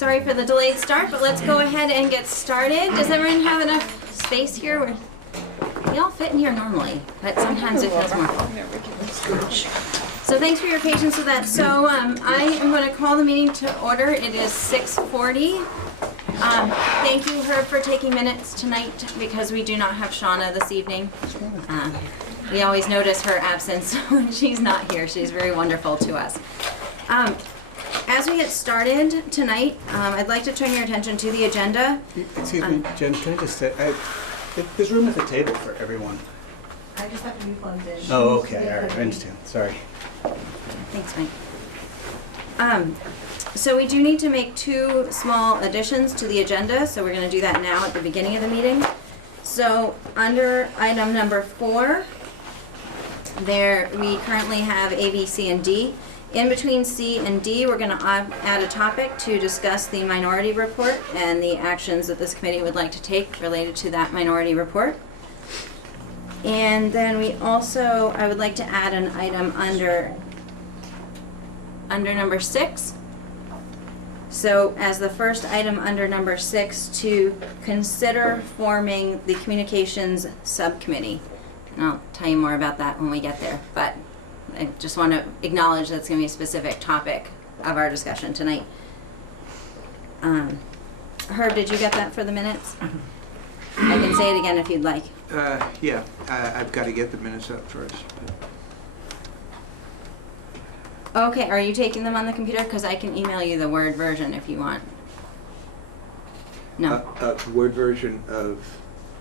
Sorry for the delayed start, but let's go ahead and get started. Does everyone have enough space here? We all fit in here normally, but sometimes it feels more full. So thanks for your patience with that. So I am going to call the meeting to order. It is 6:40. Thank you, Herb, for taking minutes tonight because we do not have Shauna this evening. We always notice her absence when she's not here. She's very wonderful to us. As we get started tonight, I'd like to turn your attention to the agenda. Excuse me, Jen, can I just say, there's room at the table for everyone. I just have to be plugged in. Oh, okay, all right, I understand, sorry. Thanks, Mike. So we do need to make two small additions to the agenda, so we're going to do that now at the beginning of the meeting. So under item number 4, we currently have A, B, C, and D. In between C and D, we're going to add a topic to discuss the minority report and the actions that this committee would like to take related to that minority report. And then we also, I would like to add an item under number 6. So as the first item under number 6, to consider forming the communications subcommittee. And I'll tell you more about that when we get there, but I just want to acknowledge that's going to be a specific topic of our discussion tonight. Herb, did you get that for the minutes? I can say it again if you'd like. Yeah, I've got to get the minutes up first. Okay, are you taking them on the computer? Because I can email you the Word version if you want. No. Word version of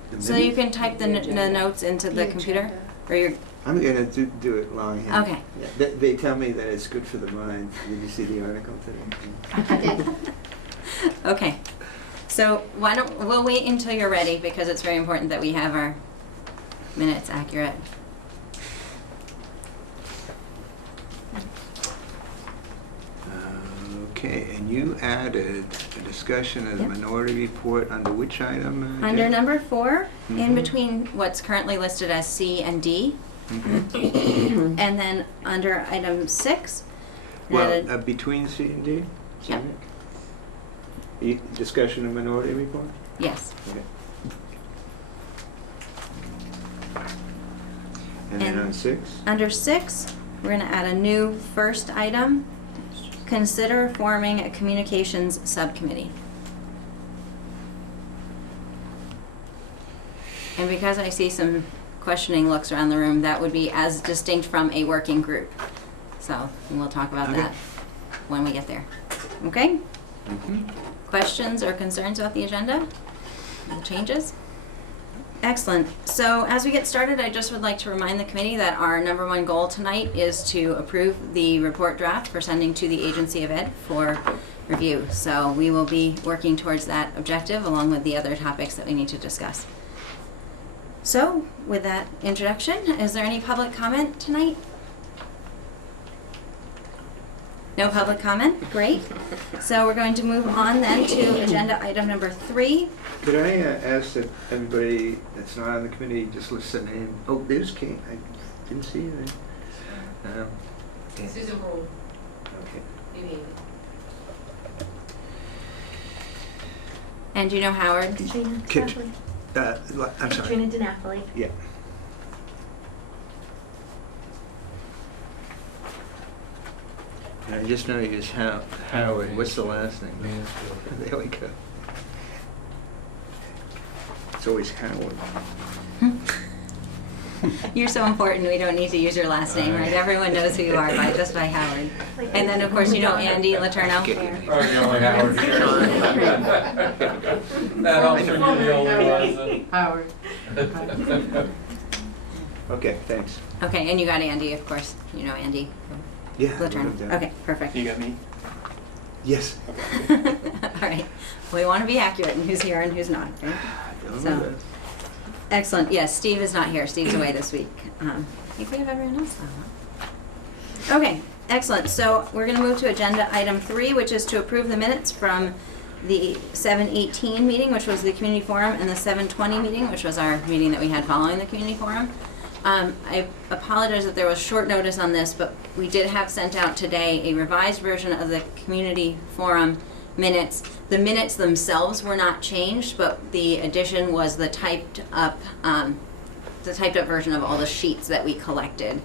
the minutes? So you can type the notes into the computer? Or you're... I'm going to do it longhand. Okay. Yeah. They tell me that it's good for the mind. Did you see the article today? Okay. So we'll wait until you're ready because it's very important that we have our minutes accurate. Okay, and you added a discussion of the minority report under which item? Under Jen? number 4, in between what's currently listed as C and D, Mm-hmm. and then under item 6, Well, between C and D? Yep. Discussion of minority report? yes. Okay. And then And on 6? under 6, we're going to add a new first item, consider forming a communications subcommittee. And because I see some questioning looks around the room, that would be as distinct from a working group. So we'll talk about that when we get there. Okay? Mm-hmm. Questions or concerns about the agenda? No changes? Excellent. So as we get started, I just would like to remind the committee that our number 1 goal tonight is to approve the report draft for sending to the Agency of Ed for review. So we will be working towards that objective along with the other topics that we need to discuss. So with that introduction, is there any public comment tonight? No public comment? Great. So we're going to move on then to agenda item number 3. Could I ask that everybody that's not on the committee just list their name? Oh, there's Kate. I didn't see you there. Susan Rule. Okay. And do you know Howard? Katrina Kitch. DiNapoli. I'm sorry. Katrina DiNapoli. Yeah. I just know you as Howard. What's the last name? There we go. It's always Howard. You're so important, we don't need to use your last name, right? Everyone knows who you are just by Howard. And then, of course, you know Andy Letourneau. That helps me realize it. Howard. Okay, thanks. Okay, and you got Andy, of course. You know Andy Yeah. Letourneau. Okay, perfect. You got me? Yes. All right. We want to be accurate in who's here and who's not, right? So, excellent. Yes, Steve is not here. Steve's away this week. I think we have everyone else though. Okay, excellent. So we're going to move to agenda item 3, which is to approve the minutes from the 7/18 meeting, which was the community forum, and the 7/20 meeting, which was our meeting that we had following the community forum. I apologize that there was short notice on this, but we did have sent out today a revised version of the community forum minutes. The minutes themselves were not changed, but the addition was the typed up version of all the sheets that we collected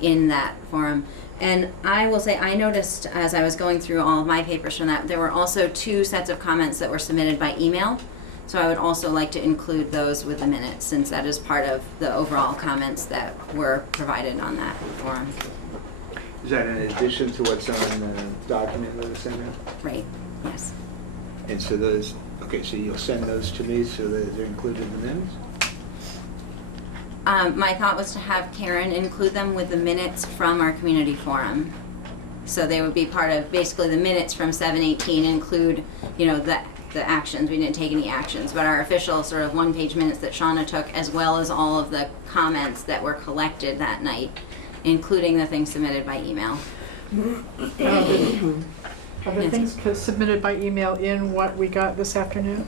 in that forum. And I will say, I noticed as I was going through all of my papers from that, there were also 2 sets of comments that were submitted by email. So I would also like to include those with the minutes, since that is part of the overall comments that were provided on that forum. Is that in addition to what's on the document that was sent out? Right, yes. And so those, okay, so you'll send those to me so that they're included in the minutes? My thought was to have Karen include them with the minutes from our community forum. So they would be part of, basically the minutes from 7/18 include, you know, the actions. We didn't take any actions, but our official sort of one-page minutes that Shauna took, as well as all of the comments that were collected that night, including the things submitted by email. Are the things submitted by email in what we got this afternoon?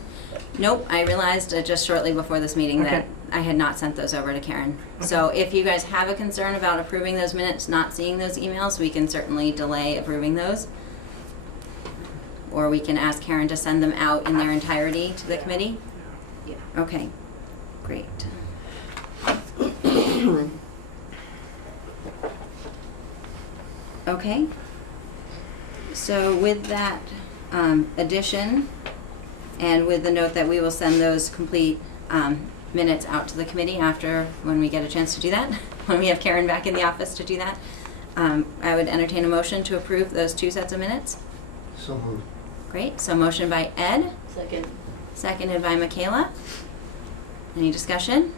Nope, I realized just shortly before this meeting that Okay. I had not sent those over to Karen. So if you guys have a concern about approving those minutes, not seeing those emails, we can certainly delay approving those. Or we can ask Karen to send them out in their entirety to the committee? Yeah. Okay, great. Okay. So with that addition, and with the note that we will send those complete minutes out to the committee after, when we get a chance to do that, when we have Karen back in the office to do that, I would entertain a motion to approve those 2 sets of minutes. So moved. Great, so motion by Ed, Second. seconded by Michaela. Any discussion?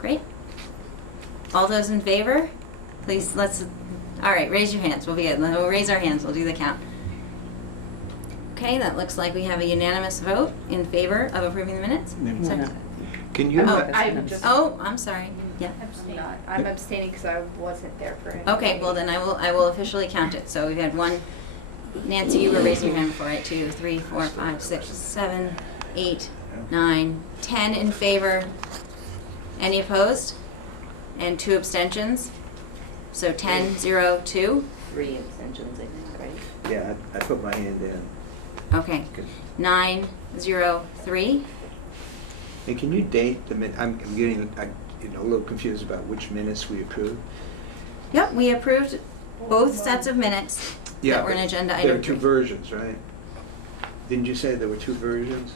Great. All those in favor, please, all right, raise your hands, we'll be good. We'll raise our hands, we'll do the count. Okay, that looks like we have a unanimous vote in favor of approving the minutes. Sorry. Can you? Oh, I'm sorry. Yeah. I'm abstaining because I wasn't there for it. Okay, well then I will officially count it. So we've had 1, Nancy, you were raising your hand before, right? 2, 3, 4, 5, 6, 7, 8, 9, 10 in favor. Any opposed? And 2 abstentions. So 10, 0, 2. 3 abstentions, I think, right? Yeah, I put my hand in. Okay. 9, 0, 3. And can you date the min, I'm getting, a little confused about which minutes we approved. Yep, we approved both sets of minutes that were in but agenda there item are 2 3. versions, right? Didn't you say there were 2 versions?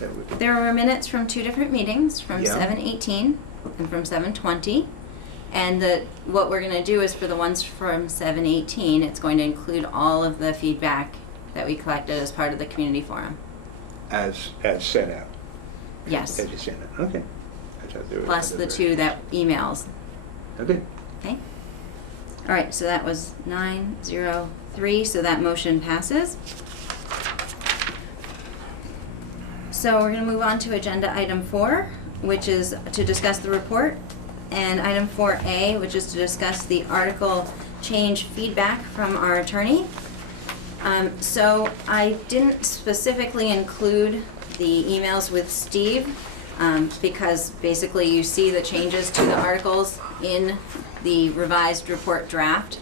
That would. There were minutes from 2 different meetings, from Yeah. 7/18 and from 7/20. And what we're going to do is for the ones from 7/18, it's going to include all of the feedback that we collected as part of the community forum. As sent out. Yes. As you sent out. Okay. I thought there were Plus other the 2 that emails. Okay. Okay. All right, so that was 9, 0, 3, so that motion passes. So we're going to move on to agenda item 4, which is to discuss the report, and item 4A, which is to discuss the article change feedback from our attorney. So I didn't specifically include the emails with Steve because basically you see the changes to the articles in the revised report draft.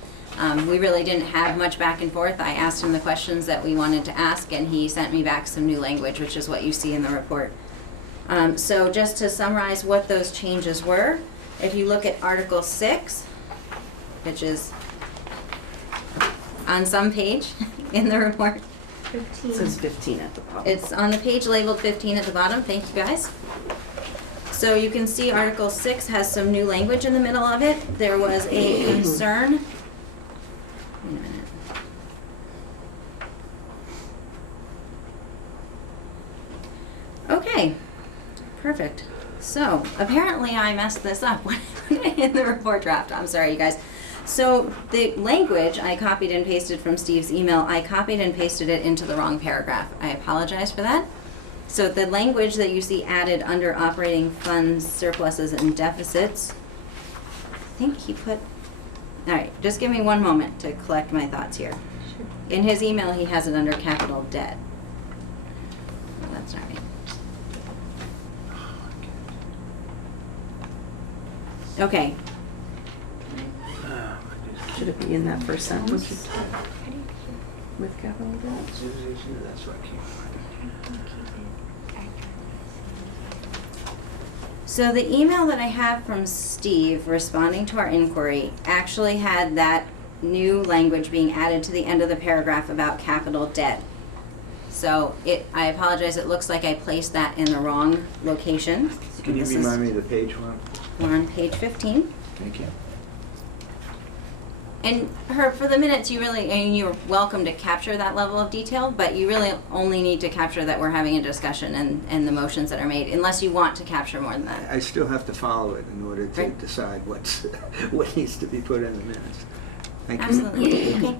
We really didn't have much back and forth. I asked him the questions that we wanted to ask, and he sent me back some new language, which is what you see in the report. So just to summarize what those changes were, if you look at Article 6, which is on some page in the report, It says 15 at the bottom. it's on the page labeled 15 at the bottom. Thank you, guys. So you can see Article 6 has some new language in the middle of it. There was a concern. Wait a minute. Okay, perfect. So apparently I messed this up in the report draft. I'm sorry, you guys. So the language I copied and pasted from Steve's email, I copied and pasted it into the wrong paragraph. I apologize for that. So the language that you see added under operating funds, surpluses, and deficits, I think he put, all right, just give me one moment to collect my thoughts here. In his email, he has it under capital debt. Well, that's not right. Okay, Should it be in that first sentence? With capital debt? That's what I can't find. So the email that I have from Steve responding to our inquiry actually had that new language being added to the end of the paragraph about capital debt. So I apologize, it looks like I placed that in the wrong location. Can you remind me of the page one? We're on page 15. Thank you. And for the minutes, you're welcome to capture that level of detail, but you really only need to capture that we're having a discussion and the motions that are made, unless you want to capture more than that. I still have to follow it in order to Right. decide what needs to be put in the minutes. Thank you. Absolutely. Okay.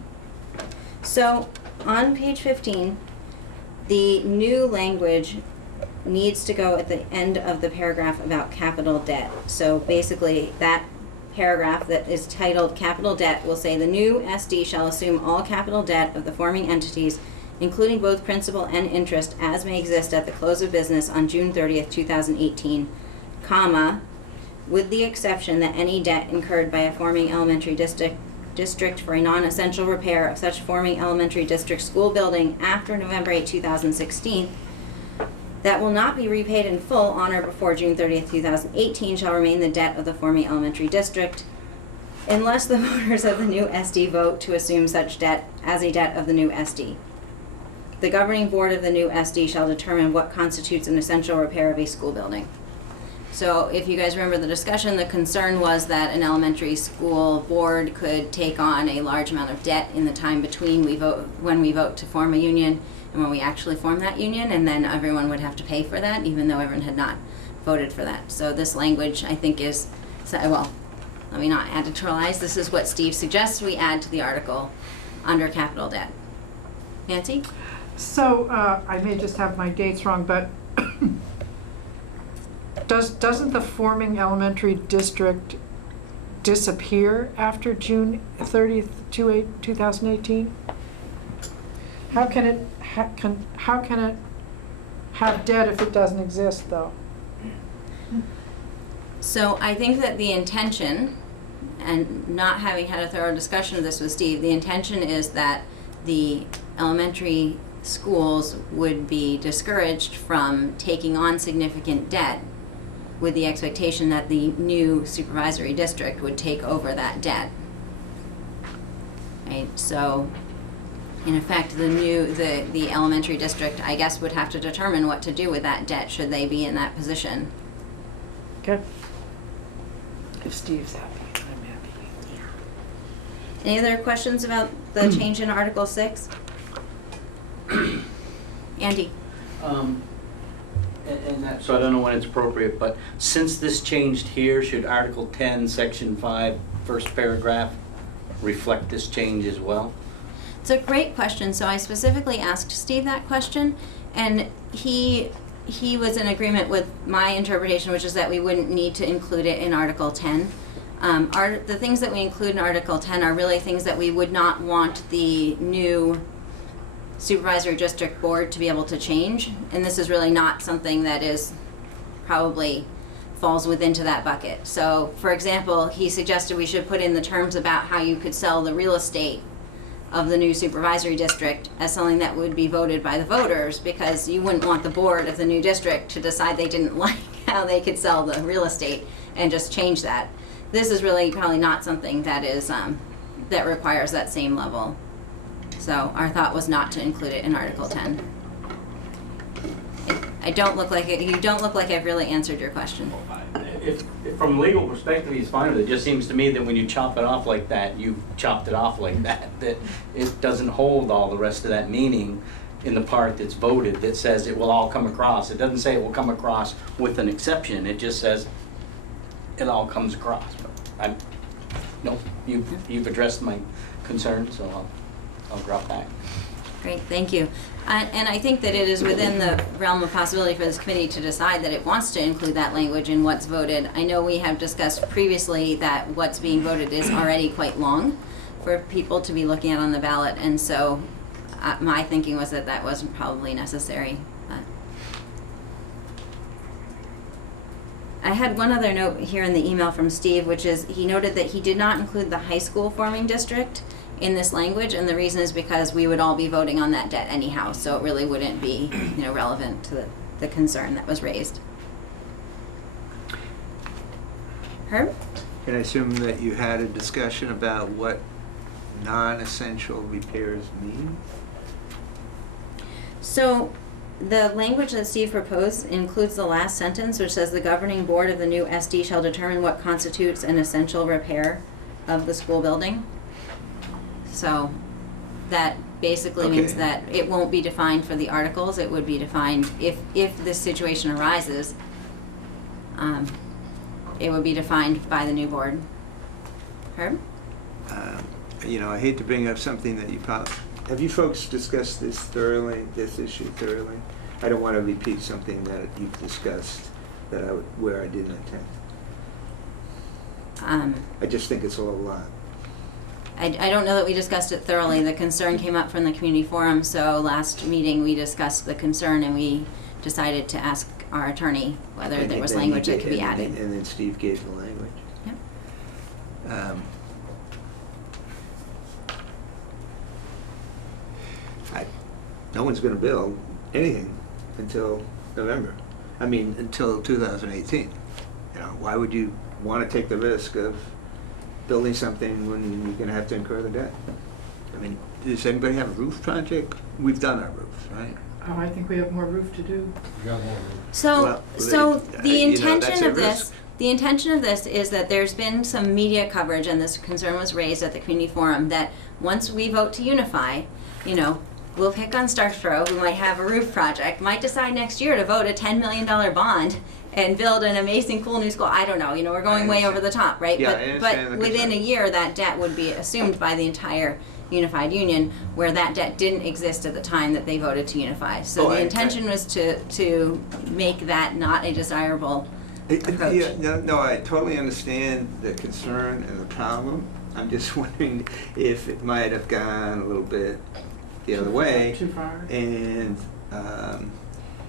So on page 15, the new language needs to go at the end of the paragraph about capital debt. So basically, that paragraph that is titled Capital Debt will say the new SD shall assume all capital debt of the forming entities, including both principal and interest, as may exist at the close of business on June 30th, 2018, comma, with the exception that any debt incurred by a forming elementary district for a non-essential repair of such forming elementary district school building after November 8, 2016, that will not be repaid in full on or before June 30th, 2018 shall remain the debt of the forming elementary district unless the voters of the new SD vote to assume such debt as a debt of the new SD. The governing board of the new SD shall determine what constitutes an essential repair of a school building. So if you guys remember the discussion, the concern was that an elementary school board could take on a large amount of debt in the time between when we vote to form a union and when we actually form that union, and then everyone would have to pay for that, even though everyone had not voted for that. So this language, I think, is, well, let me not editorialize. This is what Steve suggests we add to the article under capital debt. Nancy? So, I may just have my dates wrong, but doesn't the forming elementary district disappear after June 30th, 2018? How can it have debt if it doesn't exist, though? So I think that the intention, and not having had a thorough discussion of this with Steve, the intention is that the elementary schools would be discouraged from taking on significant debt with the expectation that the new supervisory district would take over that debt. Right, so in effect, the elementary district, I guess, would have to determine what to do with that debt should they be in that position. Okay. If Steve's happy, I'm happy. Any other questions about the change in Article 6? Andy? So I don't know when it's appropriate, but since this changed here, should Article 10, Section 5, first paragraph reflect this change as well? It's a great question. So I specifically asked Steve that question, and he was in agreement with my interpretation, which is that we wouldn't need to include it in Article 10. The things that we include in Article 10 are really things that we would not want the new supervisory district board to be able to change, and this is really not something that is probably falls into that bucket. So, for example, he suggested we should put in the terms about how you could sell the real estate of the new supervisory district as something that would be voted by the voters, because you wouldn't want the board of the new district to decide they didn't like how they could sell the real estate and just change that. This is really probably not something that is that requires that same level. So our thought was not to include it in Article 10. I don't look like it. You don't look like I've really answered your question. If from a legal perspective, he's fine with it. It just seems to me that when you chop it off like that, you've chopped it off like that it doesn't hold all the rest of that meaning in the part that's voted that says it will all come across. It doesn't say it will come across with an exception. It just says it all comes across. But no, you've addressed my concern, so I'll drop back. Great, thank you. And I think that it is within the realm of possibility for this committee to decide that it wants to include that language in what's voted. I know we have discussed previously that what's being voted is already quite long for people to be looking at on the ballot, and so my thinking was that that wasn't probably necessary. I had one other note here in the email from Steve, which is he noted that he did not include the high school forming district in this language, and the reason is because we would all be voting on that debt anyhow, so it really wouldn't be, relevant to the concern that was raised. Herb? Can I assume that you had a discussion about what non-essential repairs mean? So the language that Steve proposed includes the last sentence, which says the governing board of the new SD shall determine what constitutes an essential repair of the school building. So that basically means Okay. that it won't be defined for the articles. It would be defined if this situation arises. It would be defined by the new board. Herb? I hate to bring up something that you probably, have you folks discussed this issue thoroughly? I don't want to repeat something that you've discussed where I didn't attend. I just think it's a little lot. I don't know that we discussed it thoroughly. The concern came up from the community forum, so last meeting we discussed the concern and we decided to ask our attorney whether And there was then language you that could be gave- added. And then Steve gave the language. Yep. No one's going to build anything until November. Until 2018. Why would you want to take the risk of building something when you're going to have to incur the debt? Does anybody have a roof project? We've done our roofs, right? Oh, I think we have more roof to do. So Well, the intention that's a of this, risk. the intention of this is that there's been some media coverage, and this concern was raised at the community forum, that once we vote to unify, we'll pick on Starkborough, who might have a roof project, might decide next year to vote a $10 million bond and build an amazing, cool new school. I don't know, we're going way over the top, right? Yeah, I But understand the within a concern. year, that debt would be assumed by the entire unified union, where that debt didn't exist at the time that they voted to unify. So the intention was to make that not a desirable approach. I totally understand the concern and the problem. I'm just wondering if it might have gone a little bit the other way. Too far. And,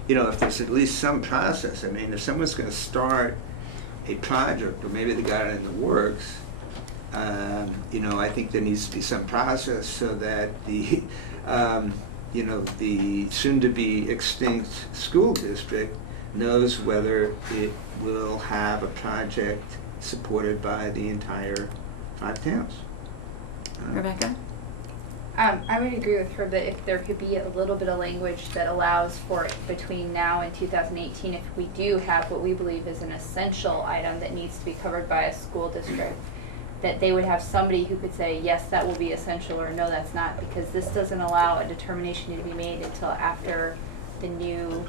if there's at least some process, if someone's going to start a project, or maybe they got it in the works, I think there needs to be some process so that the, the soon-to-be extinct school district knows whether it will have a project supported by the entire 5 towns. Rebecca? I would agree with her that if there could be a little bit of language that allows for it between now and 2018, if we do have what we believe is an essential item that needs to be covered by a school district, that they would have somebody who could say, yes, that will be essential, or no, that's not, because this doesn't allow a determination to be made until after the new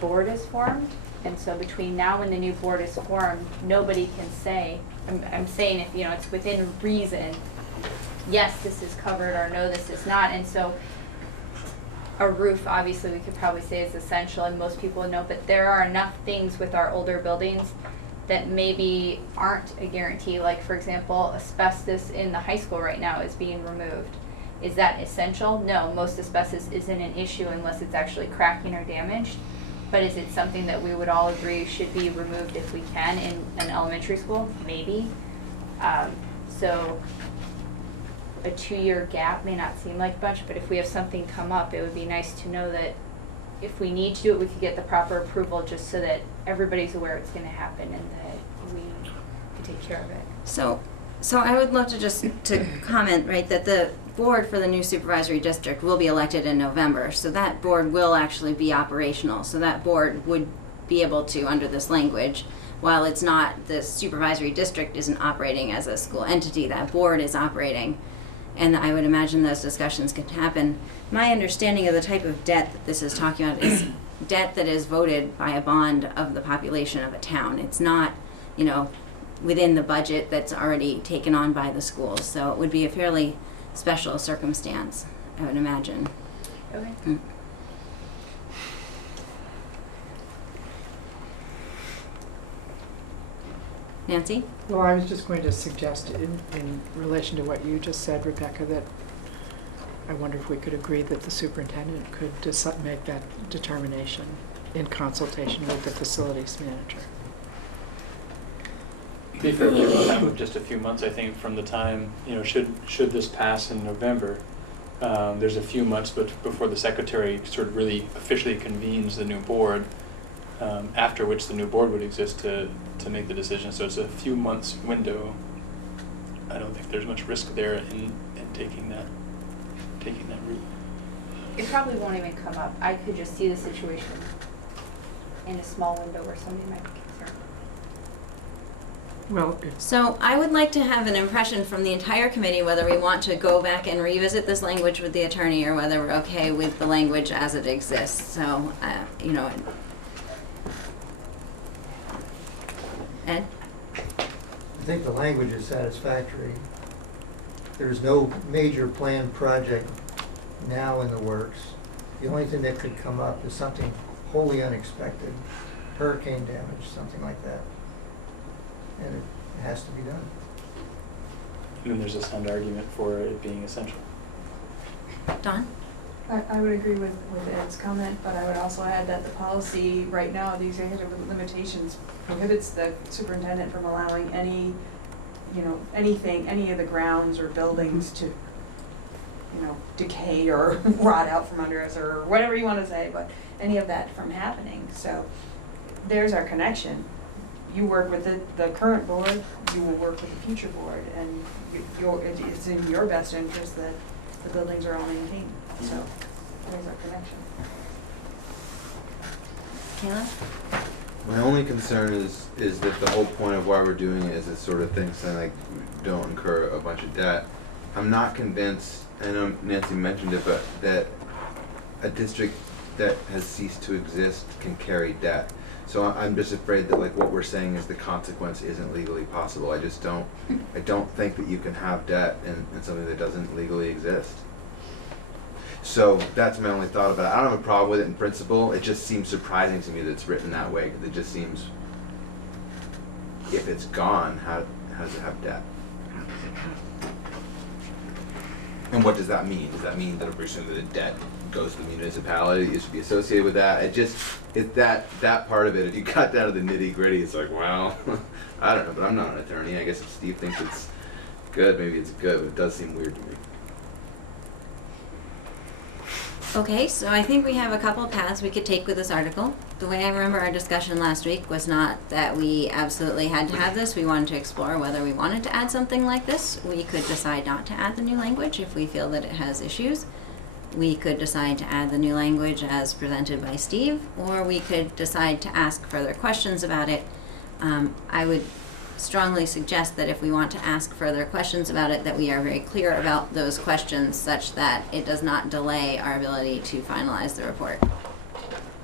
board is formed. And so between now and the new board is formed, nobody can say, I'm saying if, it's within reason, yes, this is covered, or no, this is not. And so a roof, obviously, we could probably say is essential, and most people would know, but there are enough things with our older buildings that maybe aren't a guarantee. Like, for example, asbestos in the high school right now is being removed. Is that essential? No, most asbestos isn't an issue unless it's actually cracking or damaged. But is it something that we would all agree should be removed if we can in an elementary school? Maybe. So a 2-year gap may not seem like much, but if we have something come up, it would be nice to know that if we need to do it, we could get the proper approval, just so that everybody's aware it's going to happen and that we can take care of it. So I would love to comment, right, that the board for the new supervisory district will be elected in November. So that board will actually be operational. So that board would be able to, under this language, while it's not, the supervisory district isn't operating as a school entity, that board is operating. And I would imagine those discussions could happen. My understanding of the type of debt that this is talking about is debt that is voted by a bond of the population of a town. It's not, within the budget that's already taken on by the schools. So it would be a fairly special circumstance, I would imagine. Okay. Mm. Nancy? Well, I was just going to suggest in relation to what you just said, Rebecca, that I wonder if we could agree that the superintendent could make that determination in consultation with the facilities manager. Be fair, give a time of just a few months, I think, from the time, should this pass in November, there's a few months before the secretary sort of really officially convenes the new board, after which the new board would exist to make the decision. So it's a few months window. I don't think there's much risk there in taking that route. It probably won't even come up. I could just see the situation in a small window where somebody might be concerned. Well, So I would like to have an impression from the entire committee whether we want to go back and revisit this language with the attorney or whether we're okay with the language as it exists. So, Ed? I think the language is satisfactory. There's no major planned project now in the works. The only thing that could come up is something wholly unexpected, hurricane damage, something like that. And it has to be done. And then there's a sound argument for it being essential. Don? I would agree with Ed's comment, but I would also add that the policy right now, the executive limitations prohibits the superintendent from allowing any of the grounds or buildings to, decay or rot out from under us or whatever you want to say, but any of that from happening. So there's our connection. You work with the current board, you will work with the future board, and it's in your best interest that the buildings are all maintained. So there's our connection. Kayla? My only concern is that the whole point of why we're doing it is this sort of thing, so like don't incur a bunch of debt. I'm not convinced, I know Nancy mentioned it, but that a district that has ceased to exist can carry debt. So I'm just afraid that like what we're saying is the consequence isn't legally possible. I don't think that you can have debt in something that doesn't legally exist. So that's my only thought about it. I don't have a problem with it in principle. It just seems surprising to me that it's written that way, because it just seems, if it's gone, how does it have debt? And what does that mean? Does that mean that a percent of the debt goes to the municipality? It should be associated with that. It's that part of it. If you got down to the nitty gritty, it's like, well, I don't know, but I'm not an attorney. I guess if Steve thinks it's good, maybe it's good, but it does seem weird to me. Okay, so I think we have a couple of paths we could take with this article. The way I remember our discussion last week was not that we absolutely had to have this. We wanted to explore whether we wanted to add something like this. We could decide not to add the new language if we feel that it has issues. We could decide to add the new language as presented by Steve, or we could decide to ask further questions about it. I would strongly suggest that if we want to ask further questions about it, that we are very clear about those questions such that it does not delay our ability to finalize the report.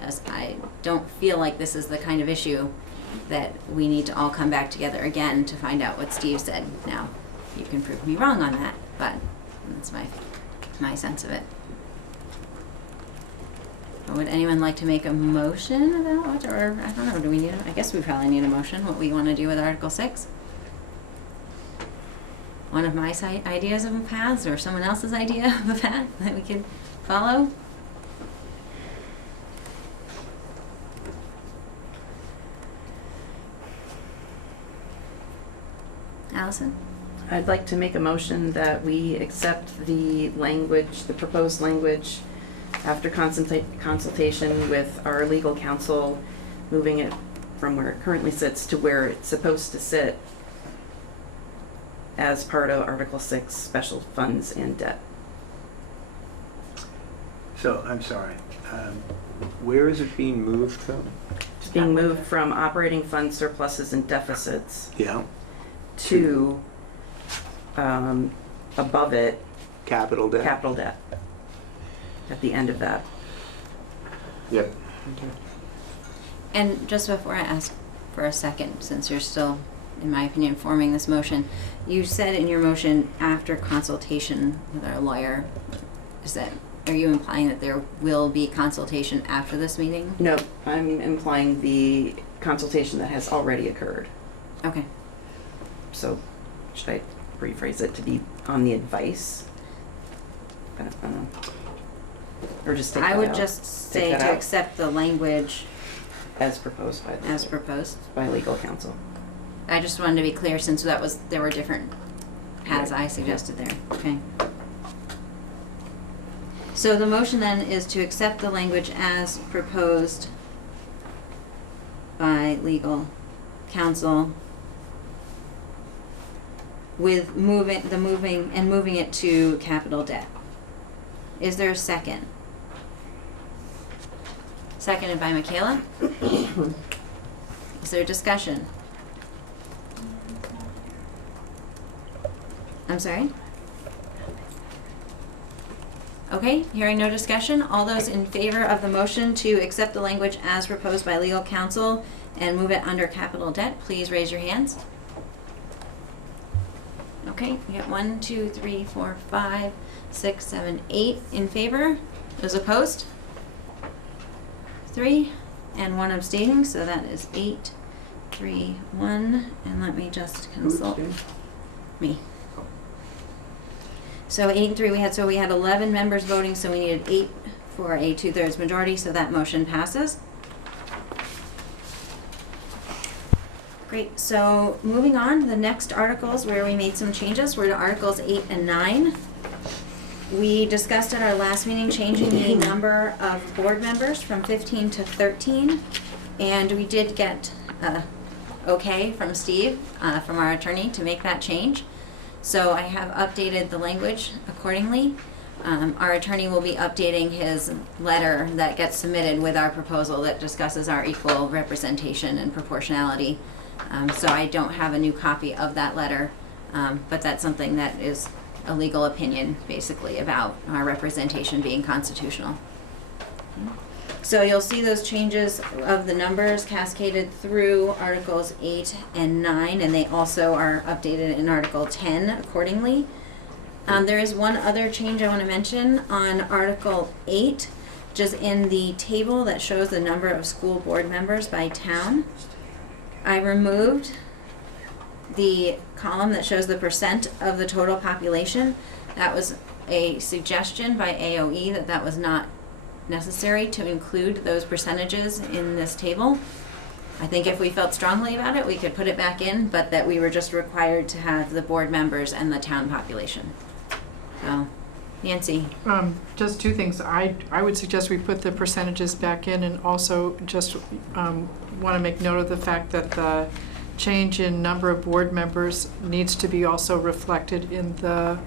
As I don't feel like this is the kind of issue that we need to all come back together again to find out what Steve said. Now, you can prove me wrong on that, but that's my sense of it. Would anyone like to make a motion about what, or I don't know, do we need I guess we probably need a motion, what we want to do with Article 6? One of my ideas of a path, or someone else's idea of a path that we could follow? Allison? I'd like to make a motion that we accept the language, the proposed language, after consultation with our legal counsel, moving it from where it currently sits to where it's supposed to sit as part of Article 6, special funds and debt. So, I'm sorry, where is it being moved from? It's being moved from operating fund surpluses and deficits Yeah, to above it, capital debt? capital debt. At the end of that. Yep. And just before I ask for a second, since you're still, in my opinion, forming this motion, you said in your motion after consultation with our lawyer. Are you implying that there will be consultation after this meeting? No, I'm implying the consultation that has already occurred. Okay. So, should I rephrase it to be on the advice? I don't know. Or just take that out? I would just say to accept the language as proposed by as proposed. by legal counsel. I just wanted to be clear since there were different paths I suggested there, okay? So the motion then is to accept the language as proposed by legal counsel with moving it to capital debt. Is there a second? Seconded by Michaela. Is there discussion? I'm sorry? Okay, hearing no discussion, all those in favor of the motion to accept the language as proposed by legal counsel and move it under capital debt, please raise your hands. Okay, we got 1, 2, 3, 4, 5, 6, 7, 8 in favor. Those opposed? 3, and 1 abstaining, so that is 8, 3, 1, and let me just consult me. So 8 and 3 we had 11 members voting, so we needed 8 for a 2/3 majority, so that motion passes. Great, so moving on, the next articles where we made some changes were to Articles 8 and 9. We discussed at our last meeting changing the number of board members from 15 to 13, and we did get okay from Steve, from our attorney, to make that change. So I have updated the language accordingly. Our attorney will be updating his letter that gets submitted with our proposal that discusses our equal representation and proportionality. So I don't have a new copy of that letter, but that's something that is a legal opinion, basically, about our representation being constitutional. So you'll see those changes of the numbers cascaded through Articles 8 and 9, and they also are updated in Article 10 accordingly. There is one other change I want to mention on Article 8, just in the table that shows the number of school board members by town. I removed the column that shows the percent of the total population. That was a suggestion by AOE that was not necessary to include those percentages in this table. I think if we felt strongly about it, we could put it back in, but that we were just required to have the board members and the town population. So, Nancy. Just 2 things. I would suggest we put the percentages back in, and also just want to make note of the fact that the change in number of board members needs to be also reflected in the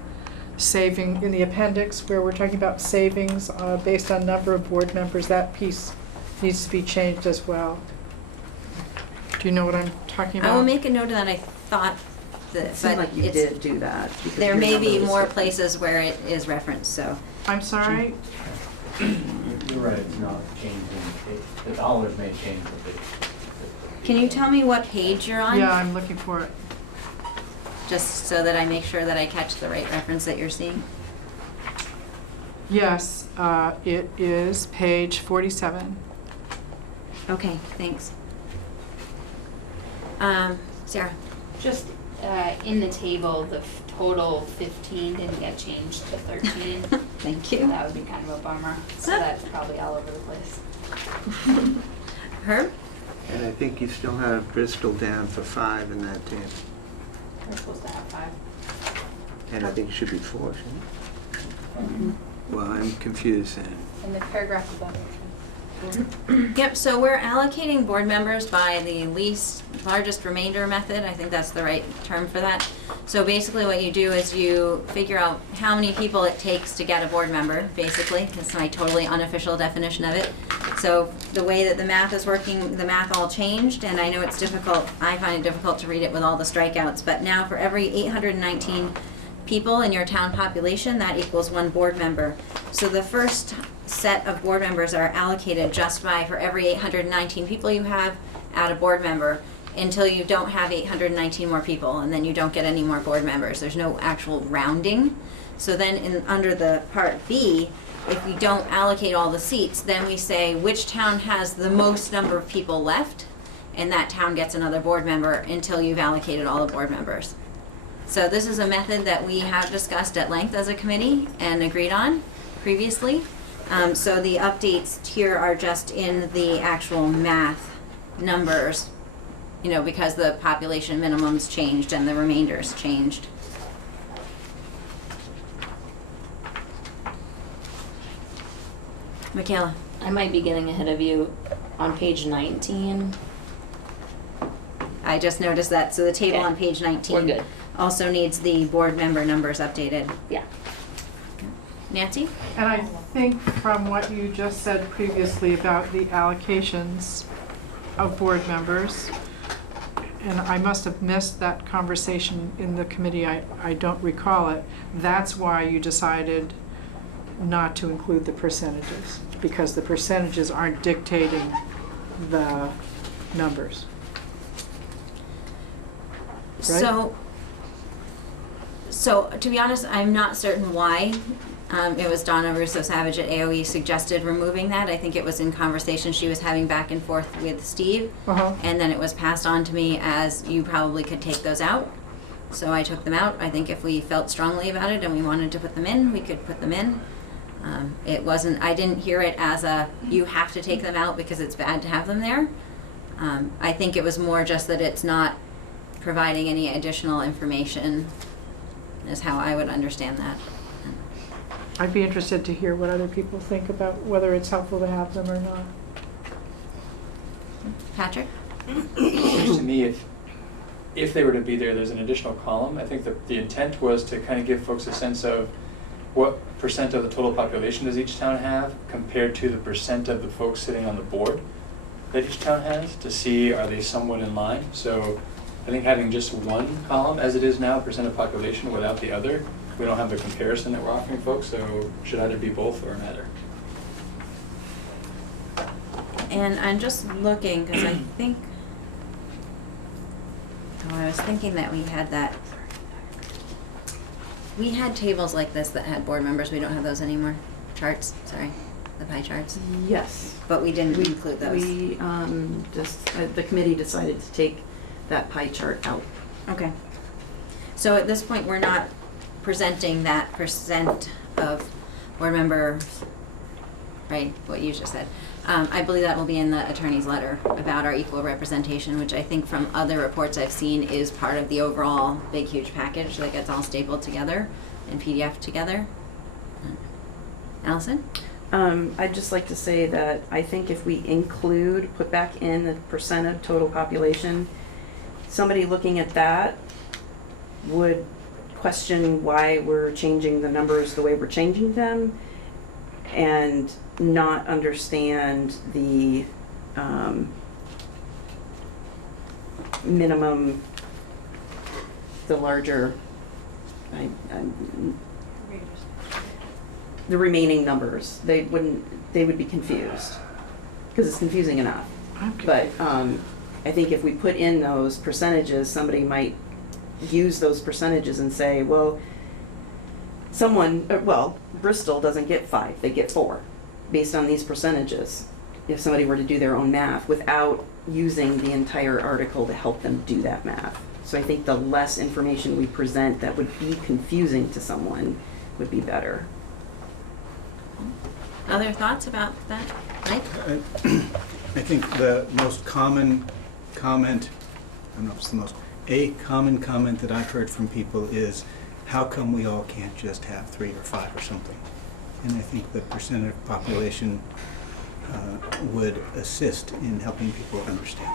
in the appendix where we're talking about savings based on number of board members. That piece needs to be changed as well. Do you know what I'm talking about? I will make a note of that. I thought that, It seemed like you did do that. because there your may be number was more different. places where it is referenced, so. I'm sorry? You're right, it's not changing, the dollars may change, but Can you tell me what page you're on? Yeah, I'm looking for it. Just so that I make sure that I catch the right reference that you're seeing. Yes, it is page 47. Okay, thanks. Sarah. Just in the table, the total 15 didn't get changed to 13. Thank you. That would be kind of a bummer. So that's probably all over the place. Herb? And I think you still have Bristol down for 5 in that table. We're supposed to have 5. And I think it should be 4, shouldn't it? Well, I'm confused then. In the paragraph above it. Yep, so we're allocating board members by the largest remainder method. I think that's the right term for that. So basically what you do is you figure out how many people it takes to get a board member, basically. That's my totally unofficial definition of it. So the way that the math is working, the math all changed, and I know it's difficult. I find it difficult to read it with all the strikeouts, but now for every 819 people in your town population, that equals 1 board member. So the first set of board members are allocated just by, for every 819 people you have, add a board member until you don't have 819 more people, and then you don't get any more board members. There's no actual rounding. So then under the part B, if we don't allocate all the seats, then we say which town has the most number of people left, and that town gets another board member until you've allocated all the board members. So this is a method that we have discussed at length as a committee and agreed on previously. So the updates here are just in the actual math numbers you know, because the population minimums changed and the remainders changed. Michaela? I might be getting ahead of you. On page 19. I just noticed that, so the table Okay. on page 19 We're good. also needs the board member numbers updated. Yeah. Nancy? And I think from what you just said previously about the allocations of board members, and I must have missed that conversation in the committee, I don't recall it, that's why you decided not to include the percentages, because the percentages aren't dictating the numbers. Right? So to be honest, I'm not certain why. It was Donna Russo-Savage at AOE suggested removing that. I think it was in conversation she was having back and forth with Steve. Uh-huh. And then it was passed on to me as you probably could take those out. So I took them out. I think if we felt strongly about it and we wanted to put them in, we could put them in. It wasn't, I didn't hear it as a, you have to take them out because it's bad to have them there. I think it was more just that it's not providing any additional information is how I would understand that. I'd be interested to hear what other people think about whether it's helpful to have them or not. Patrick? Seems to me if they were to be there, there's an additional column. I think the intent was to kind of give folks a sense of what percent of the total population does each town have compared to the percent of the folks sitting on the board that each town has, to see are they somewhat in line. So I think having just one column as it is now, percent of population, without the other, we don't have the comparison that we're offering folks, so it should either be both or neither. And I'm just looking because I think, I was thinking that we had that. We had tables like this that had board members. We don't have those anymore. Charts, sorry, the pie charts. Yes. But we didn't include those. We, the committee decided to take that pie chart out. Okay. So at this point, we're not presenting that percent of board member, right, what you just said. I believe that will be in the attorney's letter about our equal representation, which I think from other reports I've seen is part of the overall big, huge package that gets all stapled together and PDF together. Allison? I'd just like to say that I think if we put back in the percent of total population, somebody looking at that would question why we're changing the numbers the way we're changing them and not understand the minimum, the larger, the remaining numbers. They would be confused because it's confusing enough. Okay. But I think if we put in those percentages, somebody might use those percentages and say, well, Bristol doesn't get 5, they get 4, based on these percentages, if somebody were to do their own math without using the entire article to help them do that math. So I think the less information we present that would be confusing to someone would be better. Other thoughts about that? Mike? I think the most common comment, I don't know if it's the most, a common comment that I've heard from people is, how come we all can't just have 3 or 5 or something? And I think the percent of population would assist in helping people understand.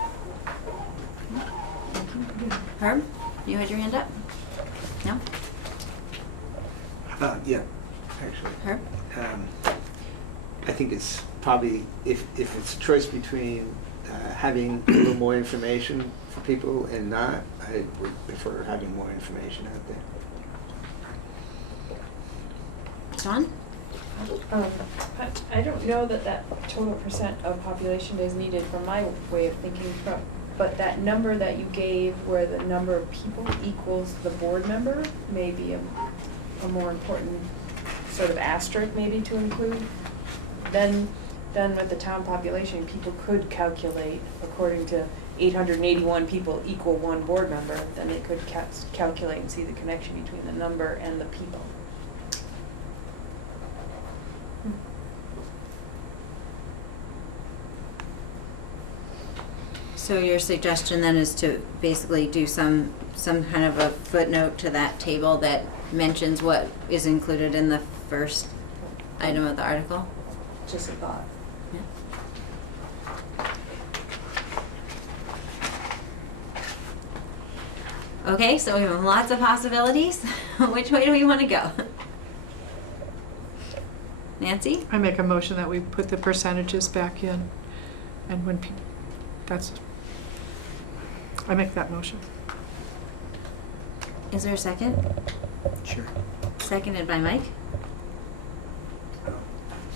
Herb, you had your hand up? No? Yeah, actually. Herb? I think it's probably, if it's a choice between having a little more information for people and not, I would prefer having more information out there. Dawn? I don't know that total percent of population is needed from my way of thinking, but that number that you gave where the number of people equals the board member may be a more important sort of asterisk maybe to include. Then with the town population, people could calculate according to 881 people equal 1 board member, then they could calculate and see the connection between the number and the people. So your suggestion then is to basically do some kind of a footnote to that table that mentions what is included in the first item of the article? Just a thought. Okay, so we have lots of possibilities. Which way do we want to go? Nancy? I make a motion that we put the percentages back in, and when people, I make that motion. Is there a second? Sure. Seconded by Mike.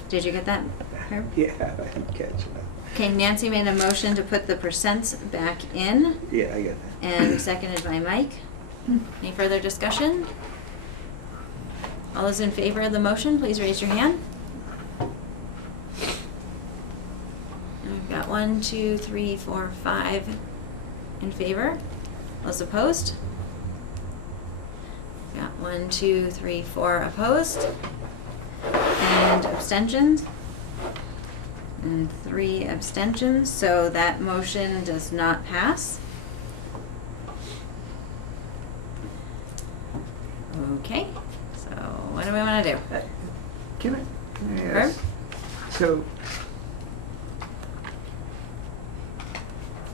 Did you get that, Herb? Yeah, I didn't catch it. Okay, Nancy made a motion to put the percents back in, Yeah, I get that. and seconded by Mike. Any further discussion? All those in favor of the motion, please raise your hand. And we've got 1, 2, 3, 4, 5 in favor. Those opposed? Got 1, 2, 3, 4 opposed. And abstentions? And 3 abstentions, so that motion does not pass. Okay, so what do we want to do? Can I Herb? ask? So,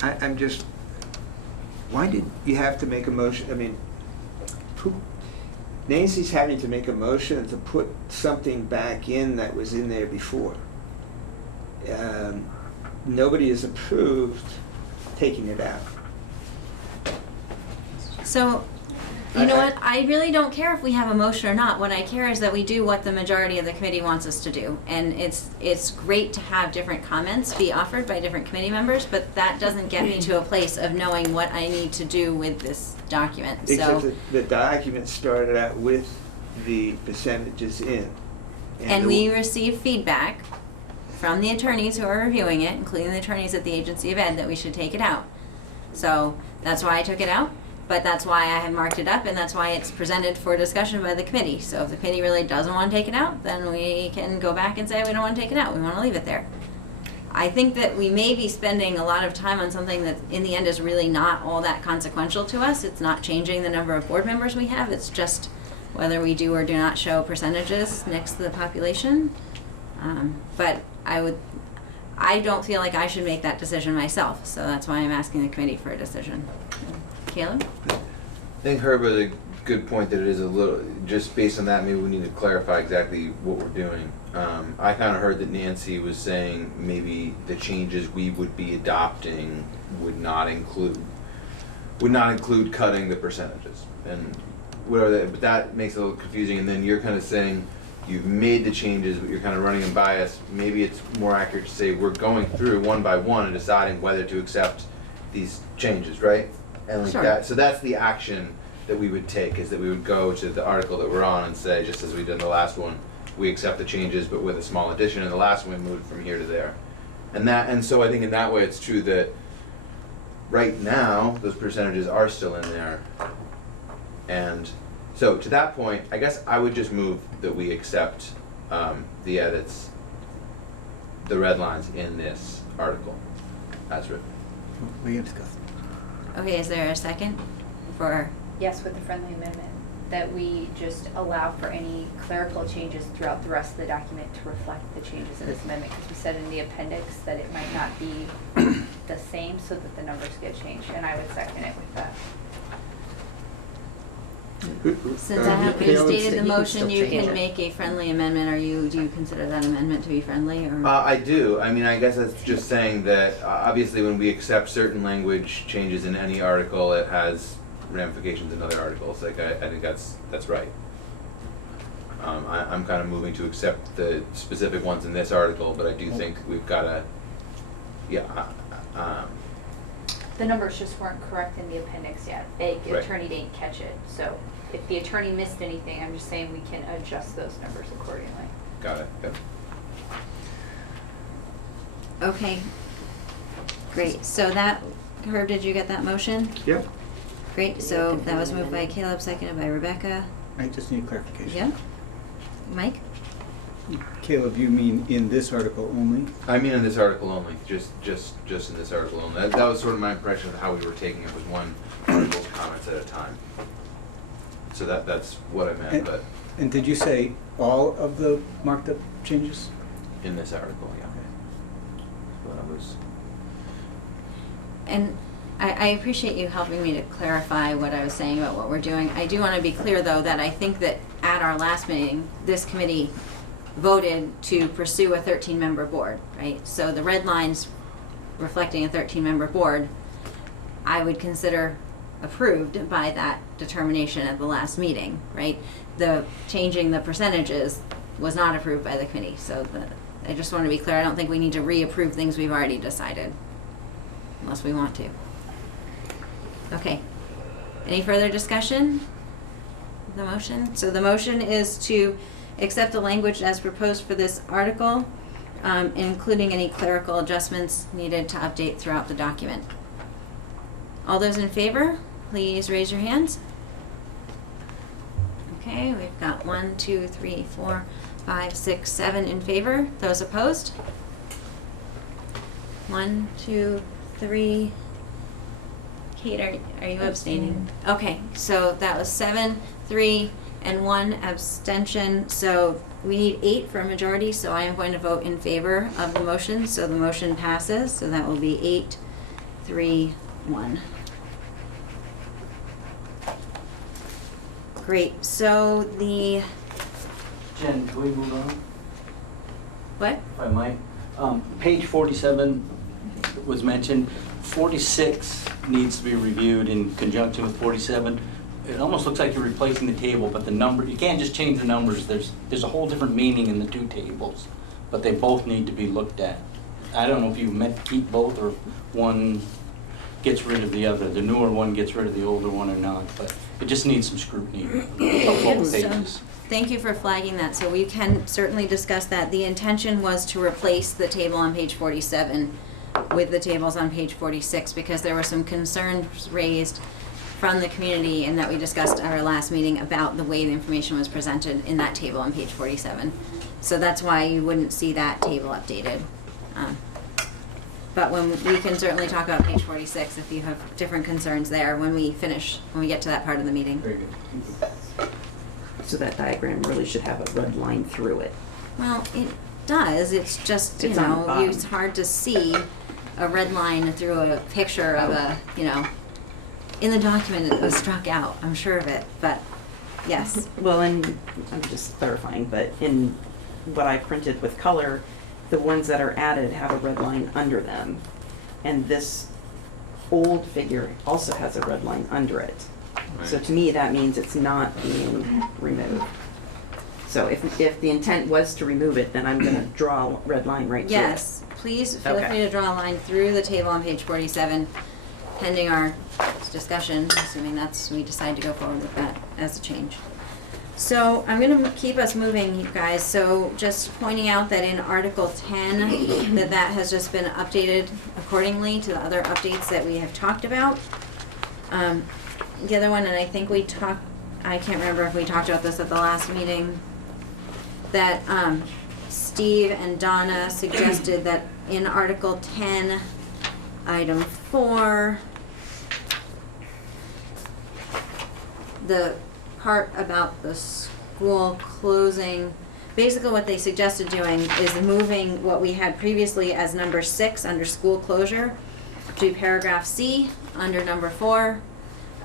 I'm just, why did you have to make a motion? I mean, Nancy's having to make a motion to put something back in that was in there before. Nobody has approved taking it out. So, you know what, I really don't care if we have a motion or not. What I care is that we do what the majority of the committee wants us to do. And it's great to have different comments be offered by different committee members, but that doesn't get me to a place of knowing what I need to do with this document, Except so. that the document started out with the percentages in. And we receive feedback from the attorneys who are reviewing it, including the attorneys at the Agency of Ed, that we should take it out. So that's why I took it out, but that's why I have marked it up, and that's why it's presented for discussion by the committee. So if the committee really doesn't want to take it out, then we can go back and say we don't want to take it out, we want to leave it there. I think that we may be spending a lot of time on something that in the end is really not all that consequential to us. It's not changing the number of board members we have, it's just whether we do or do not show percentages next to the population. But I don't feel like I should make that decision myself, so that's why I'm asking the committee for a decision. Caleb? I think Herb had a good point that it is a little, just based on that, maybe we need to clarify exactly what we're doing. I kind of heard that Nancy was saying maybe the changes we would be adopting would not include cutting the percentages. And whatever but that makes it a little confusing, and then you're kind of saying you've made the changes, but you're kind of running them by us. Maybe it's more accurate to say we're going through one by one and deciding whether to accept these changes, right? And like Sure. that, so that's the action that we would take, is that we would go to the article that we're on and say, just as we did in the last one, we accept the changes, but with a small addition. In the last one, we moved from here to there. And so I think in that way, it's true that right now, those percentages are still in there. And so to that point, I guess I would just move that we accept the edits, the red lines in this article as written. We can discuss. Okay, is there a second for, Yes, with the friendly amendment, that we just allow for any clerical changes throughout the rest of the document to reflect the changes in this amendment, because we said in the appendix that it might not be the same, so that the numbers get changed, and I would second it with that. since I have restated the motion, you can make a friendly amendment, or do you consider that amendment to be friendly, or? I do. I mean, I guess that's just saying that obviously when we accept certain language changes in any article, it has ramifications in other articles. Like I think that's right. I'm kind of moving to accept the specific ones in this article, but I do think we've got to, The numbers just weren't correct in the appendix yet. The Right. attorney didn't catch it, so if the attorney missed anything, I'm just saying we can adjust those numbers accordingly. got it. Yep. Okay, great, so that, Herb, did you get that motion? Yep. Great, so that was moved by Caleb, seconded by Rebecca. I just need clarification. Yeah? Mike? Caleb, you mean in this article only? I mean in this article only, just in this article only. That was sort of my impression of how we were taking it, was one article's comments at a time. So that's what I meant, but And did you say all of the marked up changes? in this article, yeah. But I was. And I appreciate you helping me to clarify what I was saying about what we're doing. I do want to be clear, though, that I think that at our last meeting, this committee voted to pursue a 13-member board, right? So the red lines reflecting a 13-member board, I would consider approved by that determination at the last meeting, right? The changing the percentages was not approved by the committee. So I just want to be clear, I don't think we need to reapprove things we've already decided, unless we want to. Okay. Any further discussion? The motion? So the motion is to accept the language as proposed for this article, including any clerical adjustments needed to update throughout the document. All those in favor, please raise your hands. Okay, we've got 1, 2, 3, 4, 5, 6, 7 in favor. Those opposed? 1, 2, 3. Kate, are you abstaining? Okay, so that was 7, 3, and 1 abstention. So we need 8 for a majority, so I am going to vote in favor of the motion. So the motion passes, so that will be 8, 3, 1. Great, so the, Jen, can we move on, what? if I might? Page 47 was mentioned. 46 needs to be reviewed in conjunction with 47. It almost looks like you're replacing the table, but the number, you can't just change the numbers. There's a whole different meaning in the two tables, but they both need to be looked at. I don't know if you meant to keep both or one gets rid of the other. The newer one gets rid of the older one or not, but it just needs some scrutiny of both pages. Thank you for flagging that, so we can certainly discuss that. The intention was to replace the table on page 47 with the tables on page 46 because there were some concerns raised from the community and that we discussed at our last meeting about the way the information was presented in that table on page 47. So that's why you wouldn't see that table updated. But when we can certainly talk about page 46 if you have different concerns there when we get to that part of the meeting. Very good. So that diagram really should have a red line through it. Well, it does. It's just, It's on the bottom. it's hard to see a red line through a picture of a, in the document it was struck out. I'm sure of it, but yes. Well, and I'm just clarifying, but in what I printed with color, the ones that are added have a red line under them. And this old figure also has a red line under it. So to me, that means it's not being removed. So if the intent was to remove it, then I'm gonna draw a red line right through it. Yes, please feel Okay. free to draw a line through the table on page 47, pending our discussion, assuming we decide to go forward with that as a change. So I'm going to keep us moving, you guys. So just pointing out that in Article 10, that has just been updated accordingly to the other updates that we have talked about. The other one, and I think I can't remember if we talked about this at the last meeting, that Steve and Donna suggested that in Article 10, Item 4, the part about the school closing, basically what they suggested doing is moving what we had previously as number 6 under school closure to paragraph C under number 4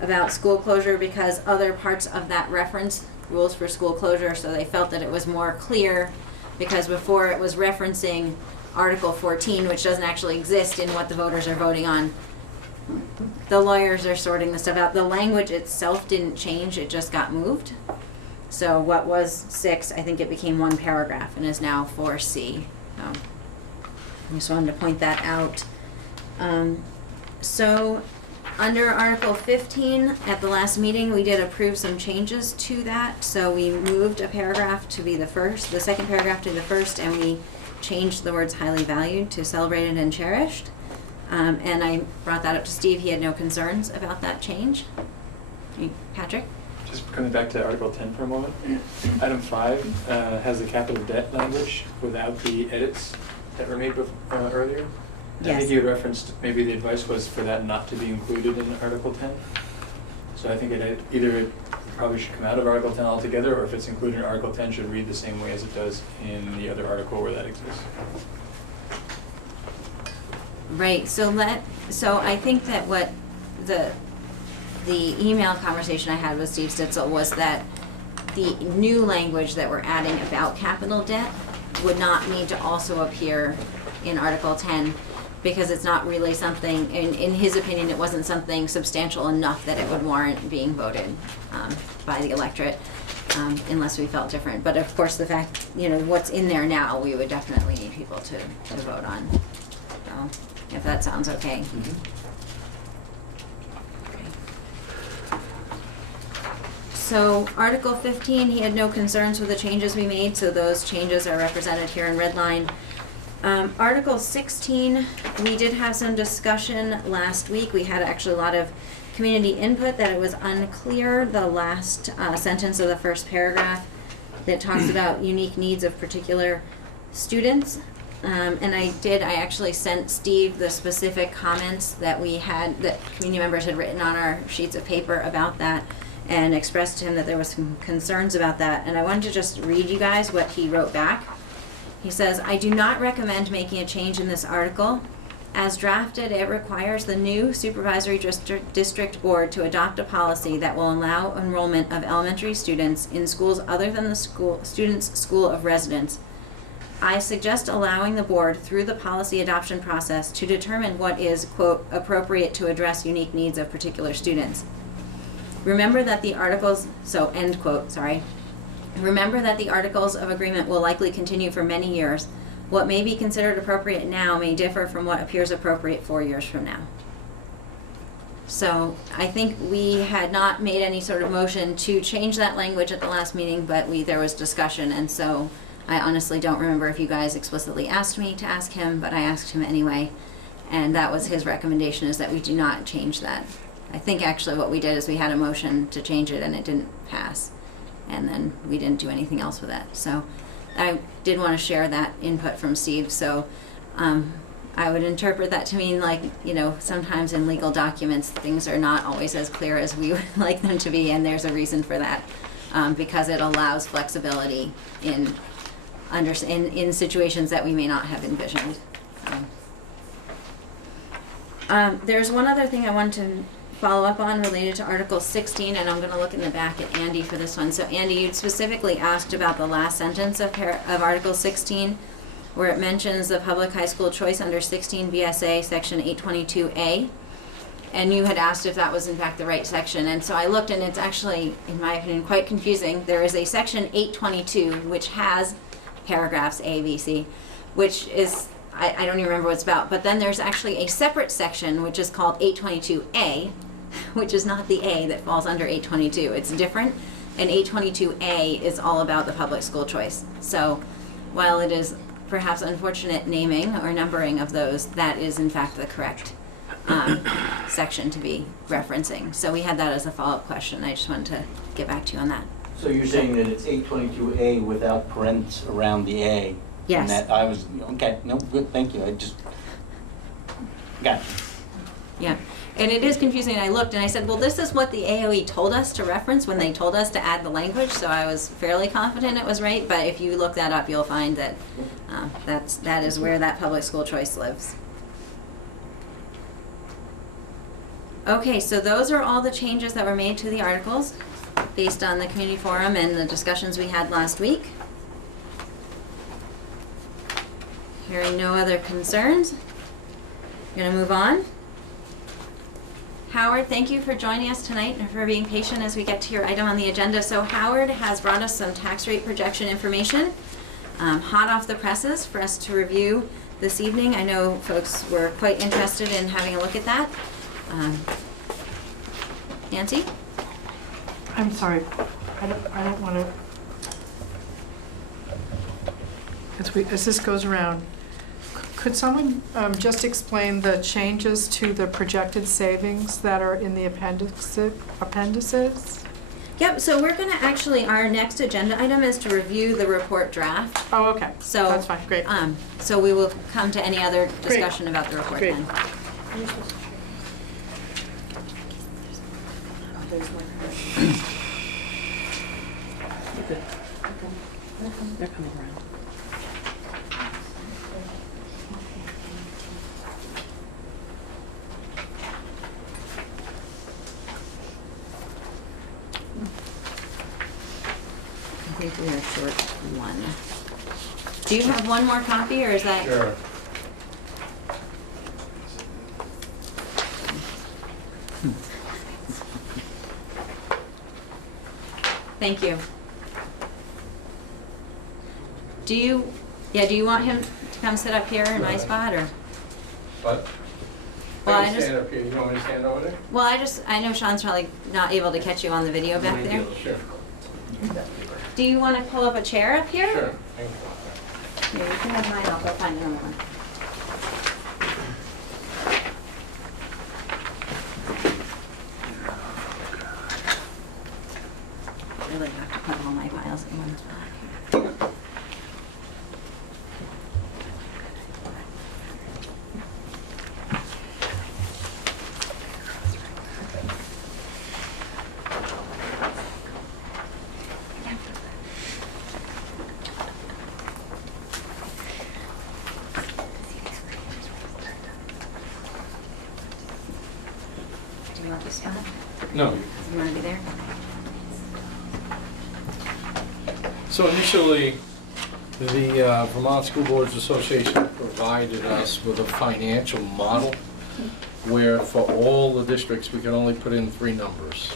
about school closure, because other parts of that reference rules for school closure, so they felt that it was more clear, because before it was referencing Article 14, which doesn't actually exist in what the voters are voting on. The lawyers are sorting the stuff out. The language itself didn't change, it just got moved. So what was 6, I think it became 1 paragraph and is now 4C. So I just wanted to point that out. So under Article 15, at the last meeting, we did approve some changes to that. So we moved a paragraph to be the second paragraph to the first, and we changed the words highly valued to celebrated and cherished. And I brought that up to Steve. He had no concerns about that change. Patrick? Just coming back to Article 10 for a moment. Item 5 has the capital debt language without the edits that were made earlier. I Yes. think you had referenced maybe the advice was for that not to be included in Article 10. So I think it probably should come out of Article 10 altogether, or if it's included in Article 10, should read the same way as it does in the other article where that exists. Right, so I think that what the email conversation I had with Steve Stitzel was that the new language that we're adding about capital debt would not need to also appear in Article 10, because it's not really something, in his opinion, it wasn't something substantial enough that it would warrant being voted by the electorate, unless we felt different. But of course, the fact, what's in there now, we would definitely need people to vote on. So, if that sounds okay. So Article 15, he had no concerns with the changes we made, so those changes are represented here in red line. Article 16, we did have some discussion last week. We had actually a lot of community input that it was unclear, the last sentence of the first paragraph that talks about unique needs of particular students. And I actually sent Steve the specific comments that we had, that community members had written on our sheets of paper about that, and expressed to him that there was some concerns about that. And I wanted to just read you guys what he wrote back. He says, I do not recommend making a change in this article. As drafted, it requires the new supervisory district board to adopt a policy that will allow enrollment of elementary students in schools other than the student's school of residence. I suggest allowing the board, through the policy adoption process, to determine what is, quote, appropriate to address unique needs of particular students. Remember that the articles, end quote, sorry. Remember that the articles of agreement will likely continue for many years. What may be considered appropriate now may differ from what appears appropriate 4 years from now. So I think we had not made any sort of motion to change that language at the last meeting, but there was discussion, and so I honestly don't remember if you guys explicitly asked me to ask him, but I asked him anyway, and that was his recommendation, is that we do not change that. I think actually what we did is we had a motion to change it and it didn't pass, and then we didn't do anything else with that. So I did want to share that input from Steve. So I would interpret that to mean, like, sometimes in legal documents things are not always as clear as we would like them to be, and there's a reason for that, because it allows flexibility in situations that we may not have envisioned. There's one other thing I want to follow up on related to Article 16, and I'm going to look in the back at Andy for this one. So Andy, you specifically asked about the last sentence of Article 16, where it mentions the public high school choice under 16 VSA section 822A, and you had asked if that was in fact the right section. And so I looked, and it's actually, in my opinion, quite confusing. There is a section 822 which has paragraphs A, B, C, which is, I don't even remember what it's about, but then there's actually a separate section which is called 822A, which is not the A that falls under 822. It's different, and 822A is all about the public school choice. So while it is perhaps unfortunate naming or numbering of those, that is in fact the correct section to be referencing. So we had that as a follow-up question. I just wanted to get back to you on that. So you're saying that it's 822A without parents around the A? Yes. And that I was, okay, no, good, thank you, I just got it. Yeah, and it is confusing. I looked and I said, well, this is what the AOE told us to reference when they told us to add the language, so I was fairly confident it was right, but if you look that up, you'll find that that is where that public school choice lives. Okay, so those are all the changes that were made to the articles based on the community forum and the discussions we had last week. Hearing no other concerns, I'm going to move on. Howard, thank you for joining us tonight and for being patient as we get to your item on the agenda. So Howard has brought us some tax rate projection information, hot off the presses for us to review this evening. I know folks were quite interested in having a look at that. Nancy? I'm sorry, I don't want to, as this goes around, could someone just explain the changes to the projected savings that are in the appendices? Yep, so we're gonna actually, our next agenda item is to review the report draft. Oh, okay. So. That's fine, great. So we will come to any other discussion about the report Great. then. They're coming around. I think we are short one. Do you have one more copy, or is that? Sure. Thank you. Do you want him to come sit up here in my spot, or? What? Well, I I can just- stand up here. You want me to stand over there? Well, I know Sean's probably not able to catch you on the video back there. Sure. Do you want to pull up a chair up here? Sure. Here, you can have mine, I'll go find another one. I really have to put all my files in one spot. Do you want this spot? No. You want to be there? So initially, the Vermont School Boards Association provided us with a financial model where for all the districts, we could only put in 3 numbers.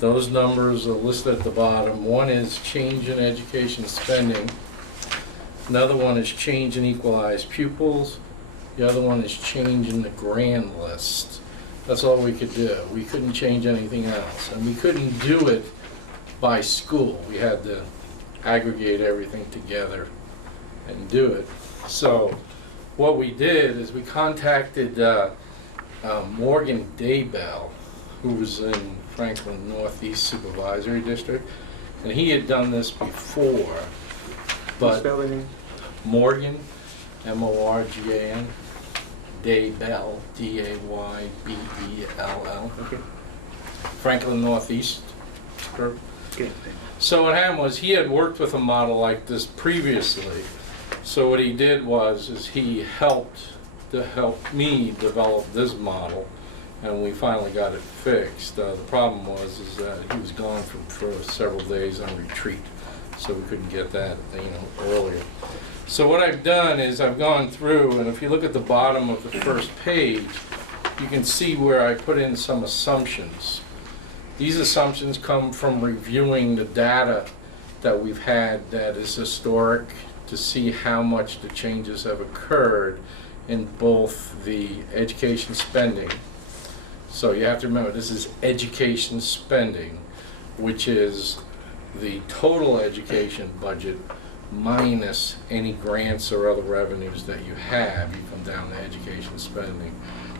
Those numbers are listed at the bottom. One is change in education spending. Another one is change in equalized pupils. The other one is change in the grand list. That's all we could do. We couldn't change anything else. And we couldn't do it by school. We had to aggregate everything together and do it. So what we did is we contacted Morgan Daybell, who was in Franklin Northeast Supervisory District, and he had done this before, but Spell the name? Morgan, M-O-R-G-A-N, Daybell, D-A-Y-B-E-L-L. Okay. Franklin Northeast group. Okay. So what happened was he had worked with a model like this previously. So what he did was he helped me develop this model, and we finally got it fixed. The problem was that he was gone for several days on retreat, so we couldn't get that earlier. So what I've done is I've gone through, and if you look at the bottom of the first page, you can see where I put in some assumptions. These assumptions come from reviewing the data that we've had that is historic to see how much the changes have occurred in both the education spending. So you have to remember, this is education spending, which is the total education budget minus any grants or other revenues that you have. You come down to education spending.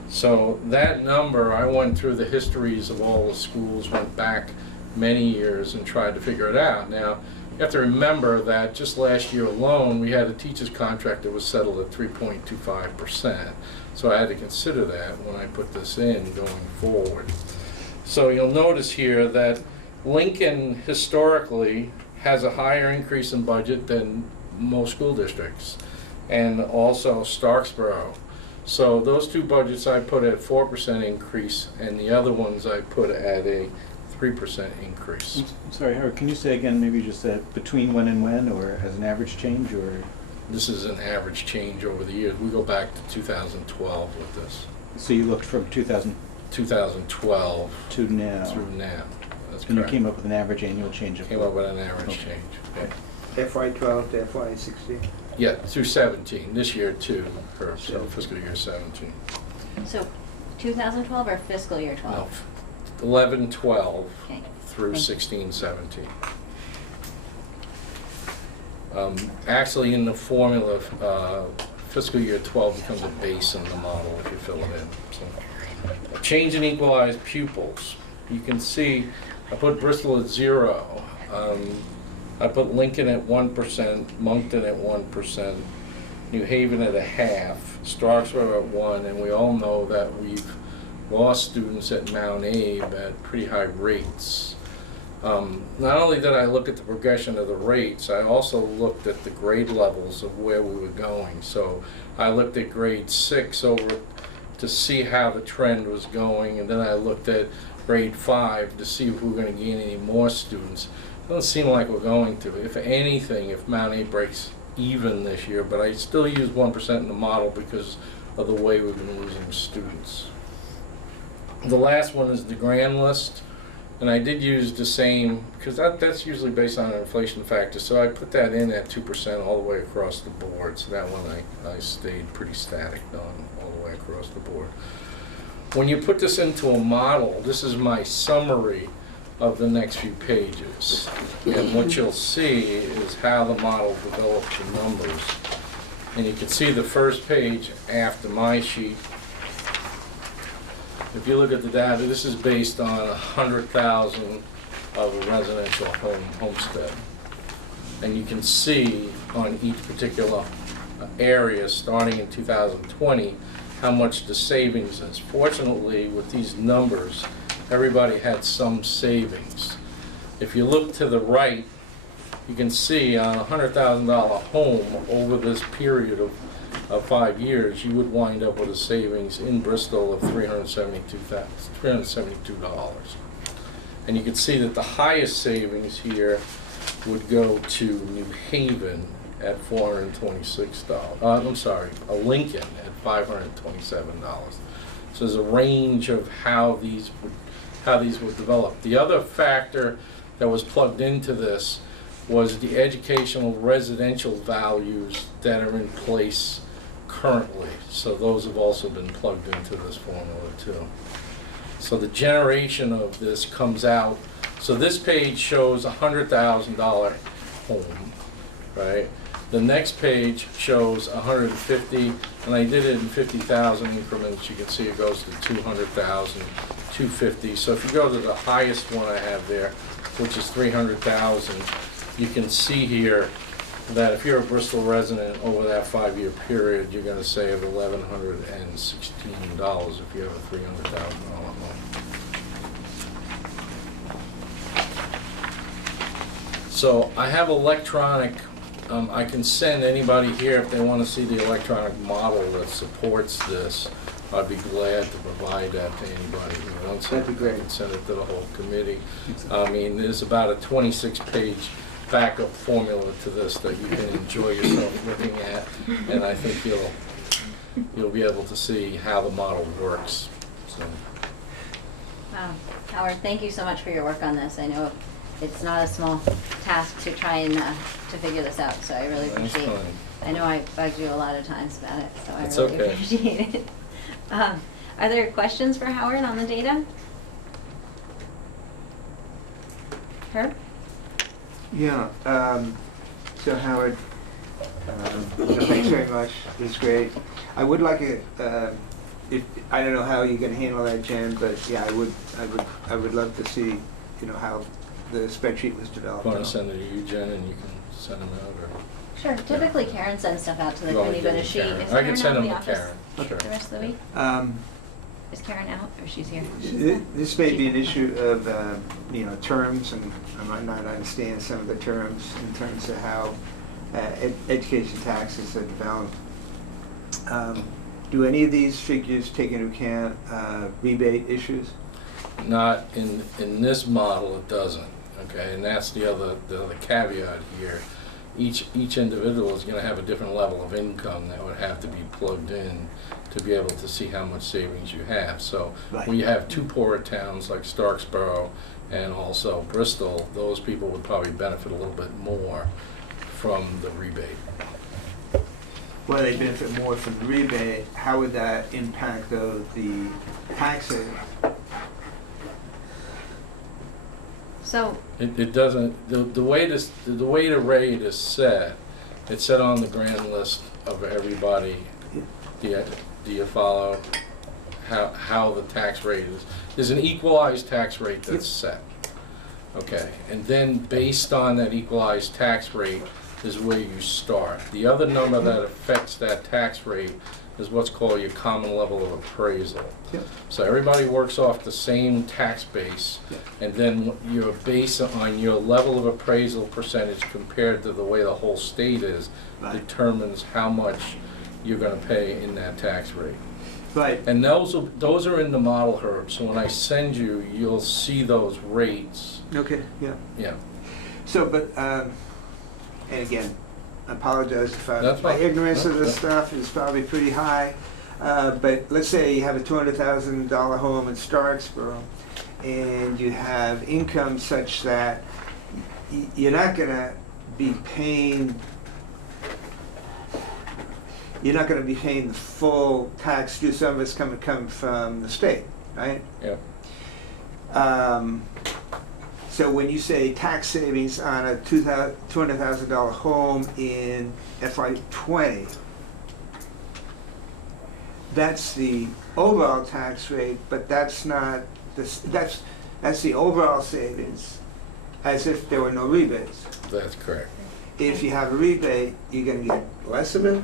So that number, I went through the histories of all the schools, went back many years and tried to figure it out. Now, you have to remember that just last year alone, we had a teacher's contract that was settled at 3.25%. So I had to consider that when I put this in going forward. So you'll notice here that Lincoln historically has a higher increase in budget than most school districts, and also Starksboro. So those 2 budgets I put at 4% increase, and the other ones I put at a 3% increase. I'm sorry, Howard, can you say again, maybe just between when and when, or as an average change, or? This is an average change over the years. We go back to 2012 with this. So you looked from 2012 to now? through now. That's And you correct. came up with an average annual change of? Came up with an average Okay. change. Okay. FY12 to FY16? Yeah, through 17. This year too, for fiscal year 17. So 2012 or fiscal year 12? No, 11, 12 Okay. through Thank you. 16, 17. Actually, in the formula, fiscal year 12 becomes a base in the model if you fill it in. So, change in equalized pupils. You can see I put Bristol at 0. I put Lincoln at 1%, Moncton at 1%, New Haven at 0.5%, Starksville at 1%, and we all know that we've lost students at Mount Abe at pretty high rates. Not only did I look at the progression of the rates, I also looked at the grade levels of where we were going. So I looked at grade 6 over to see how the trend was going, and then I looked at grade 5 to see if we were going to gain any more students. It doesn't seem like we're going to. If anything, if Mount Abe breaks even this year, but I still use 1% in the model because of the way we've been losing students. The last one is the grand list. And I did use the same, because that's usually based on an inflation factor, so I put that in at 2% all the way across the board. So that one I stayed pretty static on all the way across the board. When you put this into a model, this is my summary of the next few pages. And what you'll see is how the model develops the numbers. And you can see the first page after my sheet. If you look at the data, this is based on 100,000 of a residential homestead. And you can see on each particular area, starting in 2020, how much the savings is. Fortunately, with these numbers, everybody had some savings. If you look to the right, you can see on a $100,000 home over this period of 5 years, you would wind up with a savings in Bristol of $372. And you can see that the highest savings here would go to New Haven at $426. I'm sorry, a Lincoln at $527. So there's a range of how these would develop. The other factor that was plugged into this was the educational residential values that are in place currently. So those have also been plugged into this formula too. So the generation of this comes out. So this page shows a $100,000 home, right? The next page shows 150, and I did it in 50,000 increments. You can see it goes to 200,000, 250. So if you go to the highest one I have there, which is 300,000, you can see here that if you're a Bristol resident over that 5-year period, you're going to save $1,116 if you have a $300,000 home. So I have electronic, I can send anybody here if they want to see the electronic model that supports this. I'd be glad to provide that to anybody who wants it. That'd be great. I can send it to the whole committee. I mean, there's about a 26-page backup formula to this that you can enjoy yourself looking at, and I think you'll be able to see how the model works. So. Wow, Howard, thank you so much for your work on this. I know it's not a small task to try and to figure this out, so I really appreciate it. I know I bugged you a lot of times about it, so I really appreciate it. Are there questions for Howard on the data? Herb? Yeah, so Howard, thanks very much. This is great. I would like I don't know how you can handle that, Jen, but yeah, I would love to see, how the spreadsheet was developed. Want to send it to you, Jen, and you can send them out, or? Sure. Typically, Karen sends stuff out to the committee, but is she? Is I Karen can send out them of to the office Karen. Sure. the rest of the week? Is Karen out, or she's here? This may be an issue of, terms, and I might not understand some of the terms in terms of how education taxes are developed. Do any of these figures take into account rebate issues? Not in this model, it doesn't. Okay, and that's the other caveat here. Each individual is going to have a different level of income that would have to be plugged in to be able to see how much savings you have. So when you have two poorer towns like Starksboro and also Bristol, those people would probably benefit a little bit more from the rebate. Well, they benefit more from the rebate. How would that impact, though, the tax savings? So it doesn't. The way the rate is set, it's set on the grand list of everybody. Do you follow how the tax rate is? There's an equalized tax rate that's set. Okay, and then based on that equalized tax rate is where you start. The other number that affects that tax rate is what's called your common level of appraisal. Yep. So everybody works off the same tax base, and then your base on your level of appraisal percentage compared to the way the whole state is determines how much you're gonna pay in that tax rate. Right. And those are in the model, Herb, so when I send you, you'll see those rates. Okay, yeah. Yeah. So, but, and again, I apologize if That's my fine. ignorance of this That's- stuff is probably pretty high. But let's say you have a $200,000 home in Starksboro, and you have income such that you're not gonna be paying, the full tax due. Some of it's gonna come from the state, right? Yeah. So when you say tax savings on a $200,000 home in FY20, that's the overall tax rate, but that's not that's the overall savings, as if there were no rebates. That's correct. If you have a rebate, you're going to get less of it.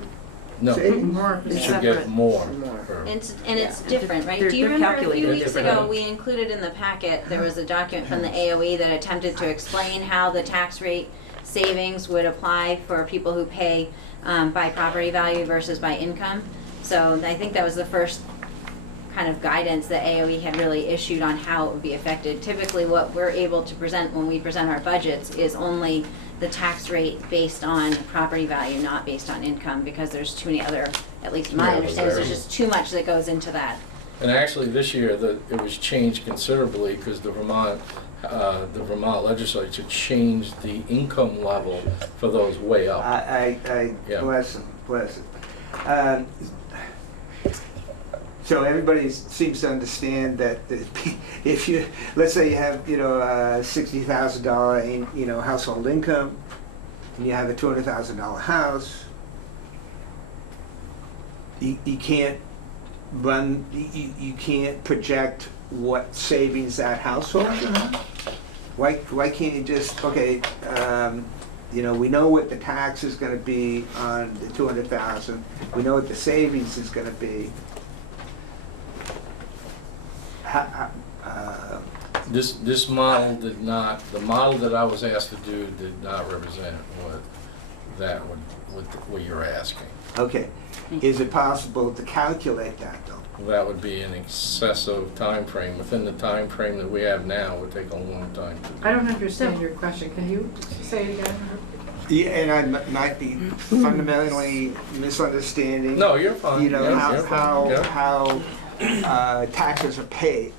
No, Savings? More you should separate. get more. And it's different, right? They're- Do you they're remember a few calculated weeks differently. ago, we included in the packet, there was a document from the AOE that attempted to explain how the tax rate savings would apply for people who pay by property value versus by income. So I think that was the first kind of guidance that AOE had really issued on how it would be affected. Typically, what we're able to present when we present our budgets is only the tax rate based on property value, not based on income, because there's too many other, at least my Yeah, understanding, there's very- just too much that goes into that. And actually, this year, it was changed considerably because the Vermont legislature changed the income level for those way up. Yeah. Bless it. So everybody seems to understand that if you, let's say you have, $60,000 household income, and you have a $200,000 house, you can't run, you can't project what savings that household can have. Why can't you just, okay, we know what the tax is going to be on the 200,000. We know what the savings is going to be. This model did not, the model that I was asked to do did not represent what you're asking. Okay. Is it possible to calculate that though? That would be an excessive time frame. Within the time frame that we have now, it would take a long time to do. I don't understand your question. Can you say it again? Yeah, and I might be fundamentally misunderstanding. No, you're fine. Yeah, you're fine. Yeah. how taxes are paid.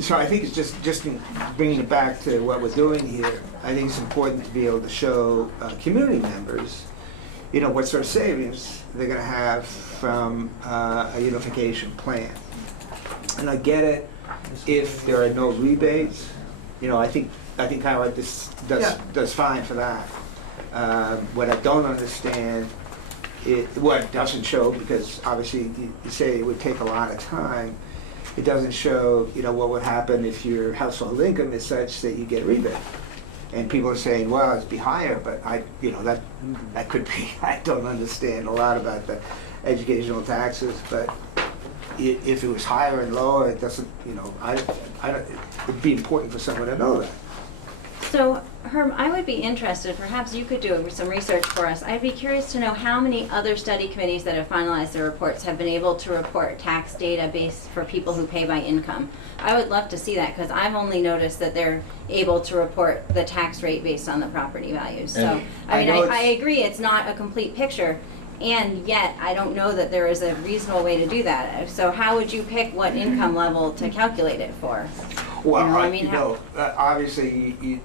So I think it's just in bringing it back to what we're doing here. I think it's important to be able to show community members, what sort of savings they're going to have from a unification plan. And I get it if there are no rebates. I think kind of like this does fine for that. What I don't understand. What it doesn't show, because obviously you say it would take a lot of time, it doesn't show, what would happen if your household income is such that you get a rebate. And people are saying, well, it'd be higher, but that could be, I don't understand a lot about the educational taxes, but if it was higher and lower, it doesn't, it'd be important for someone to know that. So, Herb, I would be interested, perhaps you could do some research for us. I'd be curious to know how many other study committees that have finalized their reports have been able to report tax data based for people who pay by income. I would love to see that, because I've only noticed that they're able to report the tax rate based on the property values. So, I agree it's not a complete picture, and yet I don't know that there is a reasonable way to do that. So how would you pick what income level to calculate it for? Well, How? Obviously you'd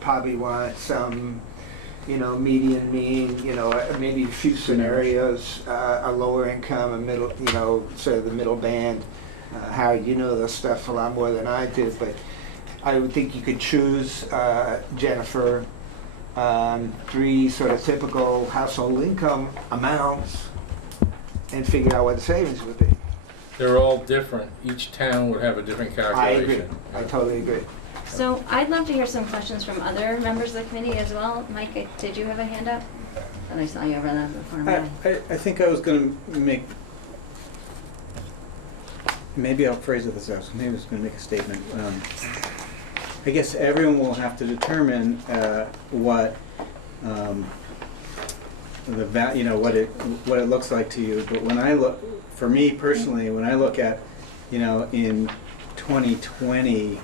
probably want some, median, mean, maybe a few scenarios, a lower income, a middle, sort of the middle band. Howard, this stuff a lot more than I do, but I would think you could choose, Jennifer, 3 sort of typical household income amounts and figure out what the savings would be. They're all different. Each town would have a different I calculation. agree. I totally agree. So I'd love to hear some questions from other members of the committee as well. Mike, did you have a hand up? And I saw you over there before me. I think I was going to make, maybe I'll phrase it this way, maybe I was going to make a statement. I guess everyone will have to determine what what it looks like to you. But when I look, for me personally, when I look at, in 2020,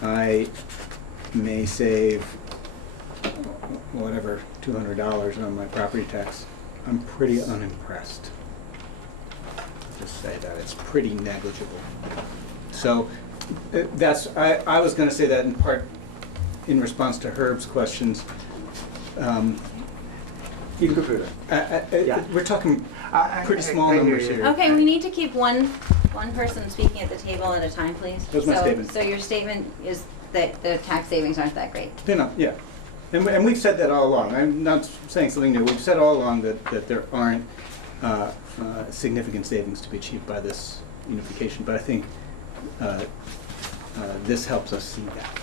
I may save whatever, $200 on my property tax. I'm pretty unimpressed. Just say that it's pretty negligible. So I was going to say that in part in response to Herb's questions. You can go through that. Yeah. We're talking pretty small numbers here. Okay, we need to keep one person speaking at the table at a time, please. That was my statement. So your statement is that the tax savings aren't that great. They're not, yeah. And we've said that all along. I'm not saying something new. We've said all along that there aren't significant savings to be achieved by this unification, but I think this helps us see that.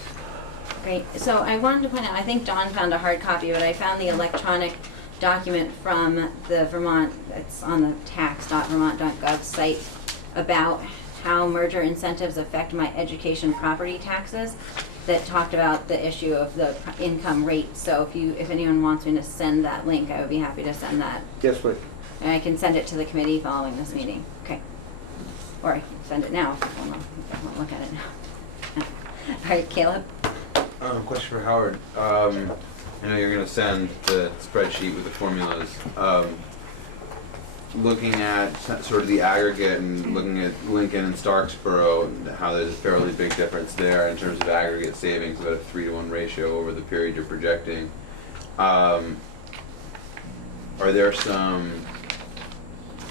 Great. So I wanted to point out, I think Dawn found a hard copy, but I found the electronic document from the Vermont, it's on the tax.vermont.gov site, about how merger incentives affect my education property taxes, that talked about the issue of the income rate. So if anyone wants me to send that link, I would be happy to send that. Yes, please. And I can send it to the committee following this meeting. Okay. Or I can send it now if people won't look at it now. All right, Caleb. Question for Howard. I know you're going to send the spreadsheet with the formulas. Looking at sort of the aggregate and looking at Lincoln and Starksboro and how there's a fairly big difference there in terms of aggregate savings, about a 3-to-1 ratio over the period you're projecting. Are there some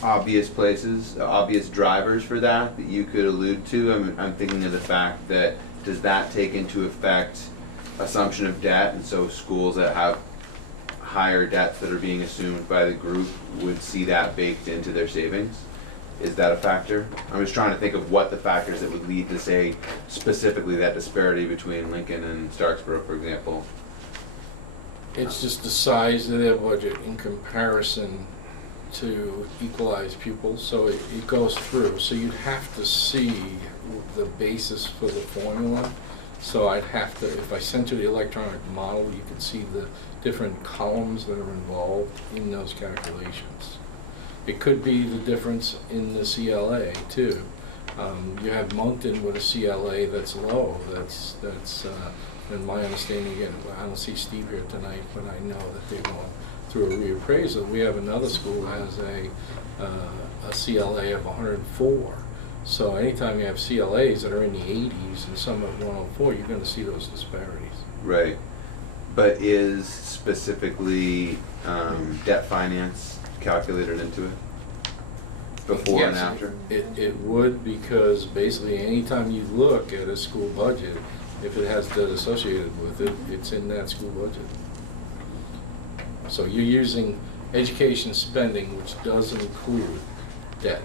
obvious places, obvious drivers for that you could allude to? I'm thinking of the fact that, does that take into effect assumption of debt, and so schools that have higher debts that are being assumed by the group would see that baked into their savings? Is that a factor? I'm just trying to think of what the factors that would lead to, say, specifically that disparity between Lincoln and Starksboro, for example. It's just the size of their budget in comparison to equalized pupils, so it goes through. So you'd have to see the basis for the formula. So I'd have to, if I sent you the electronic model, you could see the different columns that are involved in those calculations. It could be the difference in the CLA too. You have Moncton with a CLA that's low. That's in my understanding, again, I don't see Steve here tonight, but I know that they're going through a reappraisal. We have another school that has a CLA of 104. So anytime you have CLAs that are in the 80s and some at 104, you're going to see those disparities. Right. But is specifically debt finance calculated into it? Before Yes, and after? It would, because basically anytime you look at a school budget, if it has debt associated with it, it's in that school budget. So you're using education spending, which does include debt.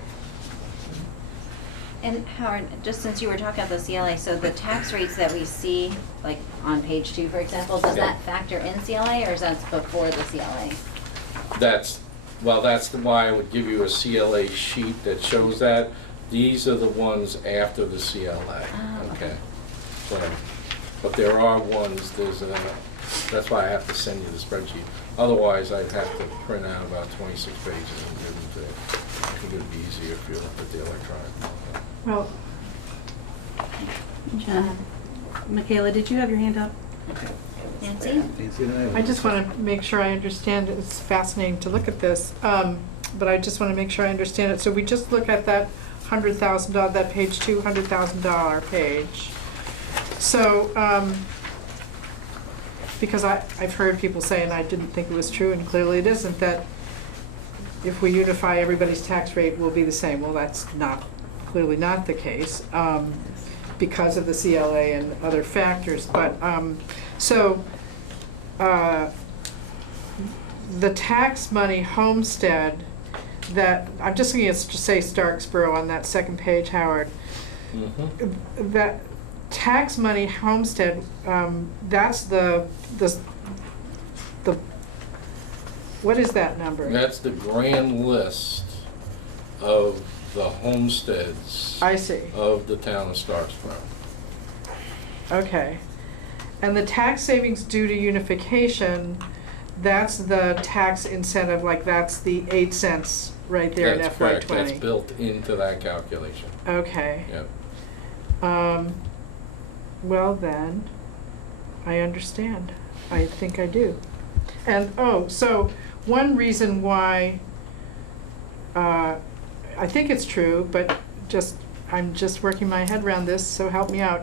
And Howard, just since you were talking about the CLA, so the tax rates that we see, like on page 2, for example, does that factor in CLA, or is that before the CLA? That's why I would give you a CLA sheet that shows that. These are the ones after the CLA. Oh, okay. So, but there are ones, that's why I have to send you the spreadsheet. Otherwise, I'd have to print out about 26 pages and give them to you. I think it would be easier if you looked at the electronic model. Well, Michaela, did you have your hand up? Nancy? I just want to make sure I understand. It's fascinating to look at this, but I just want to make sure I understand it. So we just look at that $100,000, that page $200,000 page. So, because I've heard people say, and I didn't think it was true, and clearly it isn't, that if we unify, everybody's tax rate will be the same. Well, that's clearly not the case, because of the CLA and other factors. But the tax money homestead that, I'm just looking at, say, Starksboro on that second page, Howard, that tax money homestead, that's the, what is that number? That's the grand list of the homesteads I see, of the town of Starksville. okay. And the tax savings due to unification, that's the tax incentive, like that's the 8 cents right there in FY20. That's correct, that's built into that calculation. Okay. Yep. Well then, I understand. I think I do. And, oh, so one reason why, I think it's true, but I'm just working my head around this, so help me out.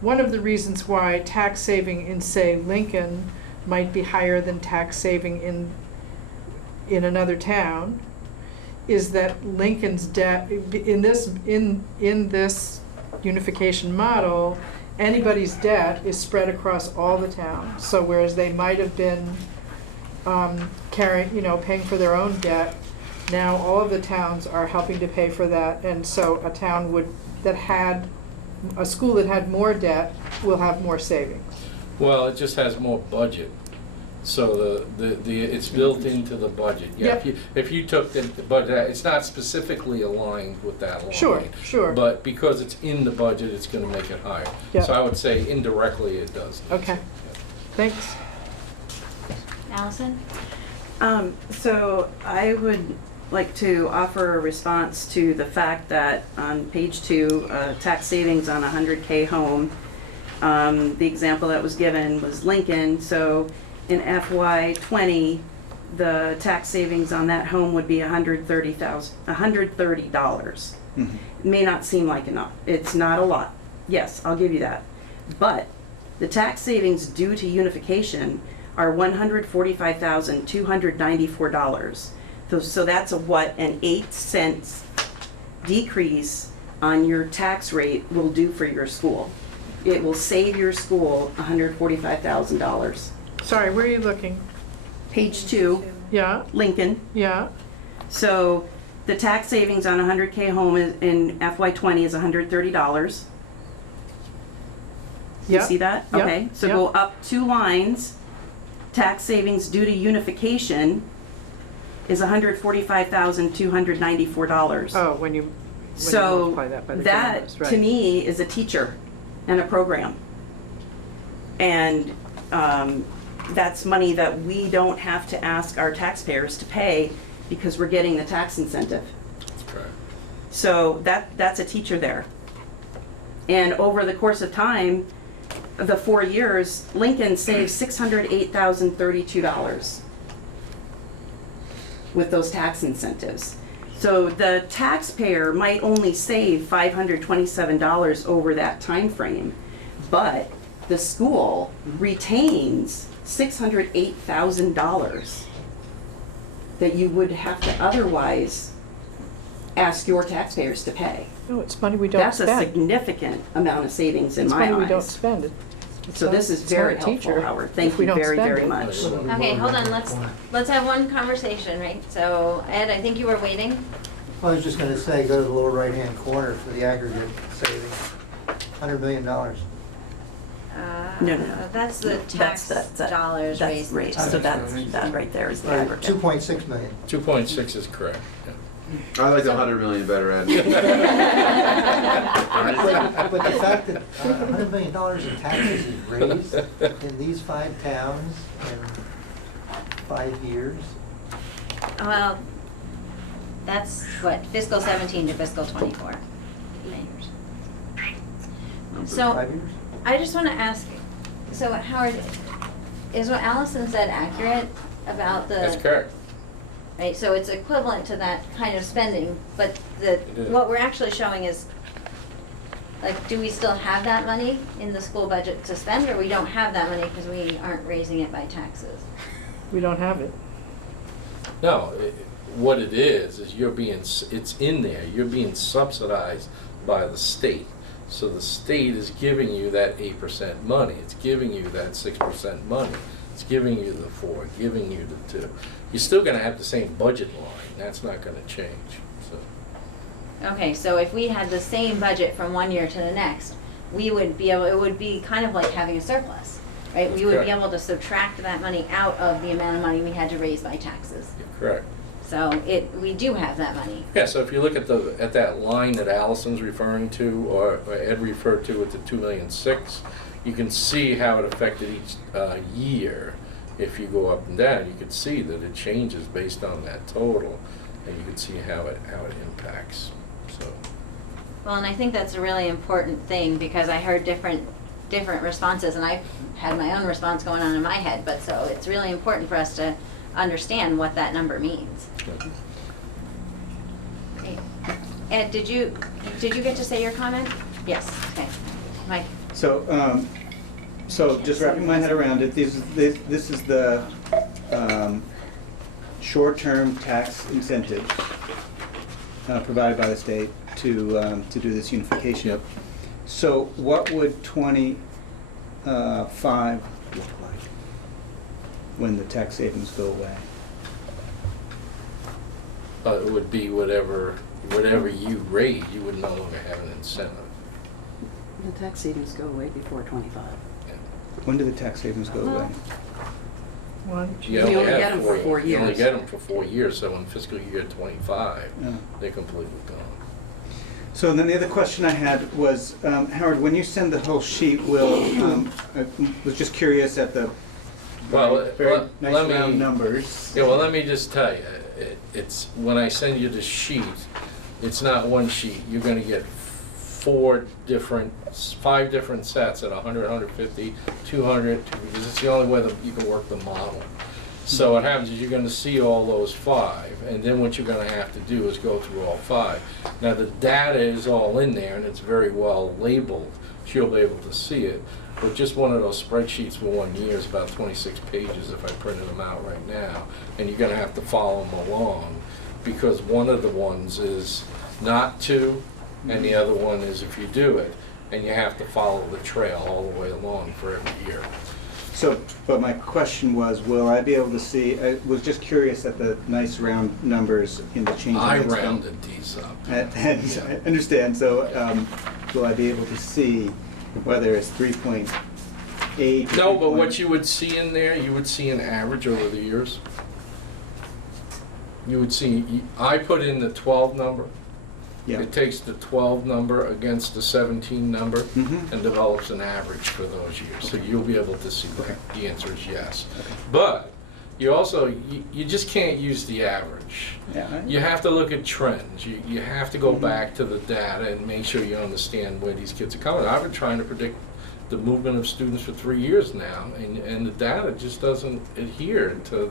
One of the reasons why tax saving in, say, Lincoln might be higher than tax saving in another town is that Lincoln's debt, in this unification model, anybody's debt is spread across all the towns. So whereas they might have been paying for their own debt, now all of the towns are helping to pay for that, and so a school that had more debt will have more savings. Well, it just has more budget, so it's built into the budget. Yeah, Yep. if you took but it's not specifically aligned with that line. Sure. But because it's in the budget, it's going to make it higher. Yep. So I would say indirectly it does. Okay, thanks. Allison? So I would like to offer a response to the fact that on page 2, tax savings on a 100K home, the example that was given was Lincoln. So in FY20, the tax savings on that home would be $130. Mhm. It may not seem like enough. It's not a lot. Yes, I'll give you that. But the tax savings due to unification are $145,294. So that's an 8 cents decrease on your tax rate will do for your school. It will save your school $145,000. Sorry, where are you looking? Page 2, Yeah, Lincoln. yeah, So the tax savings on a 100K home in FY20 is $130. You Yeah. see that? Yeah. Okay, so Yeah. go up 2 lines. Tax savings due to unification is $145,294. oh, when you So multiply that by the that, numbers, right. to me, is a teacher and a program. And that's money that we don't have to ask our taxpayers to pay because we're getting the tax incentive. That's correct. So that's a teacher there. And over the course of time, the 4 years, Lincoln saved $608,032 with those tax incentives. So the taxpayer might only save $527 over that time frame, but the school retains $608,000 that you would have to otherwise ask your taxpayers to pay. No, it's money we don't That's spend. a significant amount of savings in It's my money we don't eyes. spend. So this is very helpful, teacher Howard. if Thank we you don't very, spend very it. much. Okay, hold on, let's have one conversation, right? So, Ed, I think you were waiting. I was just gonna say, go to the lower right-hand corner for the aggregate savings, $100 million. No. That's the tax That's dollars That's raised. right, so that right there is the aggregate. 2.6 million. 2.6 is correct. Yeah. I like the 100 million better, Ed. But the fact that $100 million in taxes is raised in these 5 towns in 5 years, Well, that's what, fiscal 17 to fiscal 24. So, 5 years? I just want to ask, so Howard, is what Allison said accurate about the? That's correct. Right, so it's equivalent to that kind of spending, but It is. what we're actually showing is, like, do we still have that money in the school budget to spend, or we don't have that money because we aren't raising it by taxes? We don't have it. No, what it is it's in there. You're being subsidized by the state. So the state is giving you that 8% money. It's giving you that 6% money. It's giving you the 4, giving you the 2. You're still going to have the same budget line. That's not going to change. So Okay, so if we had the same budget from one year to the next, we would be able, it would be kind of like having a surplus, right? We would be Correct. able to subtract that money out of the amount of money we had to raise by taxes. Correct. So we do have that money. Yeah, so if you look at that line that Allison's referring to, or Ed referred to with the 2.6 million, you can see how it affected each year. If you go up and down, you can see that it changes based on that total, and you can see how it impacts. So. Well, and I think that's a really important thing, because I heard different responses, and I had my own response going on in my head, but so it's really important for us to understand what that number means. Great. Ed, did you get to say your comment? Yes, okay. Mike? So, so just wrapping my head around it, this is the short-term tax incentive provided by the state to do this unification. Yep. So what would 25 look like when the tax savings go away? It would be whatever you raise, you would no longer have an incentive. The tax savings go away before 25. When do the tax savings go away? One, You only have get 'em for 4 You only years. get them for 4 years, so in fiscal year 25, Yeah. they're completely gone. So then the other question I had was, Howard, when you send the whole sheet, I was just curious at the Well, very let nice me- round numbers. Yeah, well, let me just tell you, it's, when I send you the sheet, it's not one sheet. You're gonna get 5 different sets at 100, 150, 200, because it's the only way that you can work the model. So what happens is you're gonna see all those 5, and then what you're gonna have to do is go through all 5. Now, the data is all in there, and it's very well labeled, so you'll be able to see it. But just one of those spreadsheets for 1 year is about 26 pages if I printed them out right now, and you're gonna have to follow them along, because one of the ones is not to, and the other one is if you do it, and you have to follow the trail all the way along for every year. So, but my question was, will I be able to see, I was just curious at the nice round numbers in the change. I in expense. rounded these up. And I understand, so will I be able to see whether it's 3.8? No, but what you would see in there, you would see an average over the years. You would see, I put in the 12 number. Yeah. It takes the 12 number against the 17 number Mhm. and develops an average for those years. So you'll be able to see Okay. that. The answer is yes. Okay. But you also, you just can't use the average. Yeah. You have to look at trends. You have to go Mhm. back to the data and make sure you understand where these kids are coming. I've been trying to predict the movement of students for 3 years now, and the data just doesn't adhere to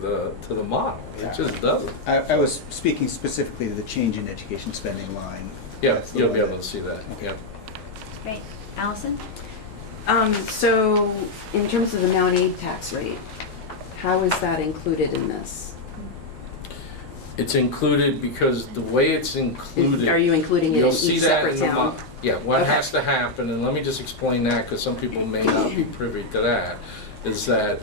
the model. It just doesn't. I was speaking specifically to the change in education spending line. Yeah, That's the you'll one be that- able to see that, yeah. Great. Allison? So in terms of the Mount Aid tax rate, how is that included in this? It's included because the way it's included. Are you including it in You'll see each that separate in the town? Yeah, what Okay. has to happen, and let me just explain that, because some people may not be privy to that, is that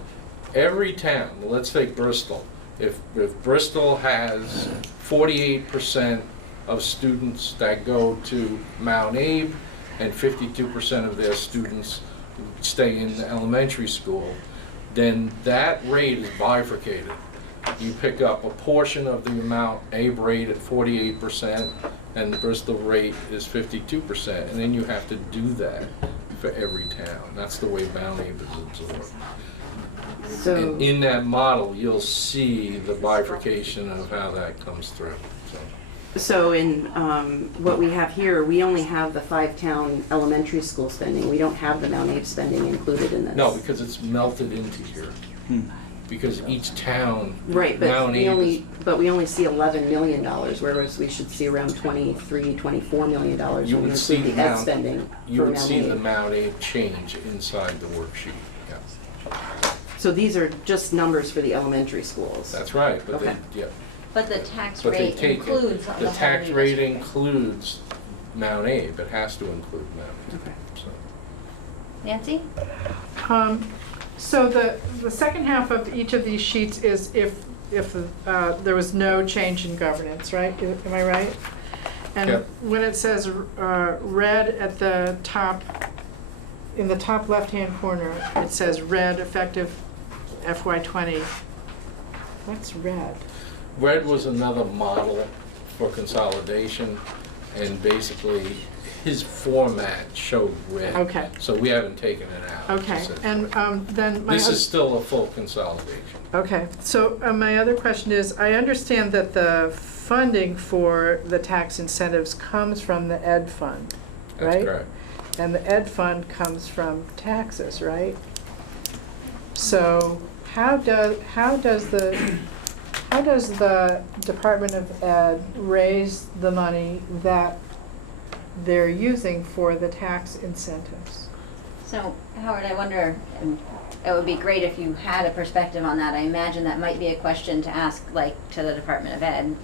every town, let's take Bristol, if Bristol has 48% of students that go to Mount Abe, and 52% of their students stay in the elementary school, then that rate is bifurcated. You pick up a portion of the Mount Abe rate at 48%, and the Bristol rate is 52%, and then you have to do that for every town. That's the way Mount Abe is absorbed. So, And in that model, you'll see the bifurcation of how that comes through. so in what we have here, we only have the 5-town elementary school spending. We don't have the Mount Abe spending included in this. No, because it's melted into here. Because each town, Right, but Mount Abe is, we only see $11 million, whereas we should see around $24 million You when we would see include the the ed Mount- spending you for would Mount see the Abe. Mount Abe change inside the worksheet, yeah. So these are just numbers for the elementary schools? That's right, but they, Okay. yeah. But the tax But they rate take includes it. the The whole tax new rate district. includes Mount Abe, it has to include Mount Abe. Okay. So. Nancy? So the second half of each of these sheets is if there was no change in governance, right? Am I right? And Yep. when it says red at the top in the top left-hand corner, it says red effective FY20. What's red? Red was another model for consolidation, and basically his format showed red. Okay. So we haven't taken it out. Okay, This is- and then my This oth- is still a full consolidation. Okay, so my other question is, I understand that the funding for the tax incentives comes from the ed fund, right? That's correct. And the ed fund comes from taxes, right? So how does the Department of Ed raise the money that they're using for the tax incentives? So, Howard, I wonder, and it would be great if you had a perspective on that. I imagine that might be a question to ask, like, to the Department of Ed,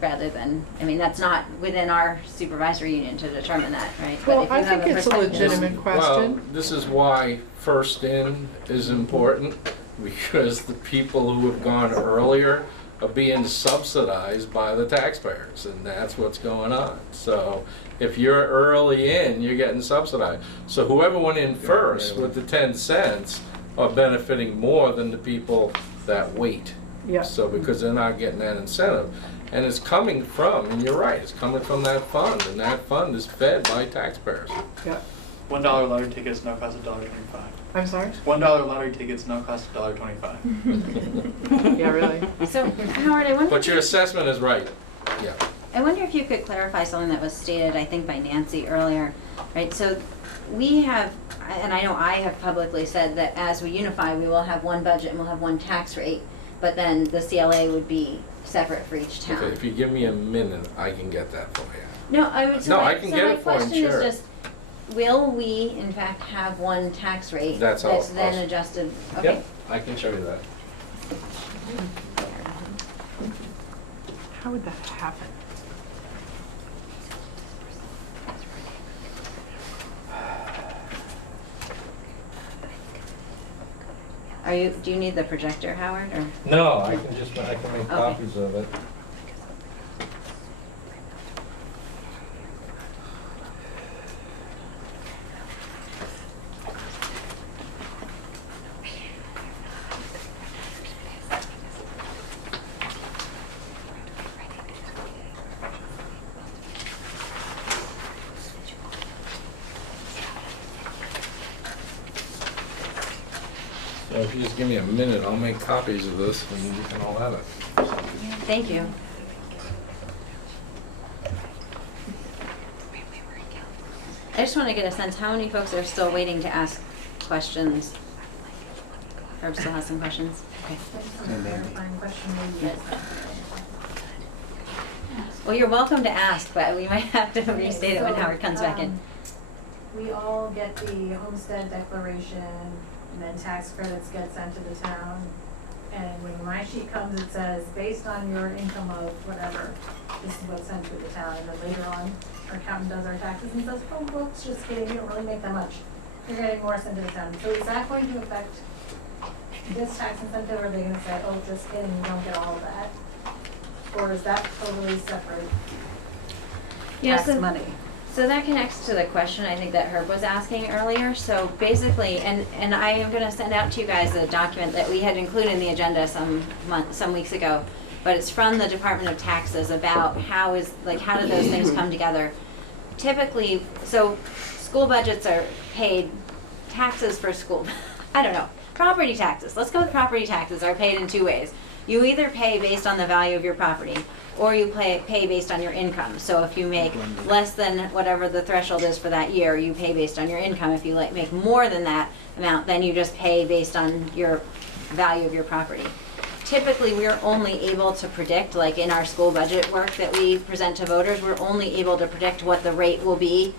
rather than, I mean, that's not within our supervisory union to determine that, right? But Well, if you I have think it's a perspective- legitimate Well, question. this is why first in is important, because the people who have gone earlier are being subsidized by the taxpayers, and that's what's going on. So if you're early in, you're getting subsidized. So whoever went in first with the 10 cents are benefiting more than the people that wait. Yeah. So because they're not getting that incentive. And it's coming from, and you're right, it's coming from that fund, and that fund is fed by taxpayers. Yeah. $1 lottery tickets now cost $1.25. I'm sorry? $1 lottery tickets now cost $1.25. Yeah, really? So, Howard, I wonder. But your assessment is right, yeah. I wonder if you could clarify something that was stated, I think, by Nancy earlier, right? So we have, and I know I have publicly said that as we unify, we will have one budget and we'll have one tax rate, but then the CLA would be separate for each town. Okay, if you give me a minute, I can get that for you. No, I would, No, I can get it for my him, question is sure. just, will we in fact have one tax rate That's all- then all- adjusted? Okay. Yep, I can show you that. How would that happen? Do you need the projector, Howard, or? No, I can make copies of it. So if you just give me a minute, I'll make copies of this and you can all have it. Thank you. I just want to get a sense, how many folks are still waiting to ask questions? Herb still has some questions? Okay. Well, you're welcome to ask, but we might have to restate it when Howard comes back in. We all get the homestead declaration, and then tax credits get sent to the town. And when my sheet comes, it says, based on your income of whatever, this is what's sent to the town. And then later on, our accountant does our taxes and says, oh, whoops, just kidding, you don't really make that much. You're getting more sent to the town. So is that going to affect this tax incentive, or are they gonna say, oh, just kidding, you don't get all of that? Or is that totally separate tax money? So that connects to the question I think that Herb was asking earlier. So basically, and I am going to send out to you guys a document that we had included in the agenda some weeks ago, but it's from the Department of Taxes about how do those things come together. Typically, so school budgets are paid, taxes for school, I don't know, property taxes. Let's go with property taxes are paid in two ways. You either pay based on the value of your property, or you pay based on your income. So if you make less than whatever the threshold is for that year, you pay based on your income. If you make more than that amount, then you just pay based on your value of your property. Typically, we're only able to predict, like in our school budget work that we present to voters, we're only able to predict what the rate will be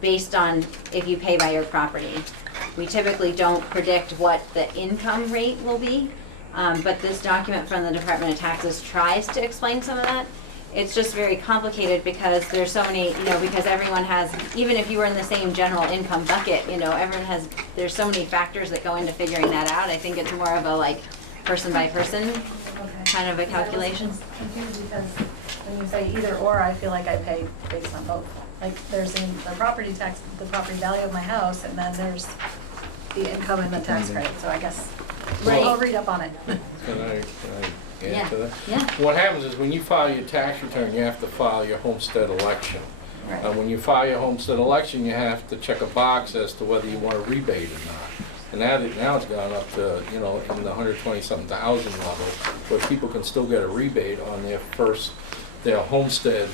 based on if you pay by your property. We typically don't predict what the income rate will be. But this document from the Department of Taxes tries to explain some of that. It's just very complicated because there's so many, because everyone has, even if you were in the same general income bucket, there's so many factors that go into figuring that out. I think it's more of a person by person kind of a calculation. I'm confused because when you say either or, I feel like I pay based on both. Like there's the property tax, the property value of my house, and then there's the income and the tax credit, so I guess Right. I'll read up on it. Can I Yeah. answer that? Yeah. What happens is when you file your tax return, you have to file your homestead election. Right. When you file your homestead election, you have to check a box as to whether you want a rebate or not. And now it's gone up to, in the 120-something thousand level, where people can still get a rebate on their homestead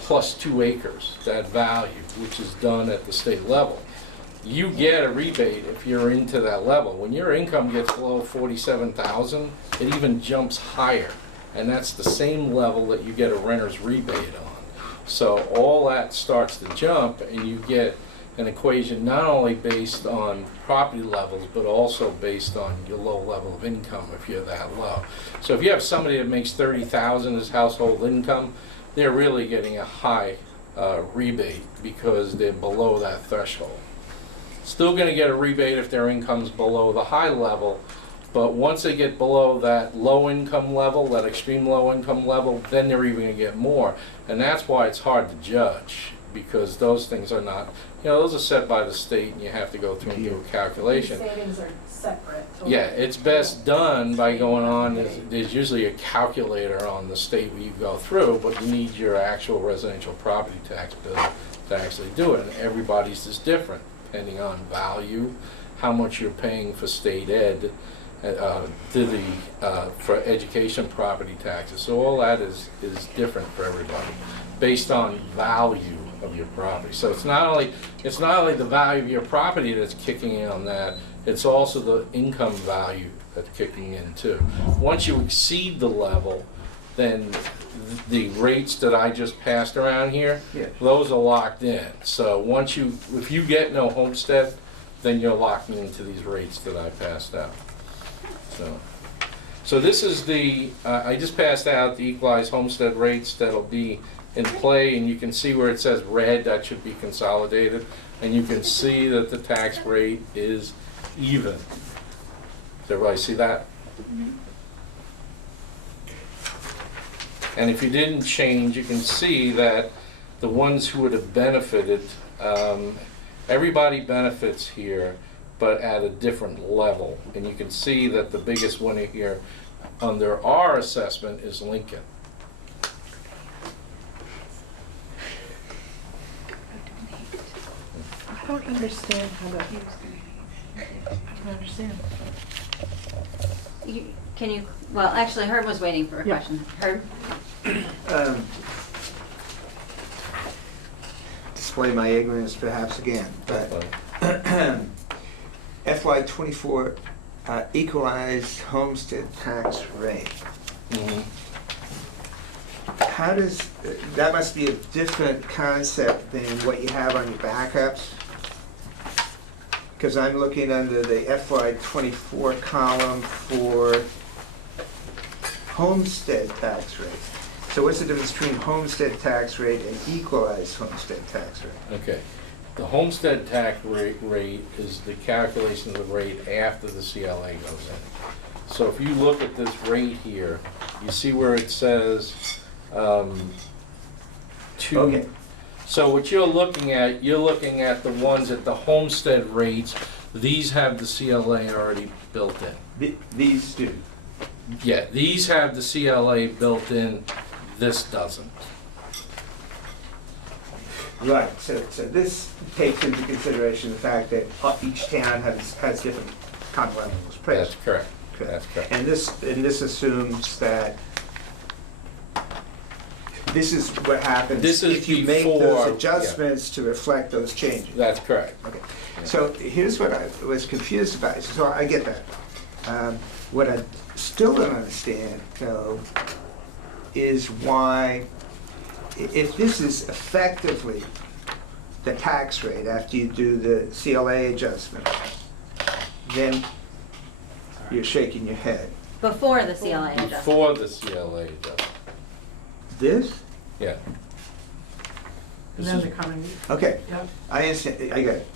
plus 2 acres, that value, which is done at the state level. You get a rebate if you're into that level. When your income gets below 47,000, it even jumps higher. And that's the same level that you get a renter's rebate on. So all that starts to jump, and you get an equation not only based on property levels, but also based on your low level of income if you're that low. So if you have somebody that makes 30,000 as household income, they're really getting a high rebate because they're below that threshold. Still going to get a rebate if their income's below the high level, but once they get below that low income level, that extreme low income level, then they're even going to get more. And that's why it's hard to judge, because those things are not, those are set by the state, and you have to go through and do a calculation. Savings are separate. Yeah, it's best done by going on, there's usually a calculator on the state where you go through, but you need your actual residential property tax bill to actually do it. And everybody's is different, depending on value, how much you're paying for state ed, for education property taxes. So all that is different for everybody, based on value of your property. So it's not only the value of your property that's kicking in on that, it's also the income value that's kicking in too. Once you exceed the level, then the rates that I just passed around here, those are locked in. So if you get no homestead, then you're locked into these rates that I passed out. So this is I just passed out the equalized homestead rates that'll be in play, and you can see where it says red, that should be consolidated, and you can see that the tax rate is even. Does everybody see that? Mm-hmm. And if you didn't change, you can see that the ones who would have benefited, everybody benefits here, but at a different level. And you can see that the biggest winner here under our assessment is Lincoln. I don't understand how that, I don't understand. Well, actually, Herb was waiting for a Yeah. question. Herb? Display my ignorance perhaps again, but FY24 equalized homestead tax rate. Mm-hmm. How does, that must be a different concept than what you have on your backups? Because I'm looking under the FY24 column for homestead tax rate. So what's the difference between homestead tax rate and equalized homestead tax rate? Okay. The homestead tax rate is the calculation of the rate after the CLA goes in. So if you look at this rate here, you see where it says Okay. So what you're looking at the ones at the homestead rates. These have the CLA already built in. These do? Yeah, these have the CLA built in. This doesn't. Right, so this takes into consideration the fact that each town has different common levels of price. That's correct. That's correct. And this assumes that this is what happens This is if you make before- those adjustments to reflect those changes. That's correct. Okay, so here's what I was confused about. So I get that. What I still don't understand, though, is why, if this is effectively the tax rate after you do the CLA adjustment, then you're shaking your head. Before the CLA adjustment. Before the CLA adjustment. This? Yeah. And then the coming, Okay, yep. I understand, I got it.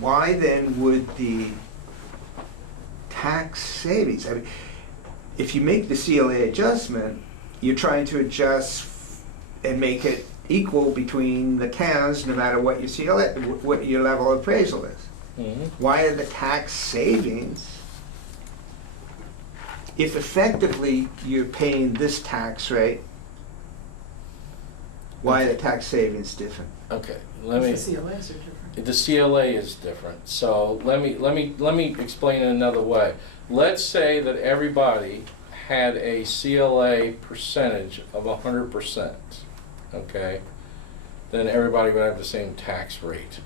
Why then would the tax savings, I mean, if you make the CLA adjustment, you're trying to adjust and make it equal between the towns, no matter what your CLA, what your level of appraisal is. Mhm. Why are the tax savings, if effectively you're paying this tax rate, why are the tax savings different? Okay, let me. The CLAs are different. The CLA is different, so let me explain it another way. Let's say that everybody had a CLA percentage of 100%, okay? Then everybody would have the same tax rate,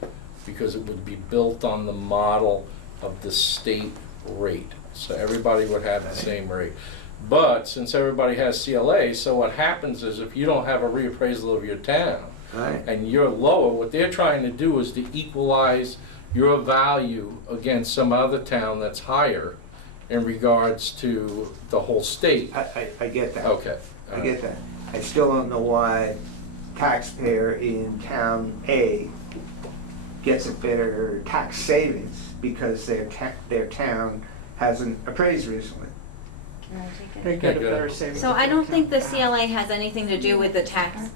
because it would be built on the model of the state rate. So everybody would have the same rate. But since everybody has CLA, so what happens is if you don't have a reappraisal of your town, Right. and you're lower, what they're trying to do is to equalize your value against some other town that's higher in regards to the whole state. I get that. Okay. I get that. I still don't know why taxpayer in town A gets a better tax savings because their town hasn't appraised recently. They get a better savings. So I don't think the CLA has anything to do with the tax.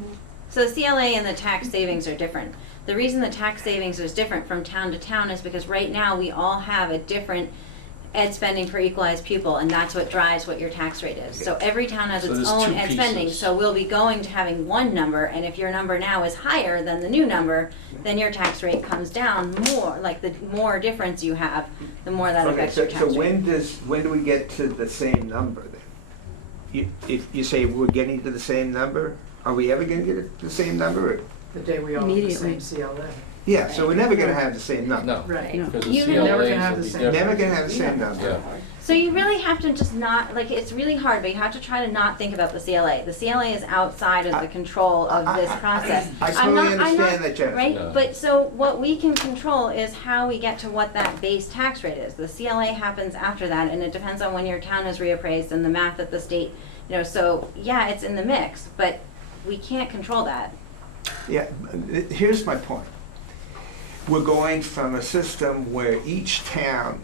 So the CLA and the tax savings are different. The reason the tax savings is different from town to town is because right now we all have a different ed spending per equalized pupil, and that's what drives what your tax rate is. So every town has So its there's own two ed spending, pieces. so we'll be going to having one number, and if your number now is higher than the new number, then your tax rate comes down more, like the more difference you have, the more that Okay, affects so, your tax so rate. when do we get to the same number then? If you say we're getting to the same number, are we ever gonna get to the same number? The day we all have the Immediately. same CLA. Yeah, so we're never gonna have the same number. No, Right. No. because the You CLAs never can have will the be same- different. Never gonna have the same number. Yeah. So you really have to just not, like, it's really hard, but you have to try to not think about the CLA. The CLA is outside of the control of this process. I I'm totally not- I'm understand not- that, Jennifer. Right, No. but so what we can control is how we get to what that base tax rate is. The CLA happens after that, and it depends on when your town is reappraised and the math that the state, so, yeah, it's in the mix, but we can't control that. Yeah, here's my point. We're going from a system where each town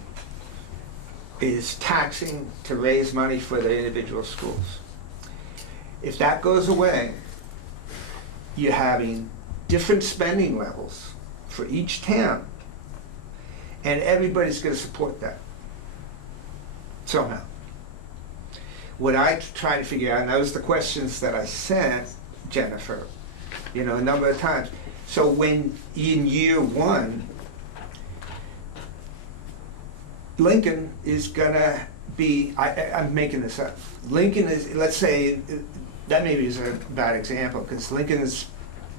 is taxing to raise money for their individual schools. If that goes away, you're having different spending levels for each town, and everybody's gonna support that somehow. What I try to figure out, and those are the questions that I sent Jennifer, a number of times. So when in year one, Lincoln is gonna be, I'm making this up. Lincoln is, let's say, that maybe is a bad example, because Lincoln's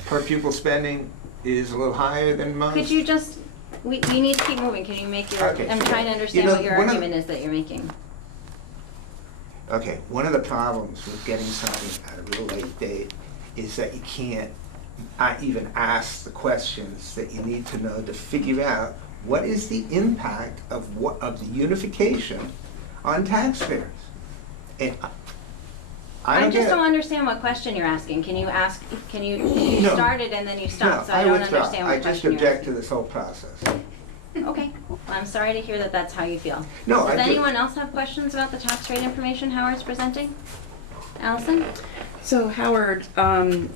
per pupil spending is a little higher than most. Could you just, we need to keep moving. Can you make your, Okay. I'm trying to understand what your one of- argument is that you're making. Okay, one of the problems with getting something at a real late date is that you can't even ask the questions that you need to know to figure out what is the impact of the unification on taxpayers. And I don't just get don't it. understand what question you're asking. Can you you No. started and then you stopped, so No, I don't withdraw. understand what I just question you're object to asking. this whole process. Okay, well, I'm sorry to hear that that's how you feel. No, Does I do. anyone else have questions about the tax rate information Howard's presenting? Allison? So Howard,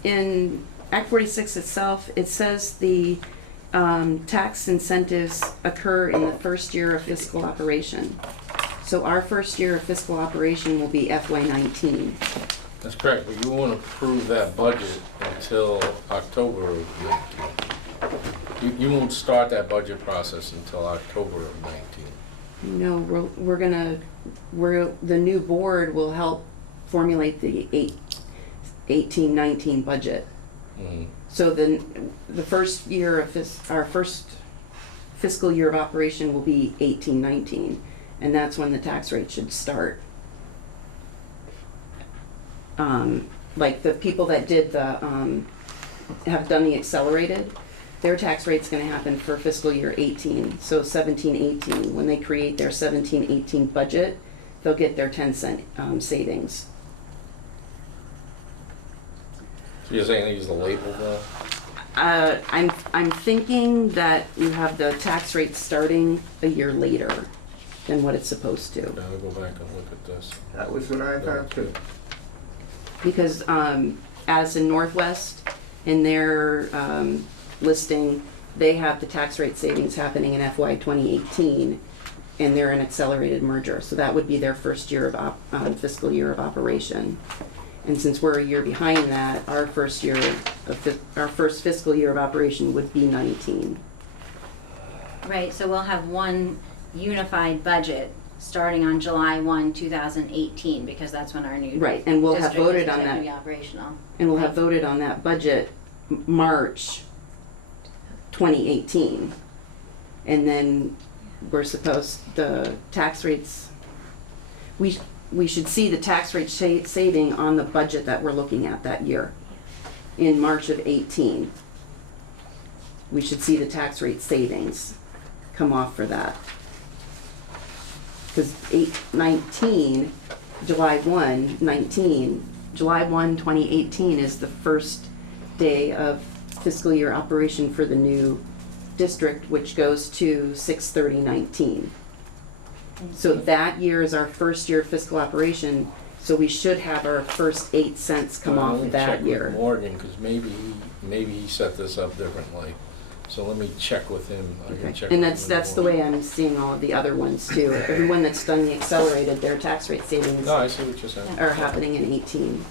in Act 46 itself, it says the tax incentives occur in the first year of fiscal operation. So our first year of fiscal operation will be FY19. That's correct, but you won't approve that budget until October of 19. You won't start that budget process until October of 19. No, the new board will help formulate the 18-19 budget. Mhm. So then, the first year of our first fiscal year of operation will be 18-19, and that's when the tax rate should start. Like the people that did have done the accelerated, their tax rate's gonna happen for fiscal year 18, so 17-18. When they create their 17-18 budget, they'll get their 10-cent savings. So you're saying they use the label though? I'm thinking that you have the tax rate starting a year later than what it's supposed to. Now I'll go back and look at this. That was what I thought too. Because as in Northwest, in their listing, they have the tax rate savings happening in FY 2018, and they're an accelerated merger. So that would be their first year of fiscal year of operation. And since we're a year behind that, our first fiscal year of operation would be 19. Right, so we'll have one unified budget starting on July 1, 2018, because that's when our new Right, and we'll have district voted is on going to that. be operational. And we'll have voted on that budget March 2018. And then we're supposed, the tax rates, we should see the tax rate saving on the budget that we're looking at that year in March of 18. We should see the tax rate savings come off for that. Because July 1, 2018 is the first day of fiscal year operation for the new district, which goes to 6/30/19. So that year is our first year of fiscal operation, so we should have our first 8 cents come off of that year. Let me check with Morgan, because maybe he set this up differently. So let me check with him. I can check And with him that's the in way I'm seeing all of the other ones too. Everyone that's done the accelerated, their tax rate savings No, I see what you're saying. are happening in 18.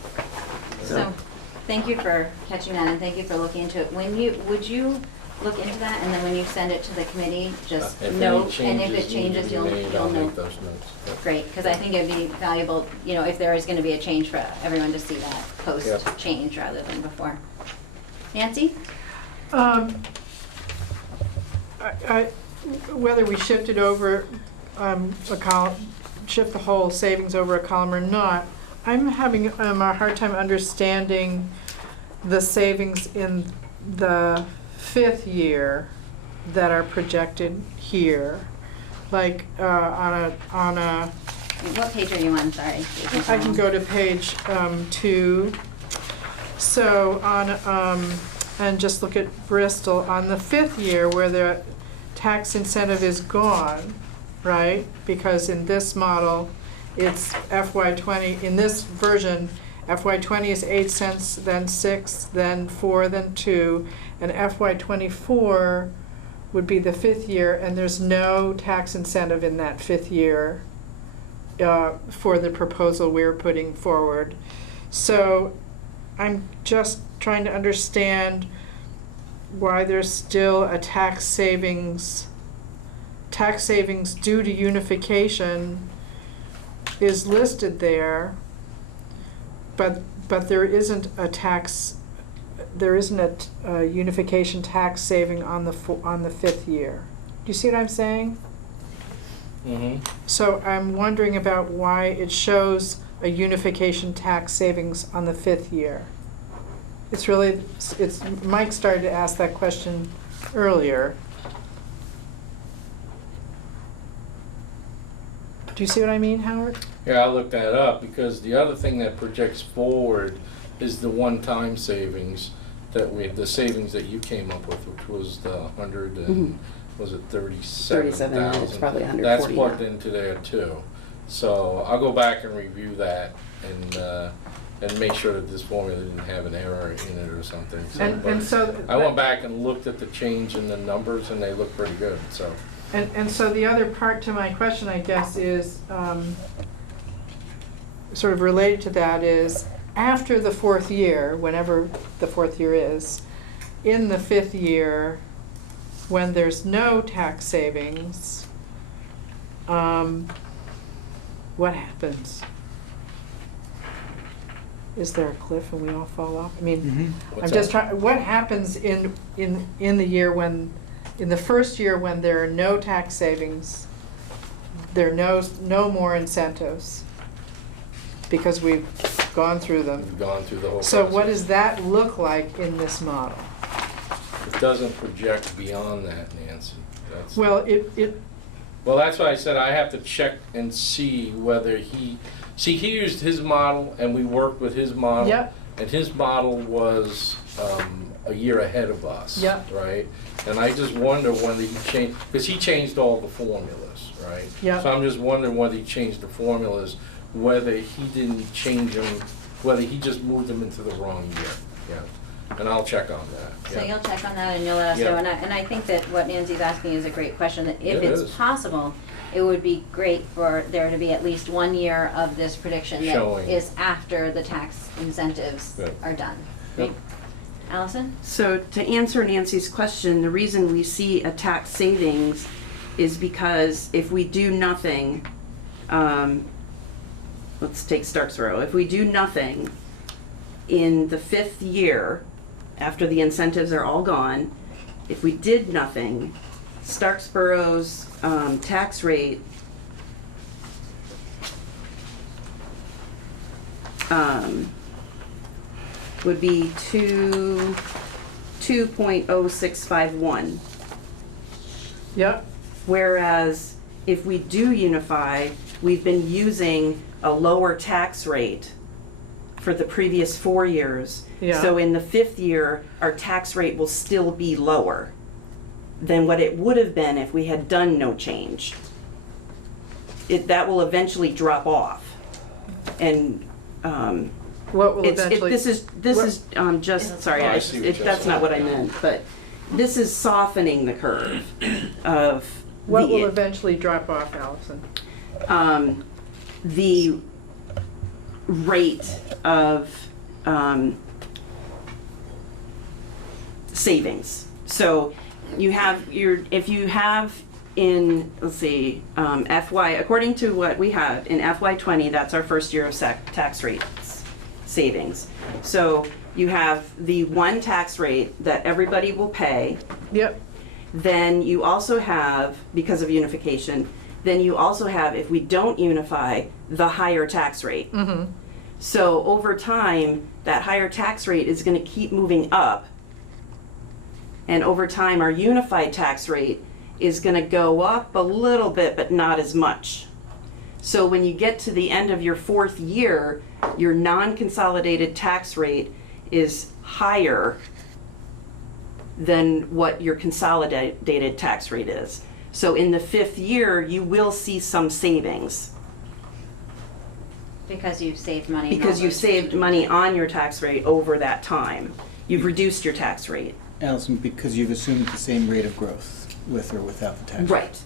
So, thank you for catching that, and thank you for looking into it. Would you look into that, and then when you send it to the committee, just note, and if it changes, you'll I'll know. make those notes. Yep. Great, because I think it'd be valuable, if there is gonna be a change, for everyone to see that Yep. post-change rather than before. Nancy? Whether we shift it over a column, shift the whole savings over a column or not, I'm having a hard time understanding the savings in the 5th year that are projected here. Like on a What page are you on, sorry? I can go to page 2. So and just look at Bristol, on the 5th year where the tax incentive is gone, right? Because in this model, it's FY20, in this version, FY20 is 8 cents, then 6, then 4, then 2, and FY24 would be the 5th year, and there's no tax incentive in that 5th year for the proposal we're putting forward. So I'm just trying to understand why there's still a tax savings due to unification is listed there, but there isn't a unification tax saving on the 5th year. Do you see what I'm saying? Mm-hmm. So I'm wondering about why it shows a unification tax savings on the 5th year. Mike started to ask that question earlier. Do you see what I mean, Howard? Yeah, I looked that up because the other thing that projects forward is the one-time savings the savings that you came up with, which was the 100 and was it 37,000? It's probably 140 That's plugged now. into there too. So I'll go back and review that and make sure that this formula didn't have an error in it or something. So I went back and looked at the change in the numbers and they look pretty good. So. And so the other part to my question, I guess, is sort of related to that is, after the 4th year, whenever the 4th year is, in the 5th year, when there's no tax savings, what happens? Is there a cliff and we all fall off? I mean, I'm just trying, what happens in the year when, in the first year when there are no tax savings, there are no more incentives, because we've gone through them. We've gone through the whole So process. what does that look like in this model? It doesn't project beyond that, Nancy. Well, Well, that's why I said I have to check and see whether he used his model and we worked with his model. Yep. And his model was a year ahead of us, Yep. right? And I just wonder whether he changed, because he changed all the formulas, right? Yep. So I'm just wondering whether he changed the formulas, whether he didn't change them, whether he just moved them into the wrong year, yeah. and I'll check on that. So yeah. you'll check on that and you'll let us Yeah. know, and I think that what Nancy's asking is a great question, that if It it's is. possible, it would be great for there to be at least 1 year of this prediction that Showing. is after the tax incentives Yep. are done. Yep. Right? Allison? So to answer Nancy's question, the reason we see a tax savings is because if we do nothing, let's take Starksboro. If we do nothing in the 5th year, after the incentives are all gone, if we did nothing, Starksboro's tax rate would be 2.0651. Yep, Whereas if we do unify, we've been using a lower tax rate for the previous 4 years. Yeah. So in the 5th year, our tax rate will still be lower than what it would have been if we had done no change. That will eventually drop off. And what will it's, eventually? this is just, sorry, Oh, I see what you're that's not saying. what I meant, but this is softening the curve of What will the, eventually drop off, Allison? the rate of savings. So you have if you have in, let's see, according to what we have in FY20, that's our first year of tax rates savings. So you have the one tax rate that everybody will pay. Yep, Then you also have, because of unification, then you also have, if we don't unify, the higher tax rate. mm-hmm, So over time, that higher tax rate is going to keep moving up. And over time, our unified tax rate is going to go up a little bit, but not as much. So when you get to the end of your 4th year, your non-consolidated tax rate is higher than what your consolidated tax rate is. So in the 5th year, you will see some savings Because you've saved money. and because all you've those- saved money on your tax rate over that time. You've reduced your tax rate. Allison, because you've assumed the same rate of growth with or without the tax. Right.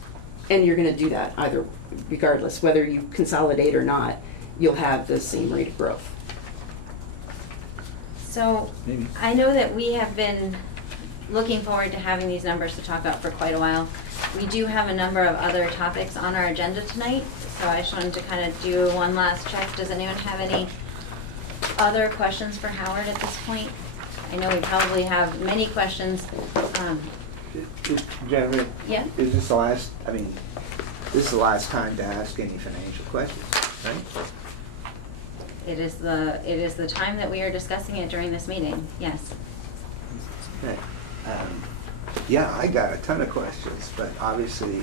And you're gonna do that either, regardless, whether you consolidate or not, you'll have the same rate of growth. So Maybe. I know that we have been looking forward to having these numbers to talk about for quite a while. We do have a number of other topics on our agenda tonight, so I just wanted to kind of do one last check. Does anyone have any other questions for Howard at this point? I know we probably have many questions. Gentlemen, Yeah? is this the last, this is the last time to ask any financial questions, right? It is the time that we are discussing it during this meeting, yes. Okay. Yeah, I got a ton of questions, but obviously,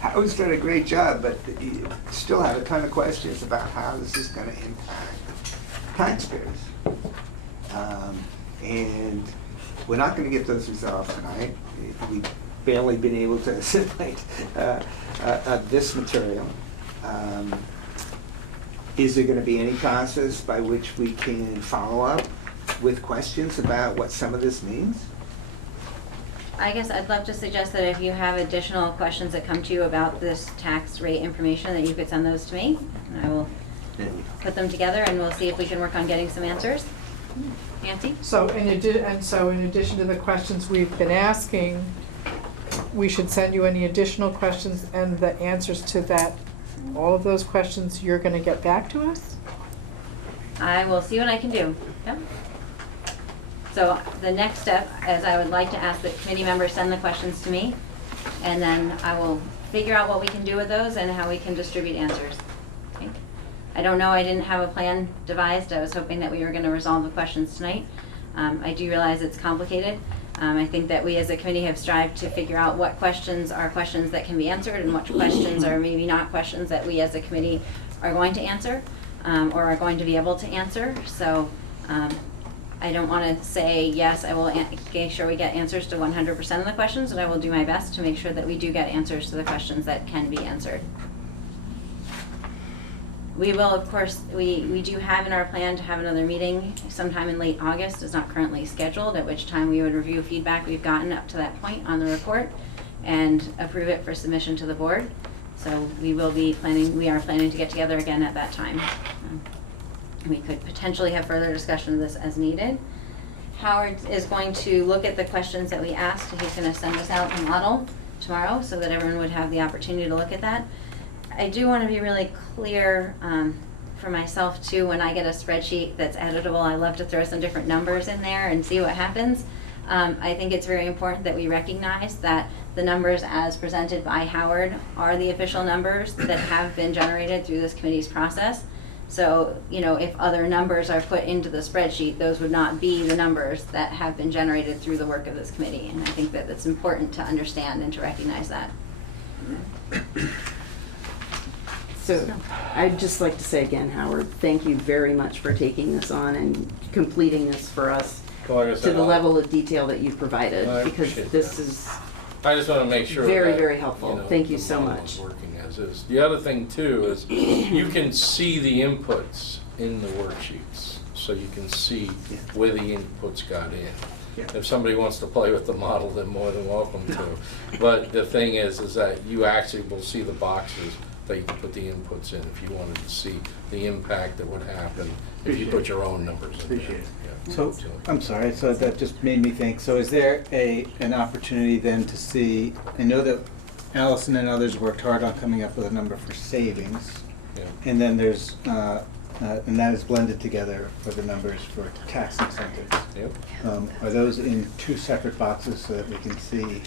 Howard's done a great job, but you still have a ton of questions about how this is gonna impact taxpayers. And we're not gonna get those resolved tonight. We've barely been able to assimilate this material. Is there gonna be any process by which we can follow up with questions about what some of this means? I guess I'd love to suggest that if you have additional questions that come to you about this tax rate information, that you could send those to me. And I will put them together and we'll see if we can work on getting some answers. Nancy? so in addition to the questions we've been asking, we should send you any additional questions and the answers to that, all of those questions you're gonna get back to us? I will see what I can do. Yep. So the next step is I would like to ask the committee members send the questions to me, and then I will figure out what we can do with those and how we can distribute answers. Okay? I don't know, I didn't have a plan devised. I was hoping that we were gonna resolve the questions tonight. I do realize it's complicated. I think that we as a committee have strived to figure out what questions are questions that can be answered and what questions are maybe not questions that we as a committee are going to answer, or are going to be able to answer. So I don't want to say, yes, I will make sure we get answers to 100% of the questions, and I will do my best to make sure that we do get answers to the questions that can be answered. We will, of course, we do have in our plan to have another meeting sometime in late August. It's not currently scheduled, at which time we would review feedback we've gotten up to that point on the report and approve it for submission to the board. So we are planning to get together again at that time. We could potentially have further discussion of this as needed. Howard is going to look at the questions that we asked. He's going to send us out a model tomorrow so that everyone would have the opportunity to look at that. I do want to be really clear for myself too, when I get a spreadsheet that's editable, I love to throw some different numbers in there and see what happens. I think it's very important that we recognize that the numbers as presented by Howard are the official numbers that have been generated through this committee's process. So, you know, if other numbers are put into the spreadsheet, those would not be the numbers that have been generated through the work of this committee. And I think that it's important to understand and to recognize that. So I'd just like to say again, Howard, thank you very much for taking this on and completing this for us Like I to said, the level of detail that you provided, I because appreciate this that. is I just want to make sure very, that, very helpful. you know, Thank you the so model much. is working as is. The other thing too is you can see the inputs in the worksheets, so you can see where the inputs got in. Yeah. If somebody wants to play with the model, they're more than welcome to. But the thing is that you actually will see the boxes that you can put the inputs in if you wanted to see the impact that would happen if you put your own numbers in there. Appreciate it. Yeah. So, I'm sorry, so that just made me think, so is there an opportunity then to see, I know that Allison and others worked hard on coming up with a number for savings, Yeah. and then there's, and that is blended together for the numbers for tax incentives. Yep. Are those in two separate boxes so that we can see?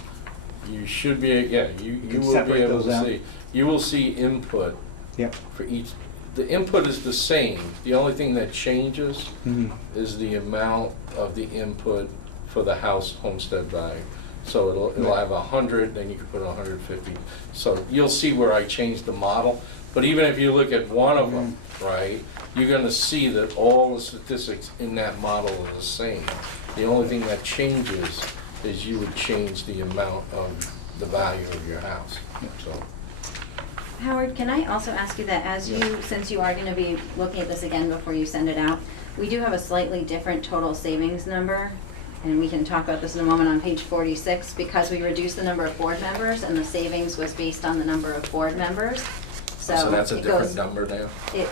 You should be, yeah, you can will be separate able those to out? see. You will see input Yep. for each. The input is the same. The only thing that changes Mhm. is the amount of the input for the house homestead value. So it'll have 100, then you can put 150. So you'll see where I changed the model. But even if you look at one of them, right, you're gonna see that all the statistics in that model are the same. The only thing that changes is you would change the amount of the value of your house, so. Howard, can I also ask you that since you are going to be looking at this again before you send it out, we do have a slightly different total savings number, and we can talk about this in a moment on page 46, because we reduced the number of board members and the savings was based on the number of board members. So that's a it different goes- number now?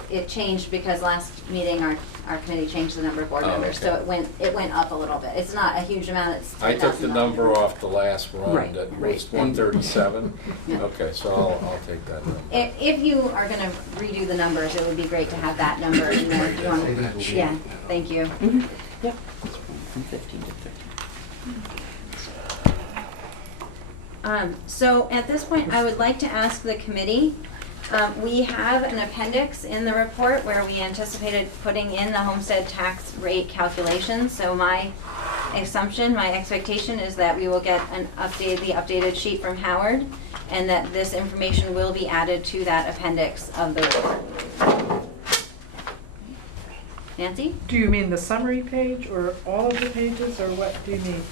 It changed because last meeting our committee changed the number of board Oh, members, so okay. it went up a little bit. It's not a huge amount, it's I took the $10,000. number off the last run, Right, that right. was 137. Yeah. Okay, so I'll take that number. If you are gonna redo the numbers, it would be great to have that number in there. If you wanna- Yeah, thank you. Yep. From 15 to 13. So at this point, I would like to ask the committee, we have an appendix in the report where we anticipated putting in the homestead tax rate calculations. So my assumption, my expectation is that we will get the updated sheet from Howard, and that this information will be added to that appendix of the report. Nancy? Do you mean the summary page or all of the pages, or what do you mean?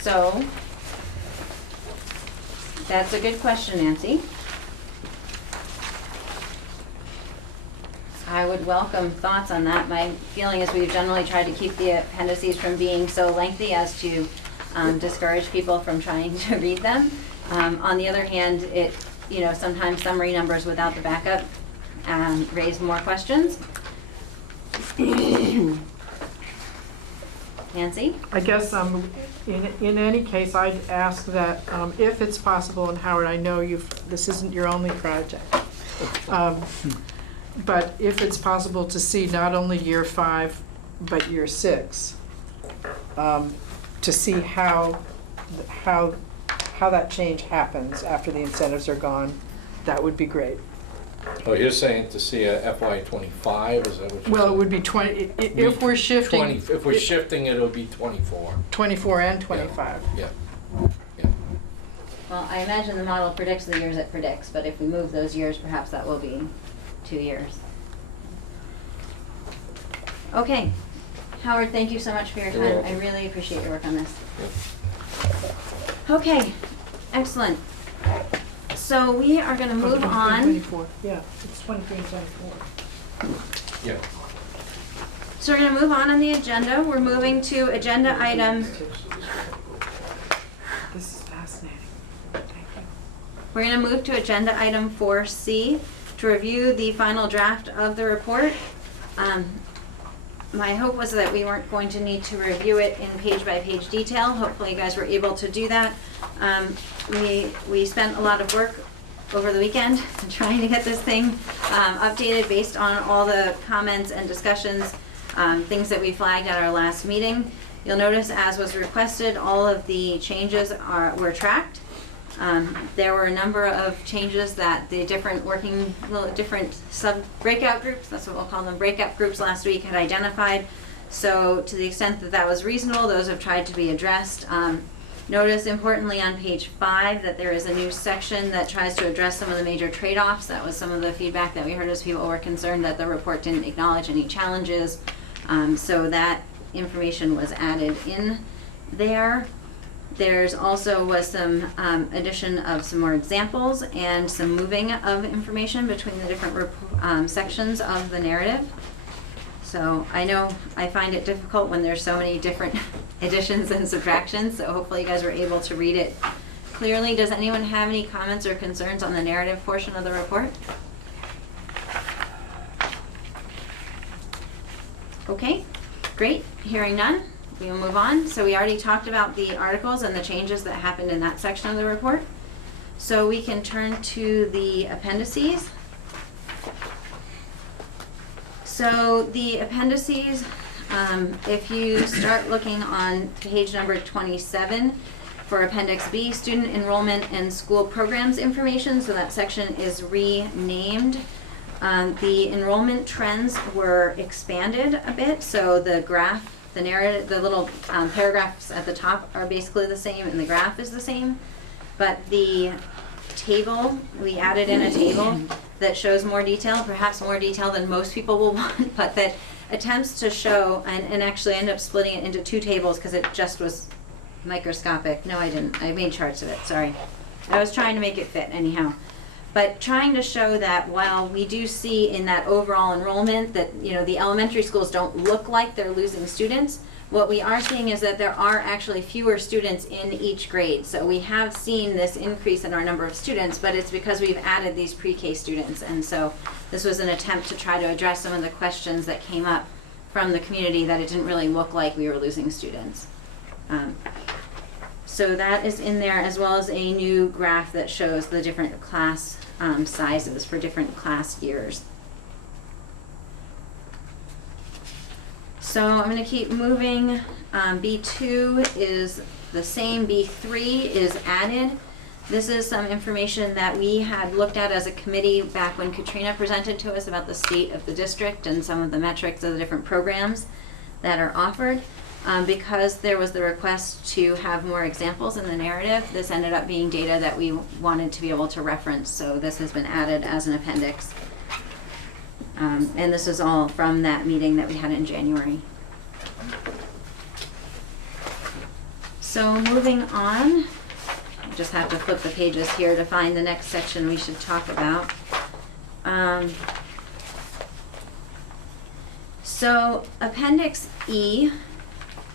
So, that's a good question, Nancy. I would welcome thoughts on that. My feeling is we've generally tried to keep the appendices from being so lengthy as to discourage people from trying to read them. On the other hand, sometimes summary numbers without the backup raise more questions. Nancy? I guess in any case, I'd ask that if it's possible, and Howard, I know this isn't your only project, but if it's possible to see not only year 5, but year 6, to see how that change happens after the incentives are gone, that would be great. Oh, you're saying to see a FY25, is that what you're saying? Well, it would be 20, if we're shifting. If we're shifting, it'll be 24. 24 and 25. Yeah. Well, I imagine the model predicts the years it predicts, but if we move those years, perhaps that will be 2 years. Okay. Howard, thank you so much for your You're time. welcome. I really appreciate your work on this. Okay, excellent. So we are gonna move on. 24, yeah, it's 23 and 24. Yeah. So we're gonna move on the agenda. We're moving to agenda item, This is fascinating. Thank you. we're gonna move to agenda item 4C to review the final draft of the report. My hope was that we weren't going to need to review it in page-by-page detail. Hopefully you guys were able to do that. We spent a lot of work over the weekend trying to get this thing updated based on all the comments and discussions, things that we flagged at our last meeting. You'll notice, as was requested, all of the changes were tracked. There were a number of changes that the different breakout groups, that's what we'll call them, breakout groups last week had identified. So to the extent that that was reasonable, those have tried to be addressed. Notice importantly on page 5 that there is a new section that tries to address some of the major trade-offs. That was some of the feedback that we heard as people were concerned that the report didn't acknowledge any challenges. So that information was added in there. There's also was some addition of some more examples and some moving of information between the different sections of the narrative. So I know I find it difficult when there's so many different additions and subtractions, so hopefully you guys were able to read it clearly. Does anyone have any comments or concerns on the narrative portion of the report? Okay, great. Hearing none, we will move on. So we already talked about the articles and the changes that happened in that section of the report. So we can turn to the appendices. So the appendices, if you start looking on page number 27 for Appendix B, Student Enrollment and School Programs Information, so that section is renamed. The enrollment trends were expanded a bit, so the graph, the narrative, the little paragraphs at the top are basically the same and the graph is the same. But the table, we added in a table that shows more detail, perhaps more detail than most people will want, but that attempts to show, and actually end up splitting it into 2 tables because it just was microscopic. No, I didn't. I made charts of it, sorry. I was trying to make it fit anyhow. But trying to show that while we do see in that overall enrollment that, you know, the elementary schools don't look like they're losing students, what we are seeing is that there are actually fewer students in each grade. So we have seen this increase in our number of students, but it's because we've added these pre-K students. And so this was an attempt to try to address some of the questions that came up from the community that it didn't really look like we were losing students. So that is in there, as well as a new graph that shows the different class sizes for different class years. So I'm going to keep moving. B2 is the same. B3 is added. This is some information that we had looked at as a committee back when Katrina presented to us about the state of the district and some of the metrics of the different programs that are offered. Because there was the request to have more examples in the narrative, this ended up being data that we wanted to be able to reference, so this has been added as an appendix. And this is all from that meeting that we had in January. So moving on, I just have to flip the pages here to find the next section we should talk about. So Appendix E,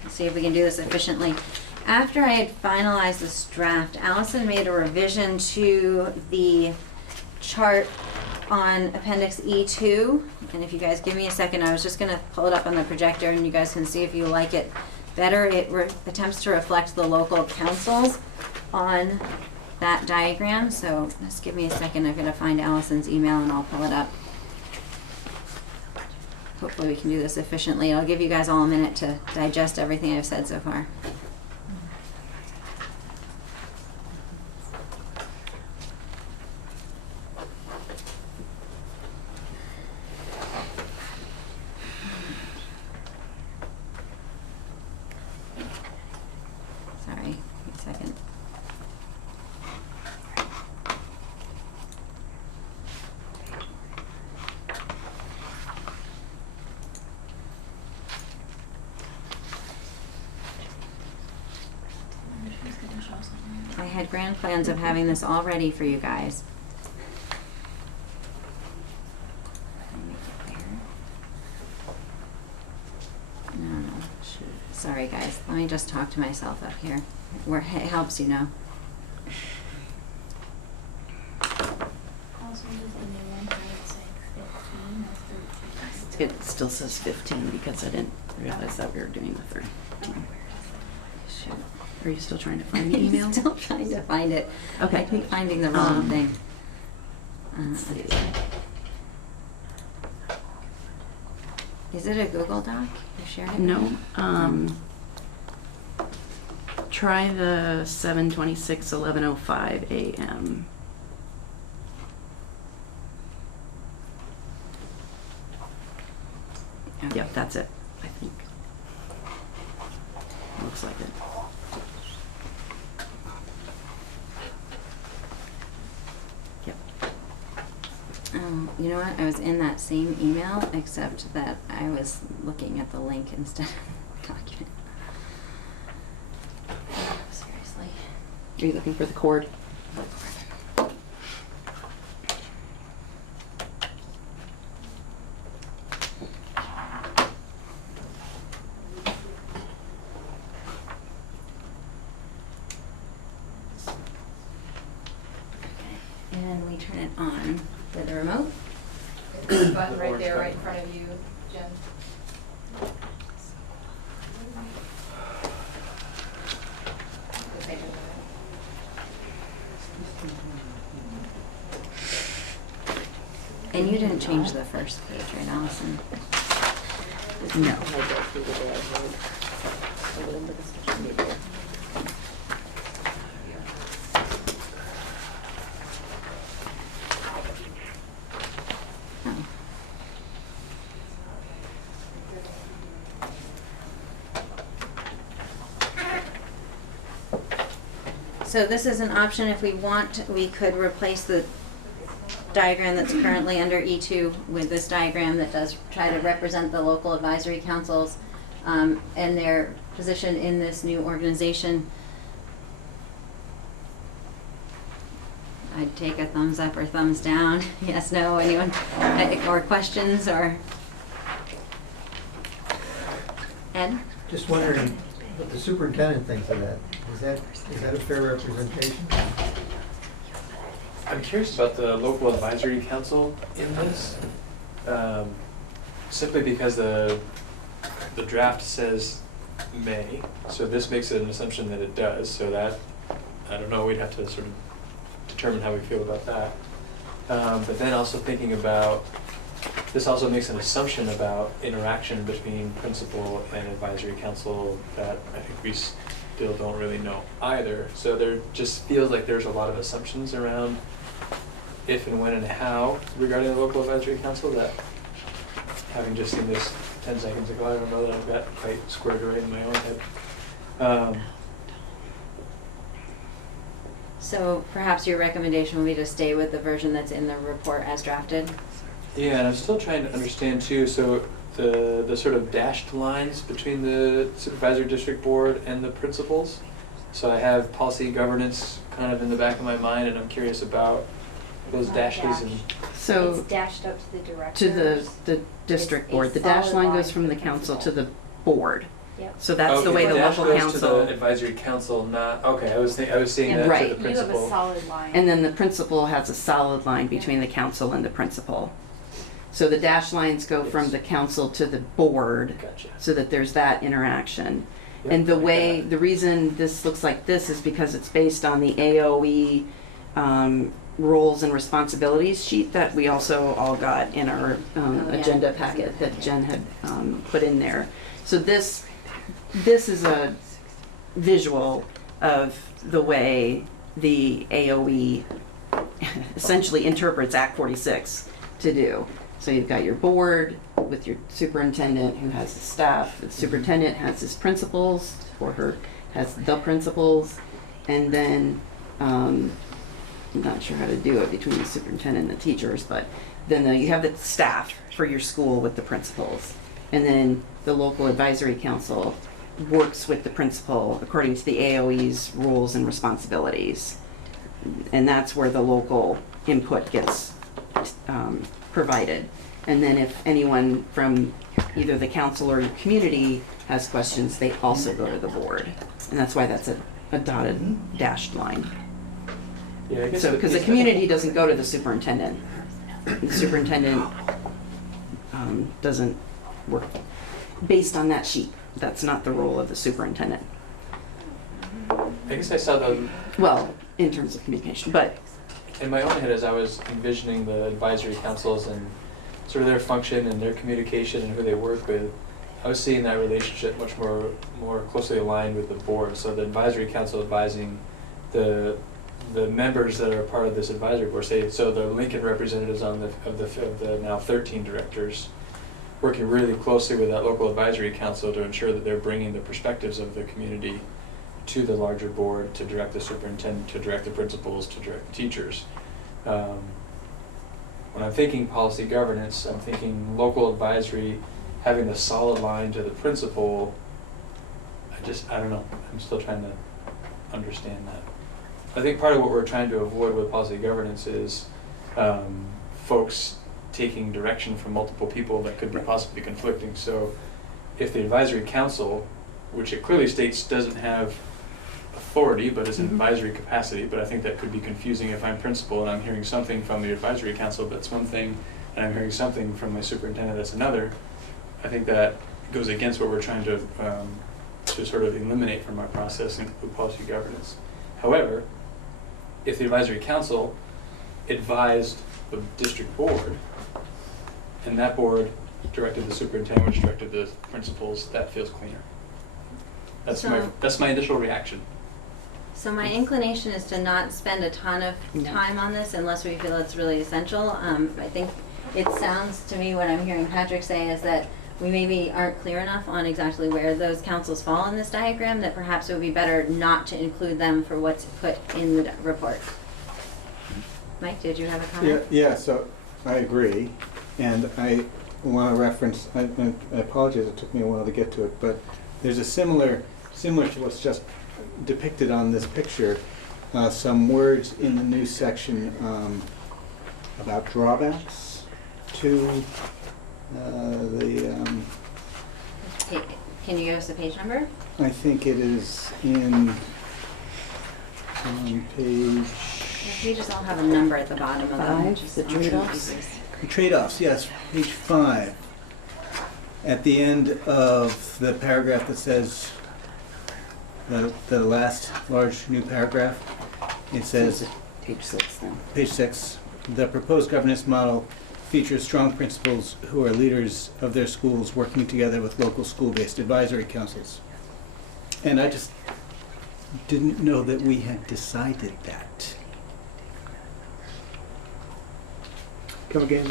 let's see if we can do this efficiently. After I had finalized this draft, Allison made a revision to the chart on Appendix E2, and if you guys give me a second, I was just going to pull it up on the projector and you guys can see if you like it better. It attempts to reflect the local councils on that diagram, so just give me a second. I've got to find Allison's email and I'll pull it up. Hopefully we can do this efficiently. I'll give you guys all a minute to digest everything I've said so far. Sorry, give me a second. had grand plans of having this all ready for you guys. No, shoot. Sorry guys, let me just talk to myself up here, where it helps, you know. It still says 15 because I didn't realize that we were doing the 13. Shoot. Are you still trying to find the email? Still trying to find it. Okay. I keep finding the wrong thing. Let's see. Is it a Google Doc? You shared it? No. Try the 7/26/11:05 a.m. Okay. Yep, that's it, I think. Looks like it. Yep. You know what? I was in that same email, except that I was looking at the link instead of the document. Oh, seriously. Are you looking for the cord? And we turn it on with the remote. There's a button right there, right in front of you, Jen. And you didn't change the first page, right, Allison? No. Oh. So this is an option if we want. We could replace the diagram that's currently under E2 with this diagram that does try to represent the local advisory councils and their position in this new organization. I'd take a thumbs up or thumbs down. Yes, no, anyone? Or questions or? Ed? Just wondering what the superintendent thinks of that. Is that a fair representation? I'm curious about the local advisory council in this, simply because the draft says may, so this makes it an assumption that it does, so that, I don't know, we'd have to sort of determine how we feel about that. But then also thinking about, this also makes an assumption about interaction between principal and advisory council that I think we still don't really know either. So there just feels like there's a lot of assumptions around if and when and how regarding the local advisory council that, having just seen this 10 seconds ago, I don't know that I've got quite squared away in my own head. So perhaps your recommendation would be to stay with the version that's in the report as drafted? Yeah, and I'm still trying to understand too, so the sort of dashed lines between the supervisory district board and the principals. So I have policy governance kind of in the back of my mind, and I'm curious about those dashes and. So It's dashed up to the directors. to the district It's board, a the dash solid line line goes from to the the council to principal. the board. Yep. So that's the way the dash local goes council. to the advisory council, not, okay, I was seeing And that right. to the You have principal. a solid line. And then the principal has a solid line between the council and the principal. So the dash lines go from Yes. the council to the board, Gotcha. so that there's that interaction. Yep, And the like way, that. the reason this looks like this is because it's based on the AOE roles and responsibilities sheet that we also all got in our yeah. agenda packet that Jen had put in there. So this is a visual of the way the AOE essentially interprets Act 46 to do. So you've got your board with your superintendent who has the staff. The superintendent has his principals, or her has the principals, and then I'm not sure how to do it between the superintendent and the teachers, but then you have the staff for your school with the principals, and then the local advisory council works with the principal according to the AOE's rules and responsibilities. And that's where the local input gets provided. And then if anyone from either the council or your community has questions, they also go to the board. And that's why that's a dotted dashed line. Yeah, I guess So, because the community doesn't go to the superintendent. The superintendent doesn't work based on that sheet. That's not the role of the superintendent. I guess I saw the, Well, in terms of communication, but in my own head as I was envisioning the advisory councils and sort of their function and their communication and who they work with, I was seeing that relationship much more closely aligned with the board. So the advisory council advising the members that are part of this advisory board, say, so the Lincoln representatives of the now 13 directors, working really closely with that local advisory council to ensure that they're bringing the perspectives of the community to the larger board, to direct the superintendent, to direct the principals, to direct the teachers. When I'm thinking policy governance, I'm thinking local advisory, having a solid line to the principal. I don't know, I'm still trying to understand that. I think part of what we're trying to avoid with policy governance is folks taking direction from multiple people that could be possibly conflicting. So if the advisory council, which it clearly states doesn't have authority but is an advisory capacity, but I think that could be confusing if I'm principal and I'm hearing something from the advisory council that's one thing and I'm hearing something from my superintendent that's another. I think that goes against what we're trying to sort of eliminate from our process in policy governance. However, if the advisory council advised the district board and that board directed the superintendent, which directed the principals, that feels cleaner. That's my initial reaction. So my inclination is to not spend a ton of time on this unless we feel it's really essential. I think it sounds to me, what I'm hearing Patrick say is that we maybe aren't clear enough on exactly where those councils fall in this diagram, that perhaps it would be better not to include them for what's put in the report. Mike, did you have a comment? Yeah, so I agree, and I want to reference, I apologize, it took me a while to get to it, but there's a similar to what's just depicted on this picture, some words in the new section about drawbacks to Can you give us a page number? I think it is on page... The pages all have a number at the bottom of them. The trade-offs. Trade-offs, yes, page 5. At the end of the paragraph that says, the last large new paragraph, it says, Page 6 then. page 6, the proposed governance model features strong principals who are leaders of their schools working together with local school-based advisory councils. And I just didn't know that we had decided that. Come again?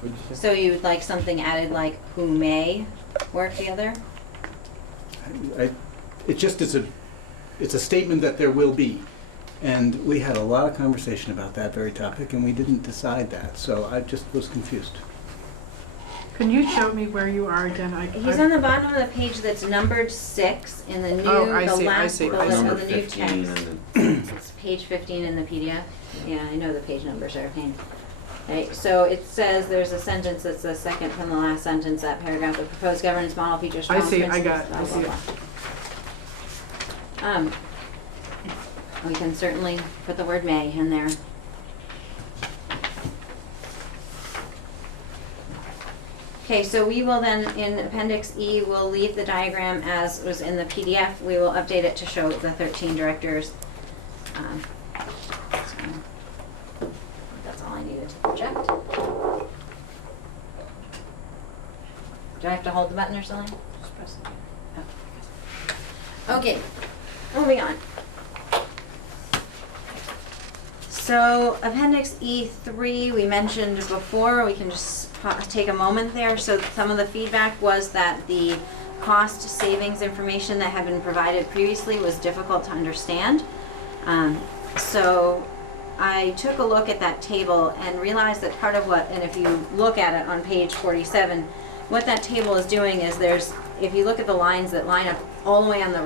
What'd you say? So you would like something added like who may work together? It just is it's a statement that there will be. And we had a lot of conversation about that very topic, and we didn't decide that, so I just was confused. Can you show me where you are again? He's on the bottom of the page that's numbered 6 in the new, the last bullet of the new text. It's page 15 in the PDF. Yeah, I know the page numbers are a pain. Okay, so it says there's a sentence that's the second from the last sentence, that paragraph, the proposed governance model features strong principles. I got it, blah, I see blah, it. blah. We can certainly put the word may in there. Okay, so we will then, in Appendix E, we'll leave the diagram as was in the PDF. We will update it to show the 13 directors. So that's all I needed to project. Do I have to hold the button or something? Just press it. Oh. Okay, moving on. So Appendix E3, we mentioned before, we can just take a moment there. So some of the feedback was that the cost savings information that had been provided previously was difficult to understand. So I took a look at that table and realized that part of what, and if you look at it on page 47, what that table is doing is if you look at the lines that line up all the way on the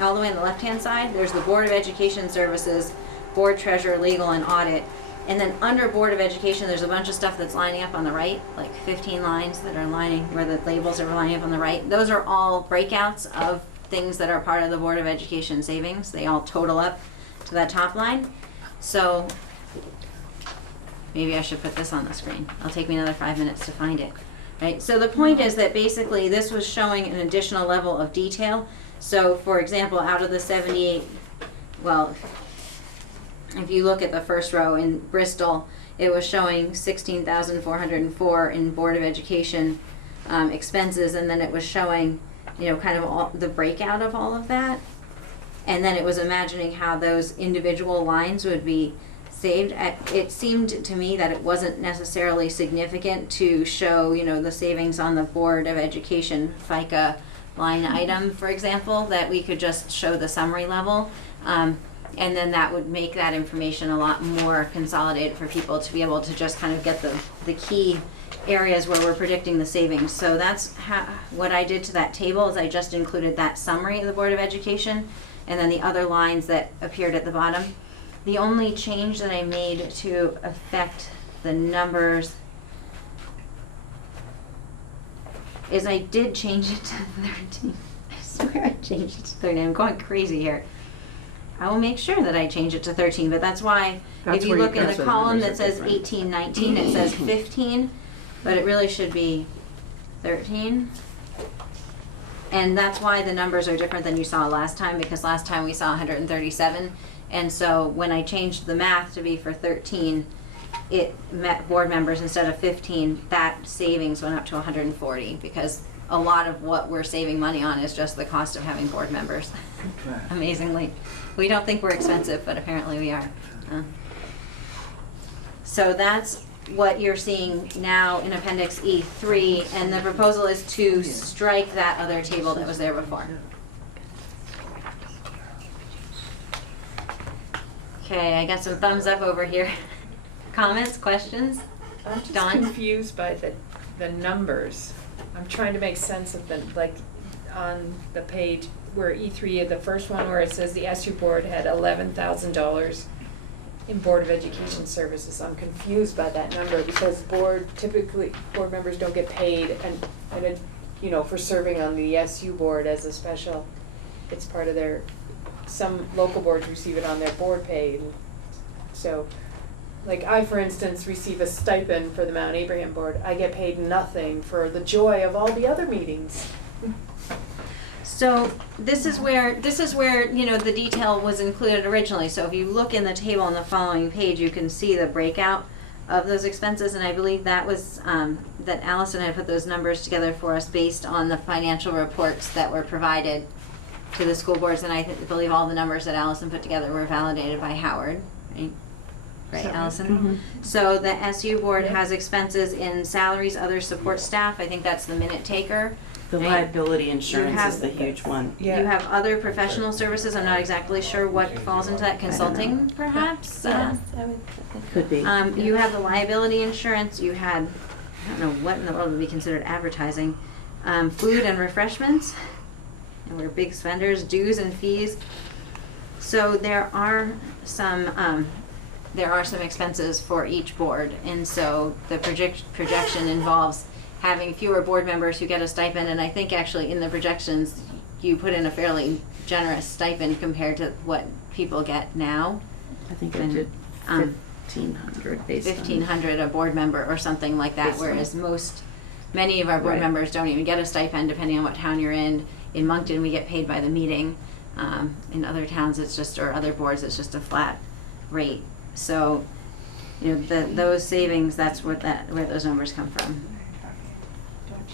all the way on the left-hand side, there's the Board of Education Services, Board Treasurer, Legal, and Audit. And then under Board of Education, there's a bunch of stuff that's lining up on the right, like 15 lines that are lining, where the labels are lining up on the right. Those are all breakouts of things that are part of the Board of Education savings. They all total up to that top line. So maybe I should put this on the screen. It'll take me another 5 minutes to find it. Right? So the point is that basically this was showing an additional level of detail. So for example, out of the 78, well, if you look at the first row in Bristol, it was showing 16,404 in Board of Education expenses, and then it was showing, kind of all the breakout of all of that. And then it was imagining how those individual lines would be saved. It seemed to me that it wasn't necessarily significant to show, the savings on the Board of Education FICA line item, for example, that we could just show the summary level. And then that would make that information a lot more consolidated for people to be able to just kind of get the key areas where we're predicting the savings. So that's what I did to that table is I just included that summary of the Board of Education and then the other lines that appeared at the bottom. The only change that I made to affect the numbers is I did change it to 13. I swear I changed it to 13. I'm going crazy here. I will make sure that I change it to 13, but that's why if you look in the column that says 18, 19, it says 15, but it really should be 13. And that's why the numbers are different than you saw last time, because last time we saw 137. And so when I changed the math to be for 13, it met board members instead of 15, that savings went up to 140, because a lot of what we're saving money on is just the cost of having board members. Amazingly. We don't think we're expensive, but apparently we are. So that's what you're seeing now in Appendix E3, and the proposal is to strike that other table that was there before. Okay, I got some thumbs up over here. Comments, questions? I'm just Dawn? confused by the numbers. I'm trying to make sense of them, like on the page where E3, the first one where it says the SU board had $11,000 in Board of Education services. I'm confused by that number because typically board members don't get paid and for serving on the SU board as a special, it's part of their, some local boards receive it on their board pay. So, like I, for instance, receive a stipend for the Mount Abraham board. I get paid nothing for the joy of all the other meetings. So this is where the detail was included originally. So if you look in the table on the following page, you can see the breakout of those expenses, and I believe that was that Allison had put those numbers together for us based on the financial reports that were provided to the school boards, and I believe all the numbers that Allison put together were validated by Howard, right? Right, Allison? Mm-hmm. So the SU board has expenses in salaries, other support staff. I think that's the minute taker. The liability insurance is the huge one. You have other professional services. I'm not exactly sure what falls into that. Consulting, perhaps? Could be. You have the liability insurance. You had, I don't know what in the world would be considered advertising. Food and refreshments. And we're big spenders. Dues and fees. So there are some expenses for each board. And so the projection involves having fewer board members who get a stipend, and I think actually in the projections you put in a fairly generous stipend compared to what people get now. I think I did 1,500 based on 1,500 a board member or something like that, whereas many of our board members don't even get a stipend depending on what town you're in. In Moncton we get paid by the meeting. In other towns it's just, or other boards it's just a flat rate. So those savings, that's where those numbers come from.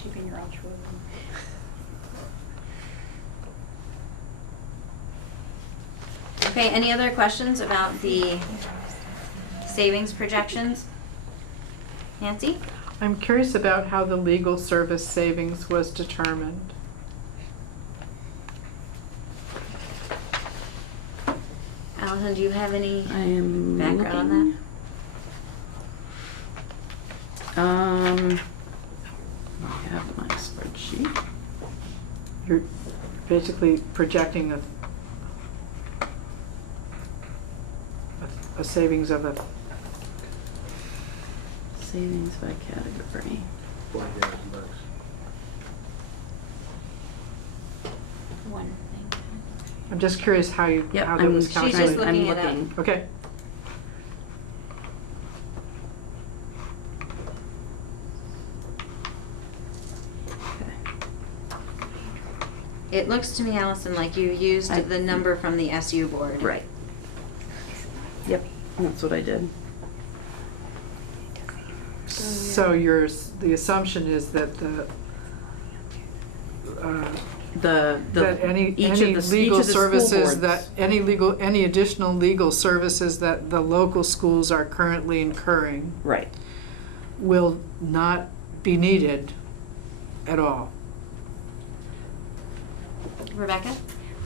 Keeping your altruism. Okay, any other questions about the savings projections? Nancy? I'm curious about how the legal service savings was determined. Allison, do you have any I am background looking. on that? I have my You're basically projecting a savings of a, Savings by category. $40,000. One thing. I'm just curious how you, Yep, how that was She's just calculated. looking it up. looking. Okay. It looks to me, Allison, like you used the number from the SU board. Right. Yep, that's what I did. So the assumption is that that any each of the legal school services boards. that, any additional legal services that the local schools are currently incurring Right. will not be needed at all. Rebecca?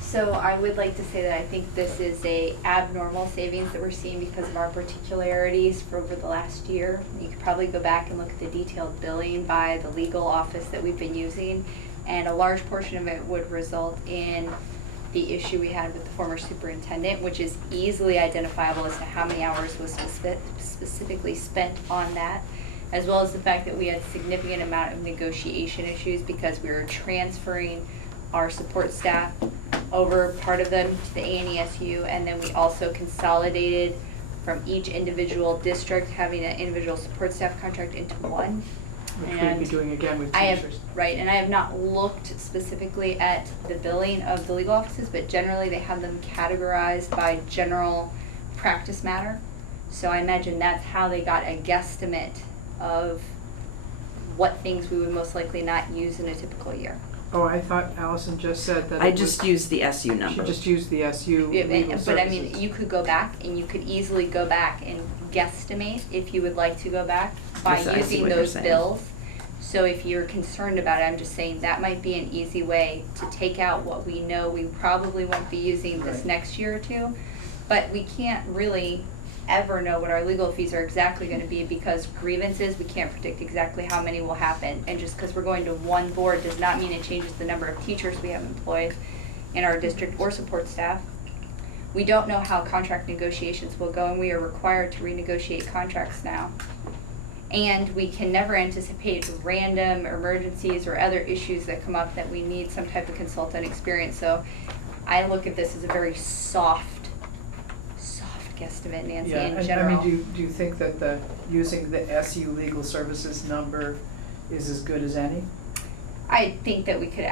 So I would like to say that I think this is a abnormal savings that we're seeing because of our particularities for over the last year. You could probably go back and look at the detailed billing by the legal office that we've been using, and a large portion of it would result in the issue we had with the former superintendent, which is easily identifiable as to how many hours was specifically spent on that, as well as the fact that we had significant amount of negotiation issues because we were transferring our support staff over, part of them to the ANESU, and then we also consolidated from each individual district having an individual support staff contract into one. Which we'd And be doing again with I have, teachers. right, and I have not looked specifically at the billing of the legal offices, but generally they have them categorized by general practice matter. So I imagine that's how they got a guesstimate of what things we would most likely not use in a typical year. Oh, I thought Allison just said that I it was- just used the SU She number. just used the SU Yeah, legal but I mean, services. you could go back and you could easily go back and guesstimate if you would like to go back by Yes, I see using what you're those saying. bills. So if you're concerned about it, I'm just saying that might be an easy way to take out what we know we probably won't be using this Right. next year or two. But we can't really ever know what our legal fees are exactly gonna be because grievances, we can't predict exactly how many will happen. And just because we're going to one board does not mean it changes the number of teachers we have employed in our district or support staff. We don't know how contract negotiations will go, and we are required to renegotiate contracts now. And we can never anticipate random emergencies or other issues that come up that we need some type of consultant experience. So I look at this as a very soft guesstimate, Nancy, Yeah, in and general. I mean, do you think that using the SU legal services number is as good as any? I think that we could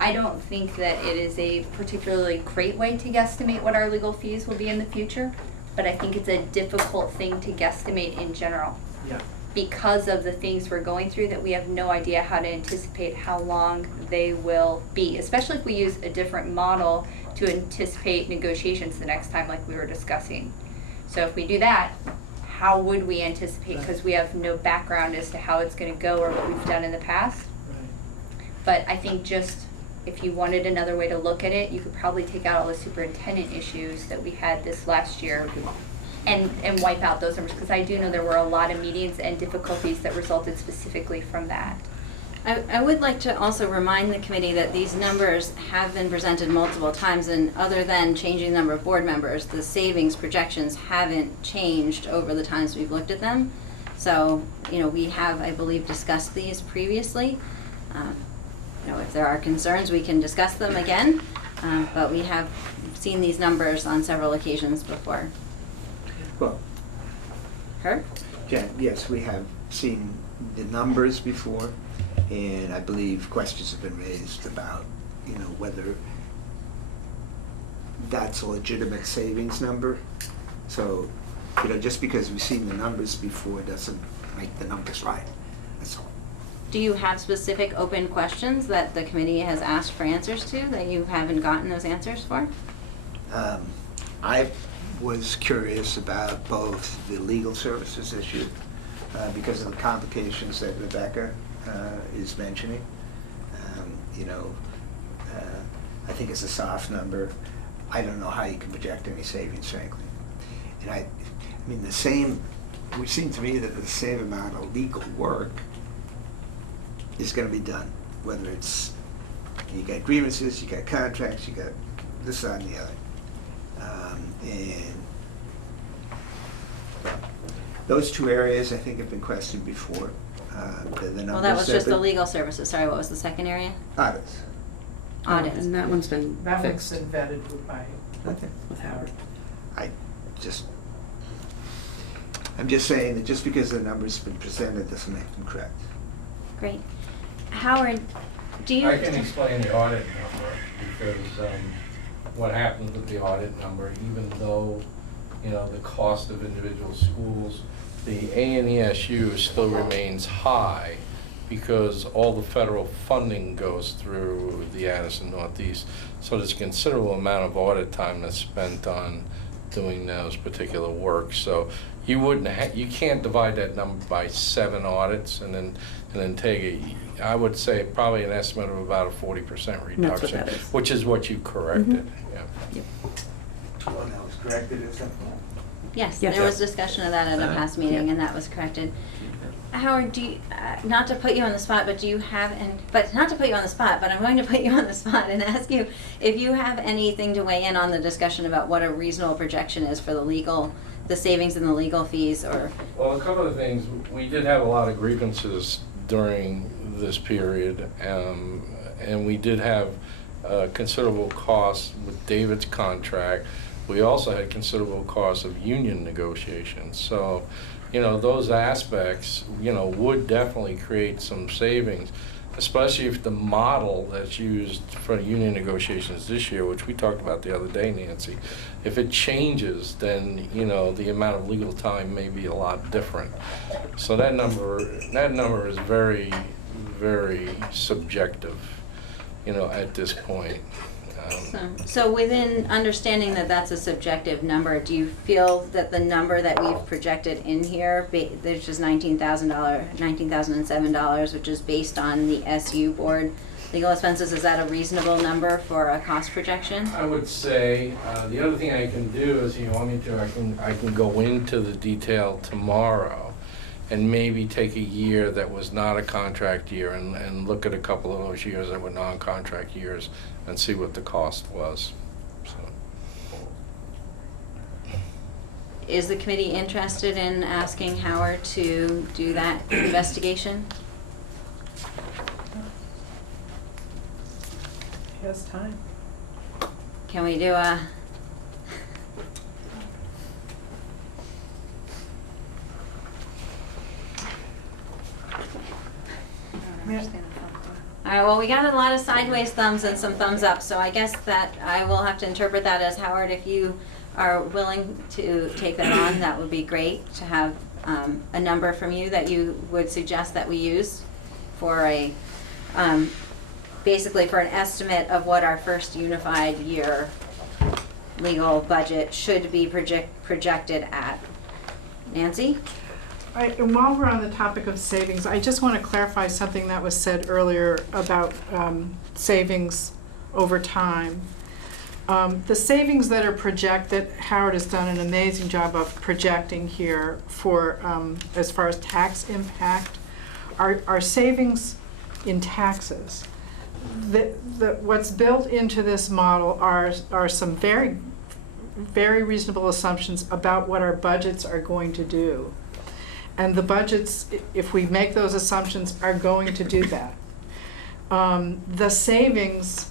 I don't think that it is a particularly great way to guesstimate what our legal fees will be in the future, but I think it's a difficult thing to guesstimate in general. Yeah. Because of the things we're going through that we have no idea how to anticipate how long they will be, especially if we use a different model to anticipate negotiations the next time like we were discussing. So if we do that, how would we anticipate, because we have no background as to how it's going to go or what we've done in the past. Right. But I think just if you wanted another way to look at it, you could probably take out all the superintendent issues that we had this last year and wipe out those numbers, because I do know there were a lot of meetings and difficulties that resulted specifically from that. I would like to also remind the committee that these numbers have been presented multiple times, and other than changing the number of board members, the savings projections haven't changed over the times we've looked at them. So, you know, we have, I believe, discussed these previously. You know, if there are concerns, we can discuss them again, but we have seen these numbers on several occasions before. Well, Herb? Jen, yes, we have seen the numbers before, and I believe questions have been raised about, you know, whether that's a legitimate savings number. So, you know, just because we've seen the numbers before doesn't make the numbers right. That's all. Do you have specific open questions that the committee has asked for answers to that you haven't gotten those answers for? I was curious about both the legal services issue because of the complications that Rebecca is mentioning. You know, I think it's a soft number. I don't know how you can project any savings, frankly. And I mean, it would seem to me that the same amount of legal work is going to be done whether it's, you got grievances, you got contracts, you got this, that, and the other. And those two areas, I think, have been questioned before. The numbers Well, that was have just the been- legal services. Sorry, what was the second area? Audits. Audits. And that one's been That one's fixed been vetted by, Okay. with Howard. I'm just saying that just because the numbers have been presented doesn't make them correct. Great. Howard, do you? I can explain the audit number, because what happens with the audit number, even though, you know, the cost of individual schools, the ANESU still remains high because all the federal funding goes through the Addison Northeast. So there's a considerable amount of audit time that's spent on doing those particular works. So you you can't divide that number by 7 audits and then take it. I would say probably an estimate of about a 40% reduction, That's what that is. which is what you corrected. Yeah. Yep. Well, that was corrected at some point. Yes, Yes. there was discussion of that at a past meeting, and that was corrected. Howard, do you, not to put you on the spot, but do you have, but not to put you on the spot, but I'm going to put you on the spot and ask you if you have anything to weigh in on the discussion about what a reasonable projection is for the savings in the legal fees, or? Well, a couple of things. We did have a lot of grievances during this period, and we did have considerable costs with David's contract. We also had considerable costs of union negotiations. So, you know, those aspects, you know, would definitely create some savings, especially if the model that's used for union negotiations this year, which we talked about the other day, Nancy, if it changes, then, you know, the amount of legal time may be a lot different. So that number is very, very subjective, you know, at this point. So within understanding that that's a subjective number, do you feel that the number that we've projected in here, there's just $19,007, which is based on the SU board legal expenses, is that a reasonable number for a cost projection? I would say, the other thing I can do is, if you want me to, I can go into the detail tomorrow and maybe take a year that was not a contract year and look at a couple of those years that were non-contract years and see what the cost was. So. Is the committee interested in asking Howard to do that investigation? he has time. Can we do a? All right, well, we got a lot of sideways thumbs and some thumbs up, so I guess that I will have to interpret that as, Howard, if you are willing to take that on, that would be great to have a number from you that you would suggest that we use for a, basically for an estimate of what our first unified year legal budget should be projected at. Nancy? All right, and while we're on the topic of savings, I just want to clarify something that was said earlier about savings over time. The savings that are projected, Howard has done an amazing job of projecting here for, as far as tax impact, are savings in taxes. What's built into this model are some very, very reasonable assumptions about what our budgets are going to do. And the budgets, if we make those assumptions, are going to do that. The savings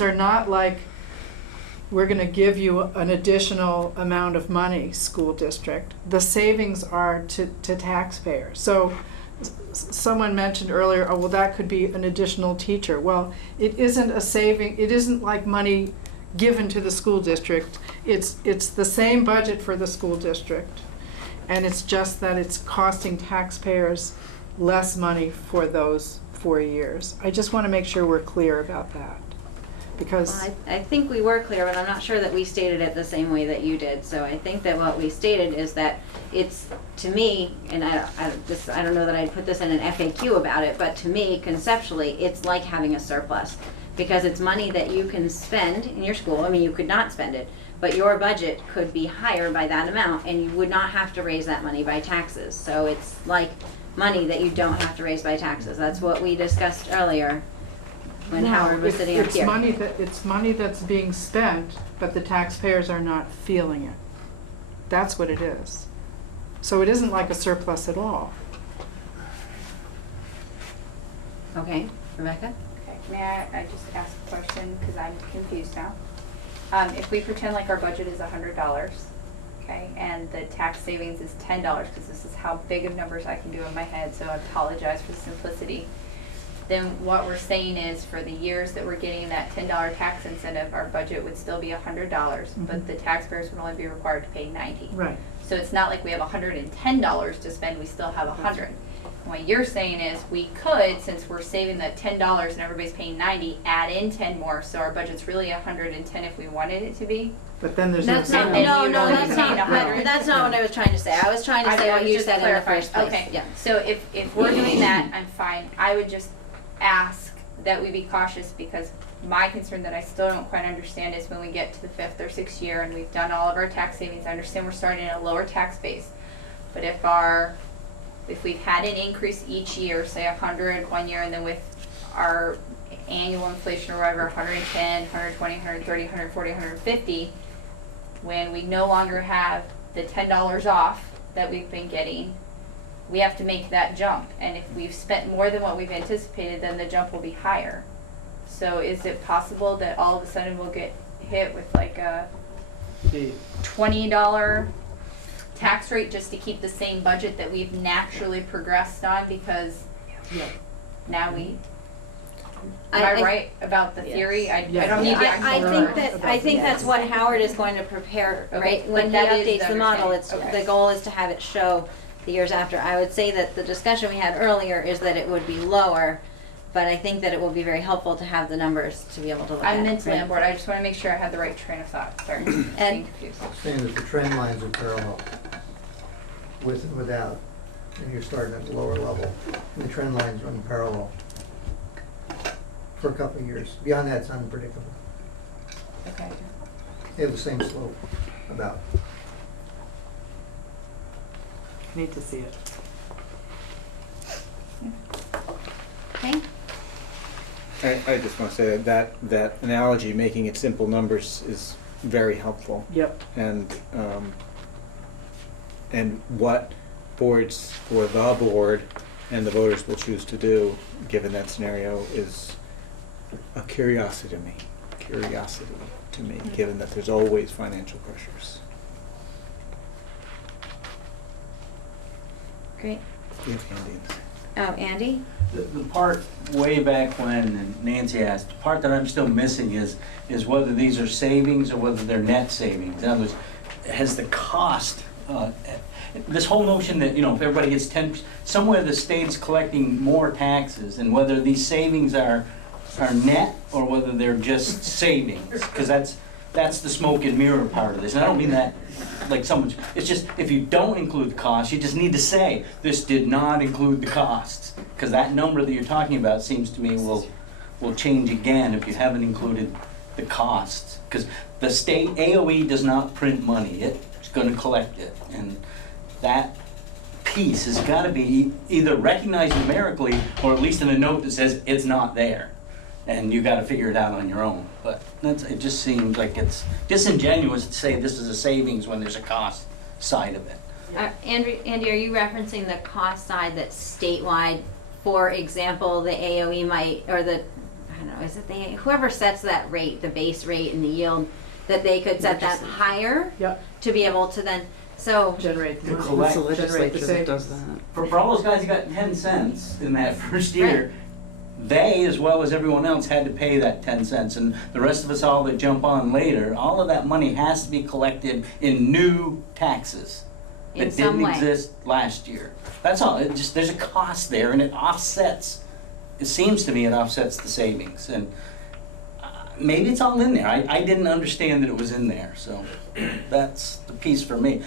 are not like, we're going to give you an additional amount of money, school district. The savings are to taxpayers. So someone mentioned earlier, oh, well, that could be an additional teacher. Well, it isn't a saving, it isn't like money given to the school district. It's the same budget for the school district. And it's just that it's costing taxpayers less money for those 4 years. I just want to make sure we're clear about that. Because Well, I think we were clear, but I'm not sure that we stated it the same way that you did. So I think that what we stated is that it's, to me, and I don't know that I'd put this in an FAQ about it, but to me, conceptually, it's like having a surplus. Because it's money that you can spend in your school. I mean, you could not spend it, but your budget could be higher by that amount, and you would not have to raise that money by taxes. So it's like money that you don't have to raise by taxes. That's what we discussed earlier when Howard was sitting up here. It's money that's being spent, but the taxpayers are not feeling it. That's what it is. So it isn't like a surplus at all. Okay, Rebecca? Okay, may I just ask a question, because I'm confused now? If we pretend like our budget is $100, okay, and the tax savings is $10, because this is how big of numbers I can do in my head, so I apologize for the simplicity, then what we're saying is for the years that we're getting that $10 tax incentive, our budget would still be $100, but the taxpayers would only be required to pay $90. Right. So it's not like we have $110 to spend, we still have $100. What you're saying is we could, since we're saving the $10 and everybody's paying $90, add in 10 more, so our budget's really $110 if we wanted it to be. But then there's That's no not, savings. no, you'd no, only that's be not, paying $100. that's not what I was trying to say. I was trying to say what you just said in the clarifying. first place. Okay, Yeah. so if we're doing that, I'm fine. I would just ask that we be cautious, because my concern that I still don't quite understand is when we get to the 5th or 6th year and we've done all of our tax savings, I understand we're starting at a lower tax base. But if we've had an increase each year, say 100 one year, and then with our annual inflation or whatever, 110, 120, 130, 140, 150, when we no longer have the $10 off that we've been getting, we have to make that jump. And if we've spent more than what we've anticipated, then the jump will be higher. So is it possible that all of a sudden we'll get hit with like a $20 tax rate just to keep the same budget that we've naturally progressed on, because now we, am I right about the theory? I don't need the actual I think that's what Howard is going to prepare, right? Okay, When he but that is updates the the model, understanding. the goal is to have it show the years after. I would say that the discussion we had earlier is that it would be lower, but I think that it will be very helpful to have the numbers to be able to look at. I'm mentally right? on board. I just want to make sure I had the right train of thought. Sorry, being confused. Saying that the trend lines are parallel with and without, and you're starting at the lower level, and the trend lines run parallel for a couple of years. Beyond that, it's unpredictable. Okay. They have the same slope, about. Need to see it. Okay. I just want to say that analogy, making it simple numbers, is very helpful. Yep. And what boards or the board and the voters will choose to do, given that scenario, is a curiosity to me, given that there's always financial pressures. Great. You have Andy in this. Oh, Andy? The part way back when, and Nancy asked, the part that I'm still missing is whether these are savings or whether they're net savings. In other words, has the cost, this whole notion that, if everybody gets 10, somewhere the state is collecting more taxes, and whether these savings are net or whether they're just savings, because that's the smoke and mirror part of this. And I don't mean that like someone's, it's just, if you don't include the costs, you just need to say, this did not include the costs. Because that number that you're talking about seems to me will change again if you haven't included the costs. Because the state, AOE does not print money, it's gonna collect it. And that piece has gotta be either recognized numerically or at least in a note that says it's not there. And you gotta figure it out on your own. But it just seems like it's disingenuous to say this is a savings when there's a cost side of it. Andy, are you referencing the cost side that's statewide? For example, the AOE might, or I don't know, is it whoever sets that rate, the base rate and the yield, that they could set that higher? Yep. To be able to then, so. Generate the Collect- money. Generate the savings. For all those guys who got 10 cents in that first year, they, as well as everyone else, had to pay that 10 cents. And the rest of us all that jump on later, all of that money has to be collected in new taxes that didn't exist last year. That's all. It just, there's a cost there, and it offsets. It seems to me it offsets the savings. And maybe it's all in there. I didn't understand that it was in there. So that's the piece for me.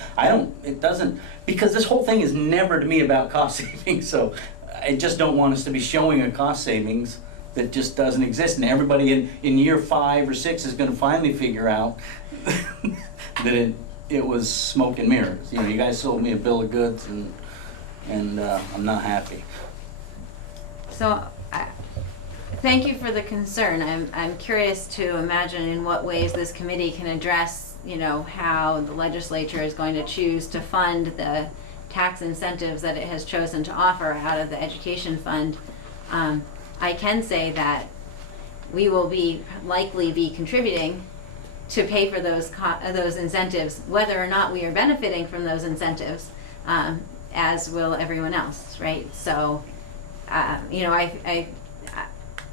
It doesn't, because this whole thing is never to me about cost savings. So I just don't want us to be showing a cost savings that just doesn't exist. And everybody in year 5 or 6 is going to finally figure out that it was smoke and mirrors. You guys sold me a bill of goods, and and I'm not happy. So, thank you for the concern. I'm curious to imagine in what ways this committee can address, you know, how the legislature is going to choose to fund the tax incentives that it has chosen to offer out of the education fund. I can say that we will likely be contributing to pay for those incentives, whether or not we are benefiting from those incentives, as will everyone else, right? So, you know, I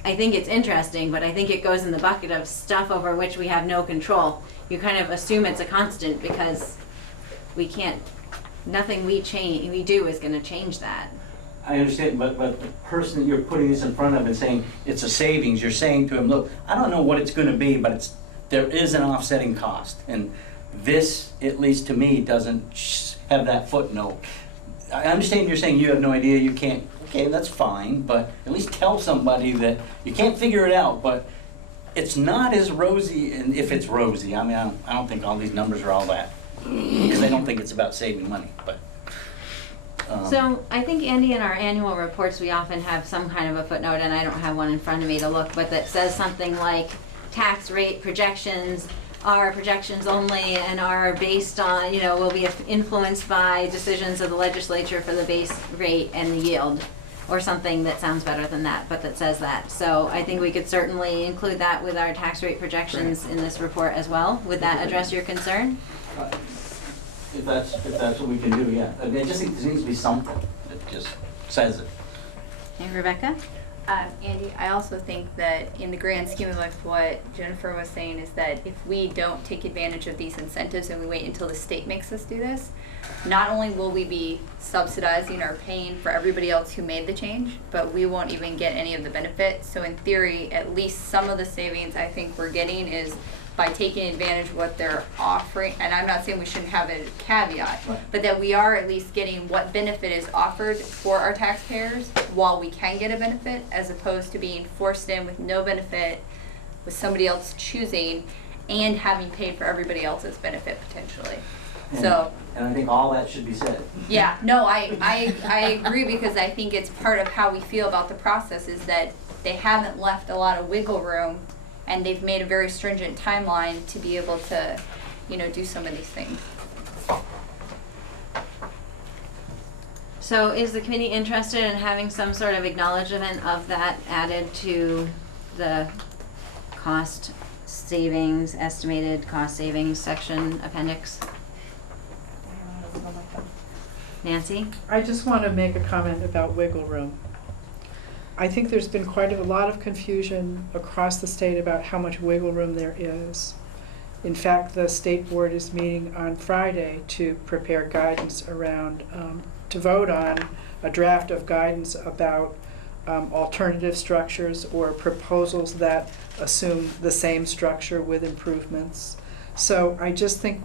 think it's interesting, but I think it goes in the bucket of stuff over which we have no control. You kind of assume it's a constant because we can't, nothing we do is going to change that. I understand, but the person that you're putting this in front of and saying it's a savings, you're saying to him, look, I don't know what it's going to be, but there is an offsetting cost. And this, at least to me, doesn't have that footnote. I understand you're saying you have no idea, you can't, okay, that's fine, but at least tell somebody that you can't figure it out, but it's not as rosy, and if it's rosy, I mean, I don't think all these numbers are all that, because I don't think it's about saving money, but. So I think, Andy, in our annual reports, we often have some kind of a footnote, and I don't have one in front of me to look, but that says something like tax rate projections are projections only and are based on, you know, will be influenced by decisions of the legislature for the base rate and the yield, or something that sounds better than that, but that says that. So I think we could certainly include that with our tax rate projections in this report as well. Would that address your concern? If that's what we can do, yeah. I mean, I just think there needs to be something that just says it. Hey, Rebecca? Andy, I also think that in the grand scheme of what Jennifer was saying is that if we don't take advantage of these incentives and we wait until the state makes us do this, not only will we be subsidizing or paying for everybody else who made the change, but we won't even get any of the benefit. So in theory, at least some of the savings I think we're getting is by taking advantage of what they're offering, and I'm not saying we shouldn't have a caveat, but that we are at least getting what benefit is offered for our taxpayers while we can get a benefit, as opposed to being forced in with no benefit, with somebody else choosing, and having paid for everybody else's benefit potentially. And I think all that should be said. Yeah, no, I agree, because I think it's part of how we feel about the process is that they haven't left a lot of wiggle room, and they've made a very stringent timeline to be able to, you know, do some of these things. So is the committee interested in having some sort of acknowledgement of that added to the cost savings, estimated cost savings section appendix? Nancy? I just want to make a comment about wiggle room. I think there's been quite a lot of confusion across the state about how much wiggle room there is. In fact, the state board is meeting on Friday to prepare guidance around, to vote on a draft of guidance about alternative structures or proposals that assume the same structure with improvements. So I just think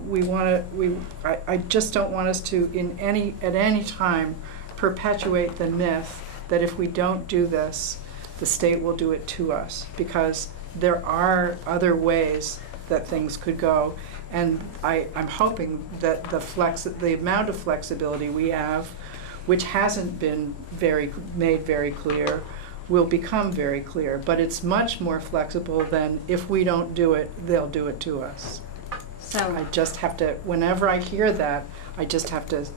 I just don't want us to at any time perpetuate the myth that if we don't do this, the state will do it to us, because there are other ways that things could go. And I'm hoping that the amount of flexibility we have, which hasn't been made very clear, will become very clear. But it's much more flexible than if we don't do it, they'll do it to us. So I just have to, whenever I hear that, I just have to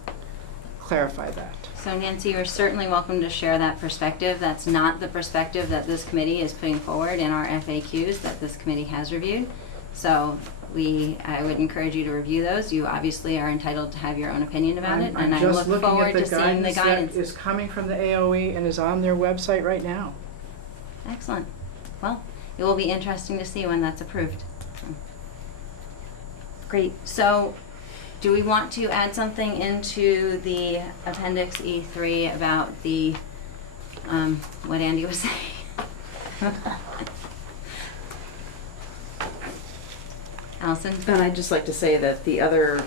clarify that. So Nancy, you're certainly welcome to share that perspective. That's not the perspective that this committee is putting forward in our FAQs that this committee has reviewed. So I would encourage you to review those. You obviously are entitled to have your own opinion about it, and I look forward to seeing the guidance that is coming from the AOE and is on their website right now. Excellent. Well, it will be interesting to see when that's approved. Great. So do we want to add something into the Appendix E3 about the, what Andy was saying? Allison? And I'd just like to say that the other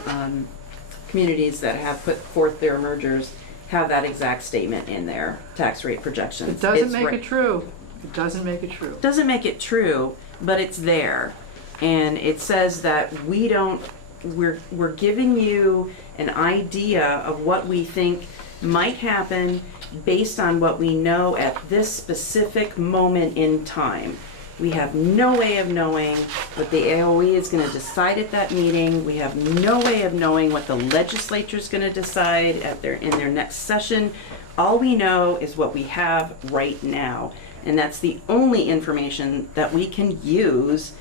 communities that have put forth their mergers have that exact statement in their tax rate projections. It doesn't make it true. It doesn't make it true. Doesn't make it true, but it's there. And it says that we're giving you an idea of what we think might happen based on what we know at this specific moment in time. We have no way of knowing what the AOE is going to decide at that meeting. We have no way of knowing what the legislature is going to decide in their next session. All we know is what we have right now. And that's the only information that we can use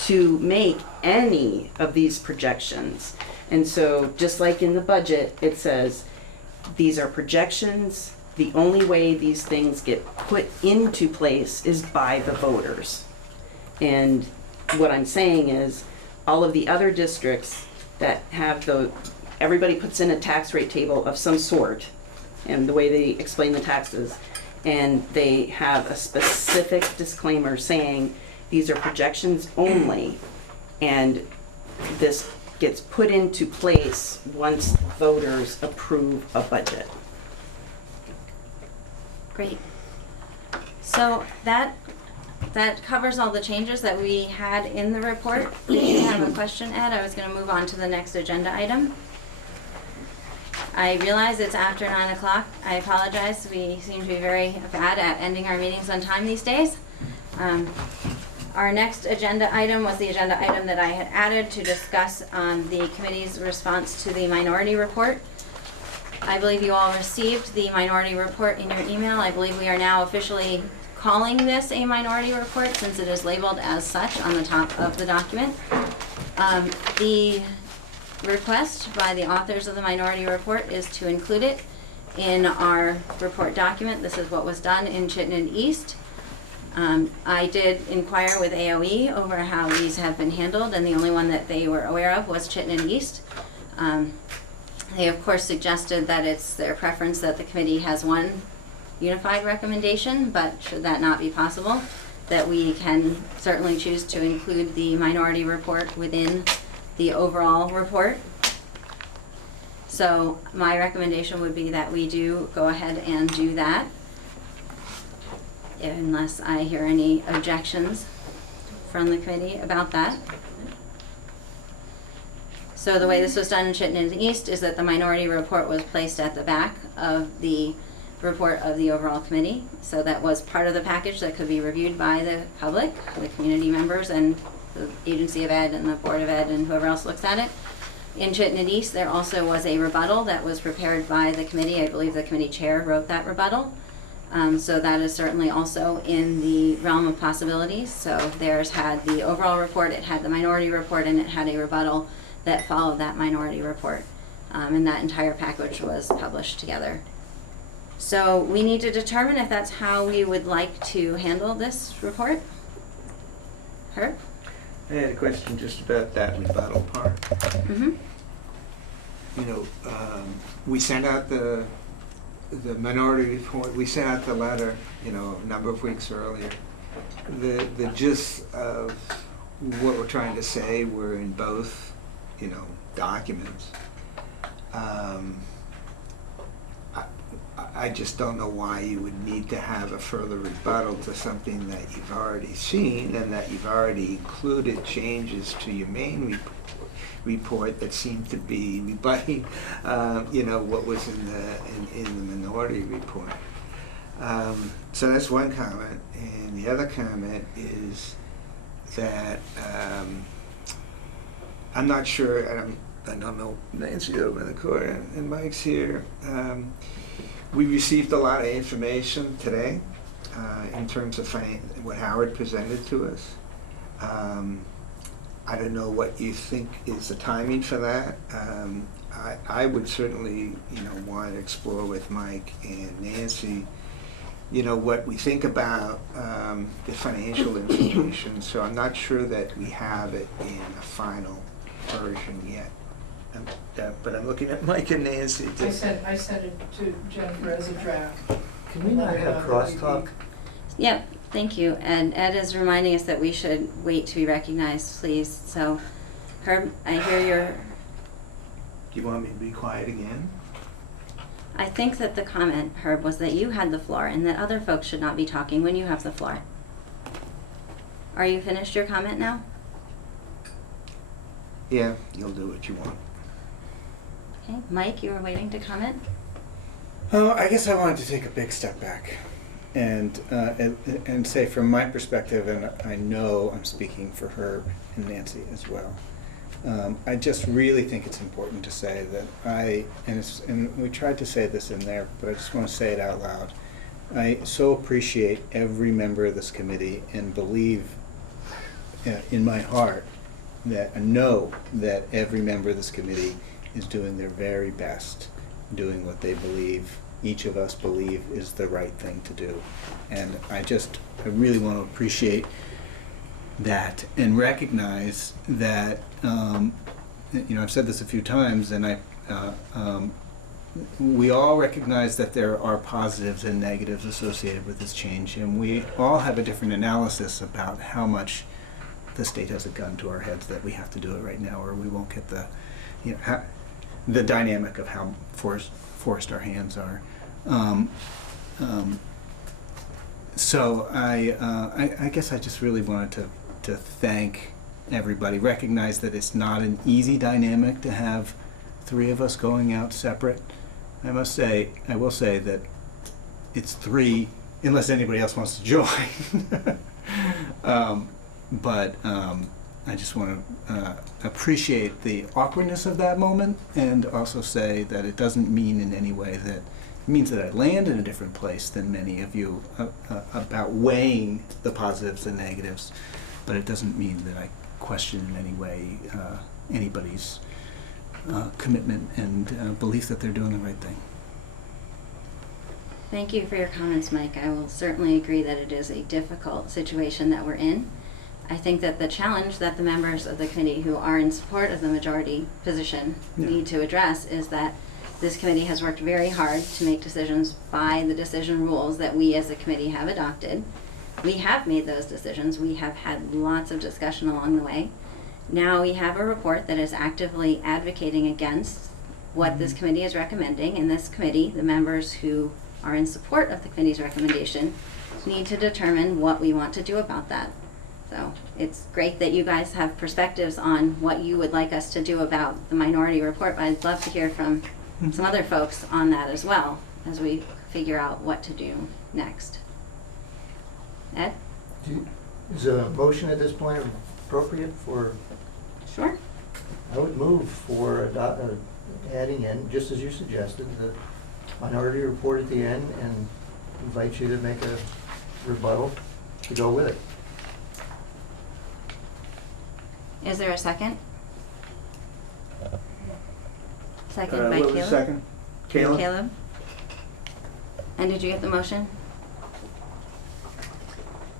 to make any of these projections. And so just like in the budget, it says, these are projections. The only way these things get put into place is by the voters. And what I'm saying is, all of the other districts that have everybody puts in a tax rate table of some sort, and the way they explain the taxes, and they have a specific disclaimer saying, these are projections only, and this gets put into place once voters approve a budget. Great. So that covers all the changes that we had in the report. Did you have a question, Ed? I was going to move on to the next agenda item. I realize it's after 9 o'clock. I apologize. We seem to be very bad at ending our meetings on time these days. Our next agenda item was the agenda item that I had added to discuss the committee's response to the minority report. I believe you all received the minority report in your email. I believe we are now officially calling this a minority report since it is labeled as such on the top of the document. The request by the authors of the minority report is to include it in our report document. This is what was done in Chittenden East. I did inquire with AOE over how these have been handled, and the only one that they were aware of was Chittenden East. They of course suggested that it's their preference that the committee has one unified recommendation, but should that not be possible, that we can certainly choose to include the minority report within the overall report. So my recommendation would be that we do go ahead and do that, unless I hear any objections from the committee about that. So the way this was done in Chittenden East is that the minority report was placed at the back of the report of the overall committee. So that was part of the package that could be reviewed by the public, the community members, and the Agency of Ed and the Board of Ed and whoever else looks at it. In Chittenden East, there also was a rebuttal that was prepared by the committee. I believe the committee chair wrote that rebuttal. So that is certainly also in the realm of possibilities. So theirs had the overall report, it had the minority report, and it had a rebuttal that followed that minority report. And that entire package was published together. So we need to determine if that's how we would like to handle this report. Herb? I had a question just about that rebuttal part. Mm-hmm. You know, we sent out the minority report, we sent out the letter, you know, a number of weeks earlier. The gist of what we're trying to say were in both, you know, documents. I just don't know why you would need to have a further rebuttal to something that you've already seen and that you've already included changes to your main report that seem to be rebutting, you know, what was in the minority report. So that's one comment, and the other comment is that I'm not sure, and I don't know Nancy over in the corner and Mike's here. We received a lot of information today in terms of what Howard presented to us. I don't know what you think is the timing for that. I would certainly, you know, want to explore with Mike and Nancy, you know, what we think about the financial information. So I'm not sure that we have it in a final version yet. But I'm looking at Mike and Nancy. I sent it to Jennifer as a draft. Can we not have crosstalk? Yep, thank you. And Ed is reminding us that we should wait to be recognized, please. So, Herb, I hear your... Do you want me to be quiet again? I think that the comment, Herb, was that you had the floor and that other folks should not be talking when you have the floor. Are you finished your comment now? Yeah, you'll do what you want. Okay, Mike, you were waiting to comment? I guess I wanted to take a big step back and say from my perspective, and I know I'm speaking for her and Nancy as well, I just really think it's important to say that and we tried to say this in there, but I just want to say it out loud. I so appreciate every member of this committee and believe in my heart that I know that every member of this committee is doing their very best, doing what they believe, each of us believe is the right thing to do. And I really want to appreciate that and recognize that, I've said this a few times, and we all recognize that there are positives and negatives associated with this change, and we all have a different analysis about how much the state has a gun to our heads that we have to do it right now, or we won't get the dynamic of how forced our hands are. So I guess I just really wanted to thank everybody, recognize that it's not an easy dynamic to have three of us going out separate. I will say that it's three, unless anybody else wants to join. But I just want to appreciate the awkwardness of that moment, and also say that it doesn't mean in any way that it means that I land in a different place than many of you about weighing the positives and negatives, but it doesn't mean that I question in any way anybody's commitment and belief that they're doing the right thing. Thank you for your comments, Mike. I will certainly agree that it is a difficult situation that we're in. I think that the challenge that the members of the committee who are in support of the majority position need to address is that this committee has worked very hard to make decisions by the decision rules that we as a committee have adopted. We have made those decisions. We have had lots of discussion along the way. Now we have a report that is actively advocating against what this committee is recommending, and this committee, the members who are in support of the committee's recommendation, need to determine what we want to do about that. So it's great that you guys have perspectives on what you would like us to do about the minority report, but I'd love to hear from some other folks on that as well as we figure out what to do next. Ed? Is a motion at this point appropriate for? Sure. I would move for adding in, just as you suggested, the minority report at the end, and invite you to make a rebuttal to go with it. Is there a second? Second by what was Caleb? the second? Caleb? Caleb? And did you get the motion?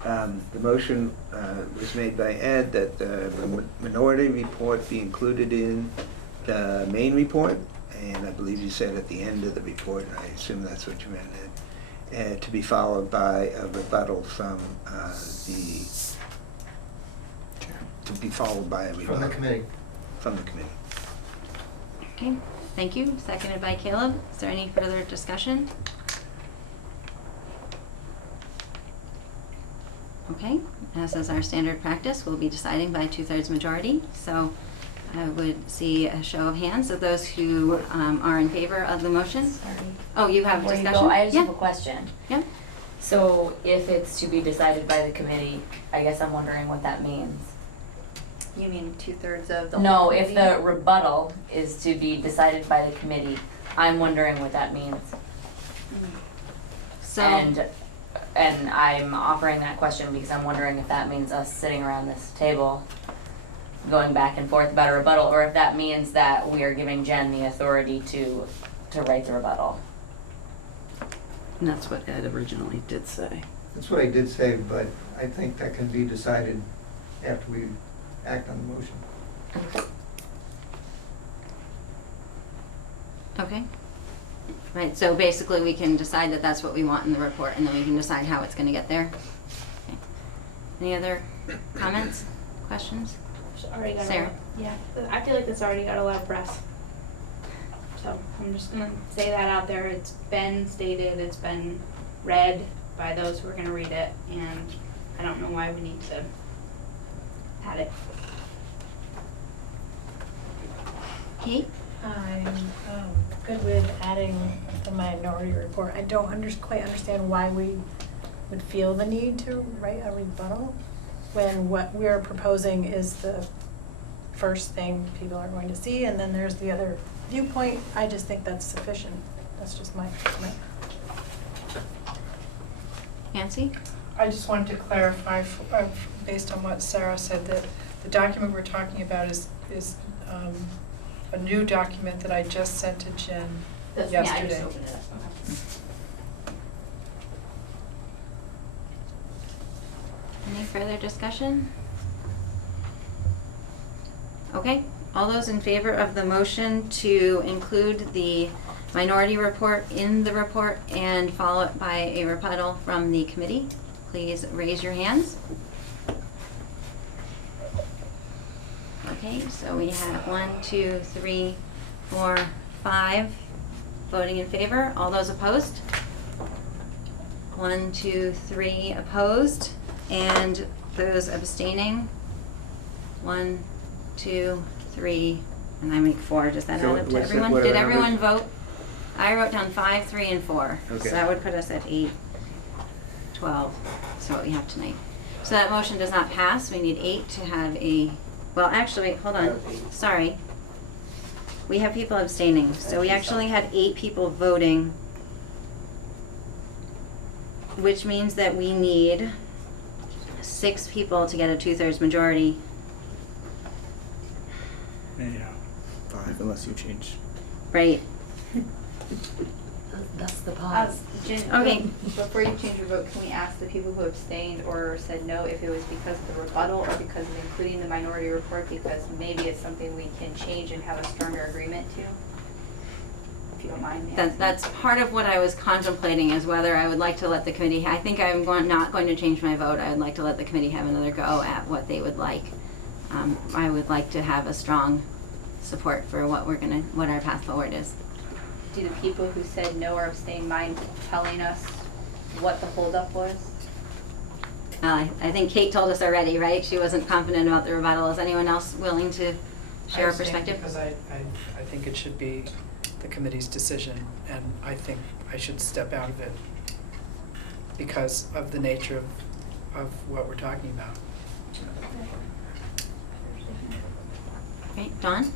The motion was made by Ed that the minority report be included in the main report, and I believe you said at the end of the report, I assume that's what you meant, Ed, to be followed by a rebuttal from from the committee. From the committee. Okay, thank you. Seconded by Caleb. Is there any further discussion? Okay, as is our standard practice, we'll be deciding by 2/3 majority. So I would see a show of hands of those who are in favor of the motion. Sorry. Oh, you have a Before you discussion? go, I just Yeah. have a question. Yeah. So if it's to be decided by the committee, I guess I'm wondering what that means. You mean 2/3 of the No, whole if committee? the rebuttal is to be decided by the committee, I'm wondering what that means. So, And I'm offering that question because I'm wondering if that means us sitting around this table going back and forth about a rebuttal, or if that means that we are giving Jen the authority to write the rebuttal. And that's what Ed originally did say. That's what I did say, but I think that can be decided after we act on the motion. okay. Right, so basically we can decide that that's what we want in the report, and then we can decide how it's going to get there. Okay. Any other comments, questions? It's already got Sarah? I feel like it's already got a lot of press. So I'm just gonna say that out there. It's been stated, it's been read by those who are gonna read it, and I don't know why we need to add it. Kate? I'm good with adding the minority report. I don't quite understand why we would feel the need to write a rebuttal when what we're proposing is the first thing people are going to see, and then there's the other viewpoint. I just think that's sufficient. That's just my comment. Nancy? I just wanted to clarify, based on what Sarah said, that the document we're talking about is a new document that I just sent to Jen yesterday. Yeah, I just opened it up. Okay. Any further discussion? Okay, all those in favor of the motion to include the minority report in the report and follow it by a rebuttal from the committee, please raise your hands. Okay, so we have 1, 2, 3, 4, 5 voting in favor. All those opposed? 1, 2, 3 opposed. And those abstaining? 1, 2, 3, and I make 4. Does that So add up to what's that- everyone? what are Did the everyone numbers? vote? I wrote down 5, 3, and 4. Okay. So that would put us at 8, 12. So what we have tonight. So that motion does not pass. We need 8 to have a, well, actually, wait, hold on. Sorry. We have people abstaining. So we actually had 8 people voting, which means that we need 6 people to get a 2/3 majority. Yeah, 5 unless you change. Right. That's the pause. Jen, Okay. before you change your vote, can we ask the people who abstained or said no if it was because of the rebuttal or because of including the minority report? Because maybe it's something we can change and have a stronger agreement to, if you don't mind me asking. That's part of what I was contemplating, is whether I would like to let the committee, I think I'm not going to change my vote. I would like to let the committee have another go at what they would like. I would like to have a strong support for what our path forward is. Do the people who said no or abstained mind telling us what the holdup was? I think Kate told us already, right? She wasn't confident about the rebuttal. Is anyone else willing to share a perspective? Because I think it should be the committee's decision, and I think I should step out of it because of the nature of what we're talking about. Okay, Dawn?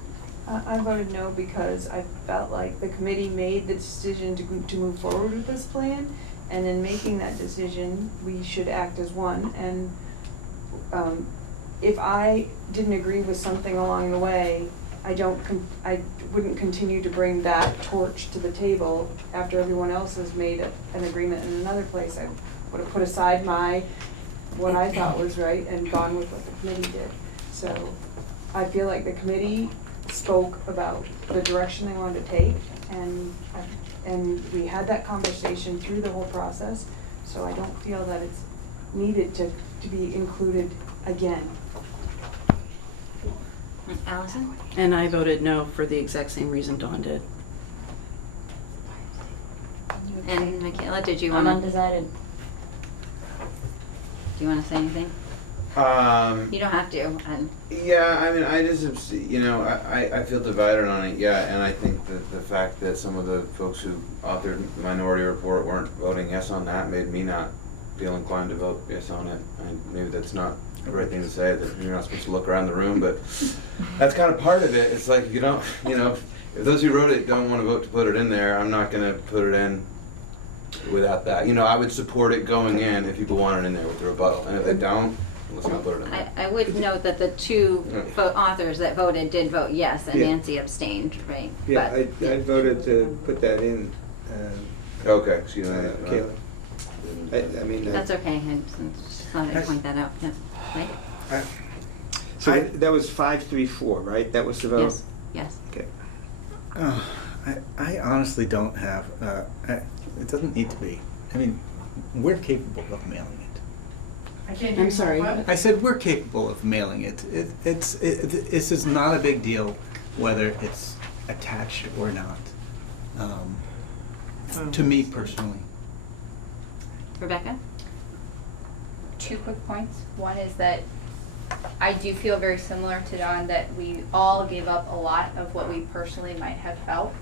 I voted no because I felt like the committee made the decision to move forward with this plan, and in making that decision, we should act as one. And if I didn't agree with something along the way, I wouldn't continue to bring that torch to the table after everyone else has made an agreement in another place. I would have put aside what I thought was right and gone with what the committee did. So I feel like the committee spoke about the direction they wanted to take, and we had that conversation through the whole process, so I don't feel that it's needed to be included again. Allison? And I voted no for the exact same reason Dawn did. And Michaela, did you I'm want to? undecided. Do you want to say anything? You don't have to. Yeah, I mean, I just, I feel divided on it, yeah, and I think that the fact that some of the folks who authored the minority report weren't voting yes on that made me not feel inclined to vote yes on it. And maybe that's not the right thing to say, that you're not supposed to look around the room, but that's kind of part of it. It's like, you don't, if those who wrote it don't want to vote to put it in there, I'm not going to put it in without that. I would support it going in if people want it in there with the rebuttal, and if they don't, let's not put it in there. I would note that the 2 authors that voted did vote yes, and Yeah. Nancy abstained, right? Yeah, But- I voted to put that in, Okay, excuse me. Kayla. I mean. That's okay, I just thought I'd point that out, yeah. Right? So that was 5-3-4, right? That was the vote? Yes, yes. Okay. I honestly don't have, it doesn't need to be. I mean, we're capable of mailing it. I can't I'm sorry. I said we're capable of mailing it. This is not a big deal whether it's attached or not, to me personally. Rebecca? 2 quick points. One is that I do feel very similar to Don that we all gave up a lot of what we personally might have felt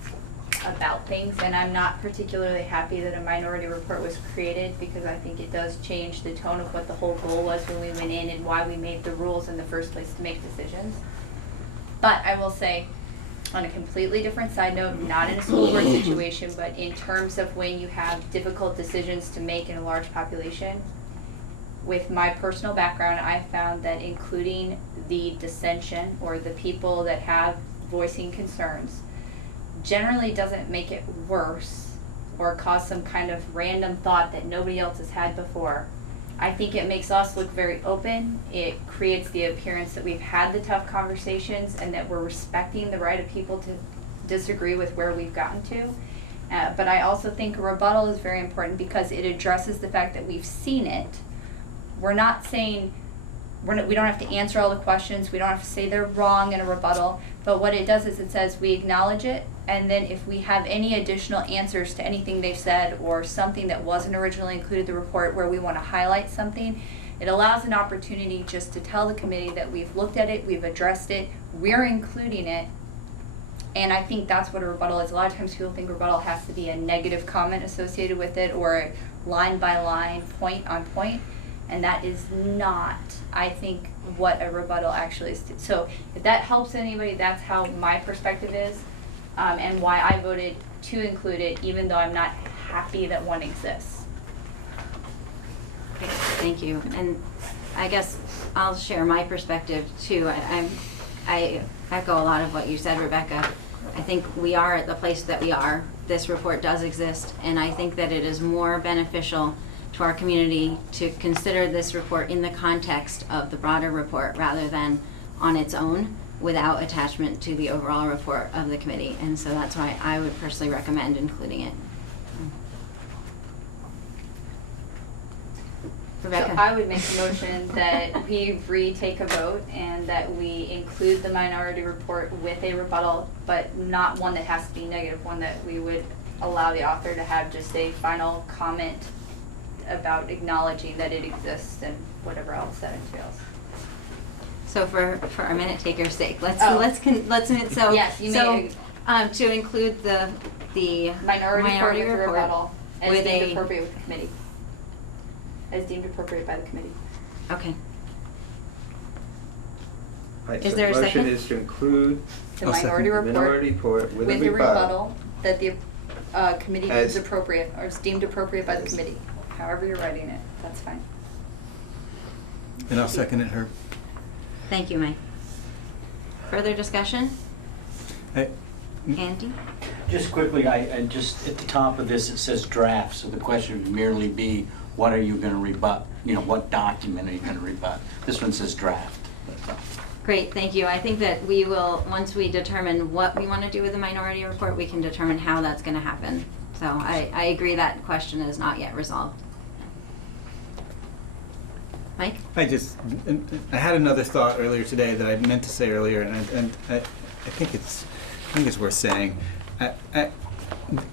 about things, and I'm not particularly happy that a minority report was created because I think it does change the tone of what the whole goal was when we went in and why we made the rules in the first place to make decisions. But I will say, on a completely different side note, not in a school board situation, but in terms of when you have difficult decisions to make in a large population, with my personal background, I found that including the dissension or the people that have voicing concerns generally doesn't make it worse or cause some kind of random thought that nobody else has had before. I think it makes us look very open. It creates the appearance that we've had the tough conversations and that we're respecting the right of people to disagree with where we've gotten to. But I also think a rebuttal is very important because it addresses the fact that we've seen it. We're not saying, we don't have to answer all the questions, we don't have to say they're wrong in a rebuttal, but what it does is it says we acknowledge it, and then if we have any additional answers to anything they've said or something that wasn't originally included in the report where we want to highlight something, it allows an opportunity just to tell the committee that we've looked at it, we've addressed it, we're including it, and I think that's what a rebuttal is. A lot of times people think rebuttal has to be a negative comment associated with it or a line by line, point on point. And that is not, I think, what a rebuttal actually is. So if that helps anybody, that's how my perspective is, and why I voted to include it, even though I'm not happy that one exists. Okay, thank you. And I guess I'll share my perspective too. I echo a lot of what you said, Rebecca. I think we are at the place that we are. This report does exist, and I think that it is more beneficial to our community to consider this report in the context of the broader report rather than on its own without attachment to the overall report of the committee. And so that's why I would personally recommend including it. Rebecca? So I would make a motion that we retake a vote and that we include the minority report with a rebuttal, but not one that has to be negative, one that we would allow the author to have just a final comment about acknowledging that it exists and whatever else that entails. So for our minute taker's sake, let's so yes, you may to include the minority report with a rebuttal as with deemed appropriate with the committee. As deemed appropriate by the committee. Okay. Right, Is so there a the motion second? is to include The I'll second. minority report with a a rebuttal that the committee As- deems appropriate or is deemed appropriate by the committee. However you're writing it, that's fine. And I'll second it, Herb. Thank you, Mike. Further discussion? Andy? Just quickly, I just, at the top of this, it says draft, so the question would merely be, what are you gonna rebut? You know, what document are you gonna rebut? This one says draft. Great, thank you. I think that we will, once we determine what we want to do with the minority report, we can determine how that's going to happen. So I agree that question is not yet resolved. Mike? I had another thought earlier today that I meant to say earlier, and I think it's worth saying.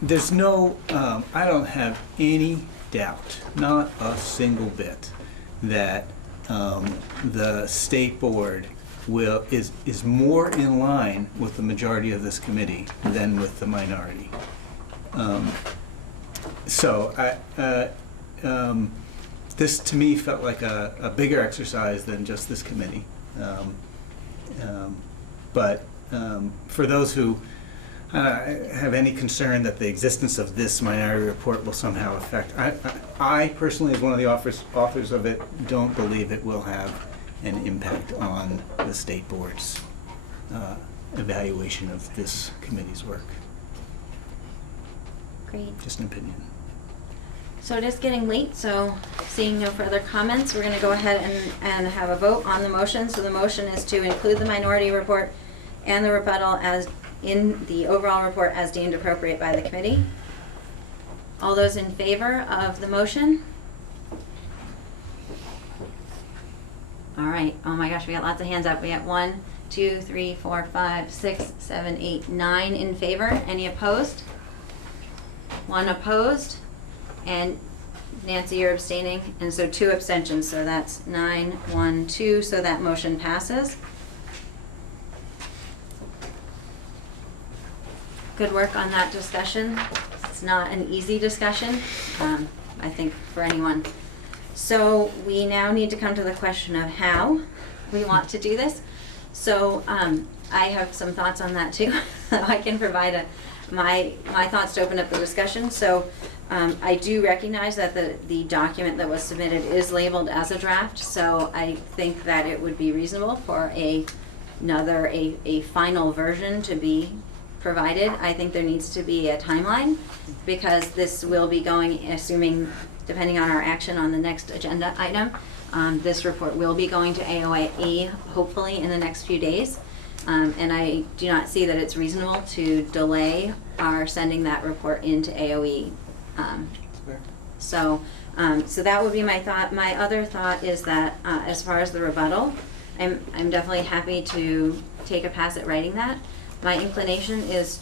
There's no, I don't have any doubt, not a single bit, that the state board is more in line with the majority of this committee than with the minority. This to me felt like a bigger exercise than just this committee. But for those who have any concern that the existence of this minority report will somehow affect, I personally, as one of the authors of it, don't believe it will have an impact on the state board's evaluation of this committee's work. Great. Just an opinion. So it is getting late, so seeing no further comments, we're going to go ahead and have a vote on the motion. So the motion is to include the minority report and the rebuttal as in the overall report as deemed appropriate by the committee. All those in favor of the motion? All right. Oh my gosh, we got lots of hands up. We got 1, 2, 3, 4, 5, 6, 7, 8, 9 in favor. Any opposed? 1 opposed. And Nancy, you're abstaining, and so 2 abstentions, so that's 9, 1, 2, so that motion passes. Good work on that discussion. It's not an easy discussion, I think, for anyone. So we now need to come to the question of how we want to do this. So I have some thoughts on that too. I can provide my thoughts to open up the discussion. So I do recognize that the document that was submitted is labeled as a draft, so I think that it would be reasonable for a final version to be provided. I think there needs to be a timeline, because this will be going, assuming, depending on our action on the next agenda item, this report will be going to AOE hopefully in the next few days. And I do not see that it's reasonable to delay our sending that report into AOE. So that would be my thought. My other thought is that as far as the rebuttal, I'm definitely happy to take a pass at writing that. My inclination is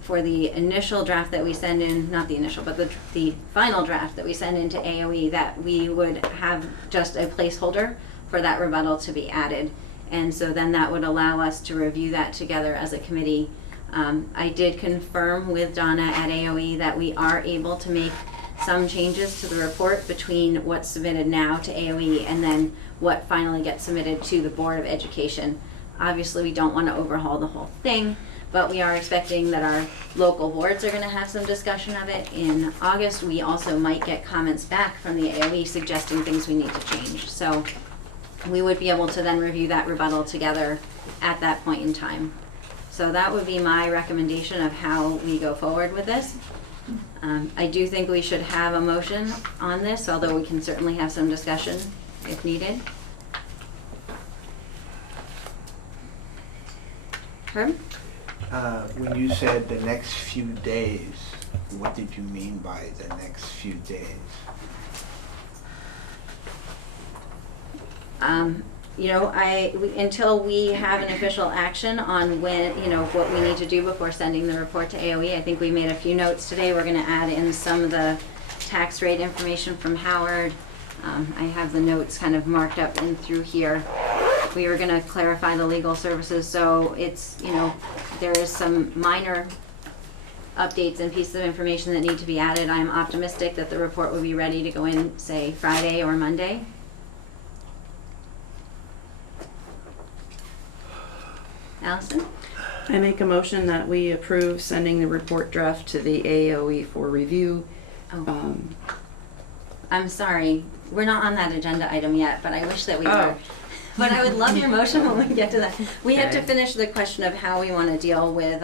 for the initial draft that we send in, not the initial, but the final draft that we send into AOE, that we would have just a placeholder for that rebuttal to be added. And so then that would allow us to review that together as a committee. I did confirm with Donna at AOE that we are able to make some changes to the report between what's submitted now to AOE and then what finally gets submitted to the Board of Education. Obviously, we don't want to overhaul the whole thing, but we are expecting that our local boards are going to have some discussion of it. In August, we also might get comments back from the AOE suggesting things we need to change. So we would be able to then review that rebuttal together at that point in time. So that would be my recommendation of how we go forward with this. I do think we should have a motion on this, although we can certainly have some discussion if needed. Herb? When you said the next few days, what did you mean by the next few days? Until we have an official action on when, what we need to do before sending the report to AOE, I think we made a few notes today. We're going to add in some of the tax rate information from Howard. I have the notes kind of marked up in through here. We are going to clarify the legal services, so it's, there is some minor updates and pieces of information that need to be added. I'm optimistic that the report will be ready to go in, say, Friday or Monday. Allison? I make a motion that we approve sending the report draft to the AOE for review. Oh. I'm sorry, we're not on that agenda item yet, but I wish that we were. But I would love your motion when we get to that. We have to finish the question of how we want to deal with,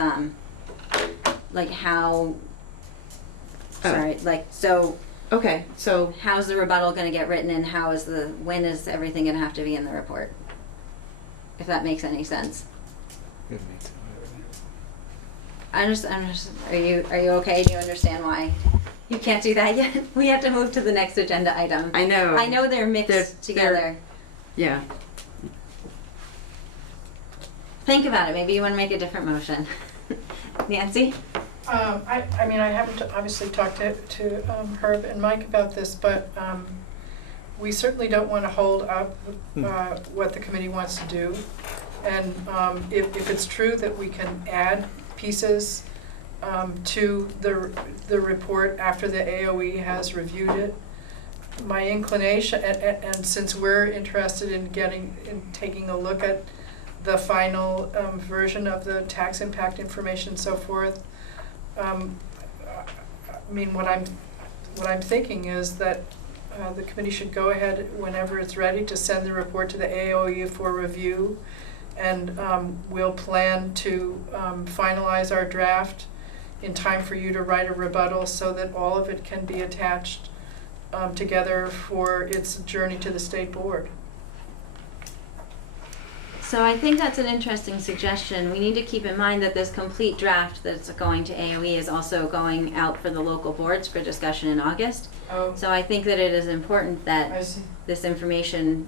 Okay, so how's the rebuttal going to get written, and when is everything going to have to be in the report? If that makes any sense. I'm just, are you okay? Do you understand why you can't do that yet? We have to move to the next agenda item. I know they're mixed together. Yeah. Think about it. Maybe you want to make a different motion. Nancy? I haven't obviously talked to Herb and Mike about this, but we certainly don't want to hold up what the committee wants to do. And if it's true that we can add pieces to the report after the AOE has reviewed it, my inclination, and since we're interested in taking a look at the final version of the tax impact information and so forth, what I'm thinking is that the committee should go ahead whenever it's ready to send the report to the AOE for review, and we'll plan to finalize our draft in time for you to write a rebuttal so that all of it can be attached together for its journey to the state board. So I think that's an interesting suggestion. We need to keep in mind that this complete draft that's going to AOE is also going out for the local boards for discussion in August. Oh. So I think that it is important that this information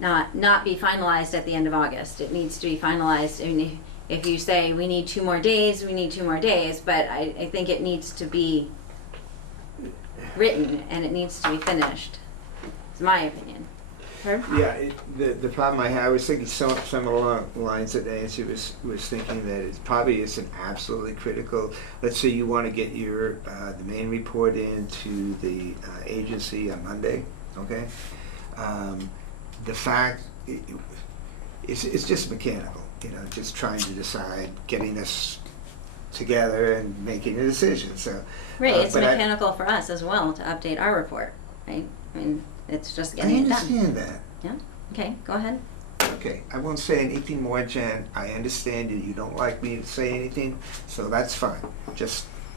not be finalized at the end of August. It needs to be finalized. I mean, if you say we need 2 more days, we need 2 more days, but I think it needs to be written and it needs to be finished. It's my opinion. Herb? Yeah, the problem I had, I was thinking some along the lines that Nancy was thinking, that it probably isn't absolutely critical. Let's say you want to get your, the main report into the agency on Monday, okay? The fact, it's just mechanical, just trying to decide, getting us together and making a decision, so. Right, it's but mechanical for us as well to update our report, right? I mean, it's just I getting it done. understand that. Yeah, okay, go ahead. Okay, I won't say anything more, Jen. I understand you don't like me to say anything, so that's fine.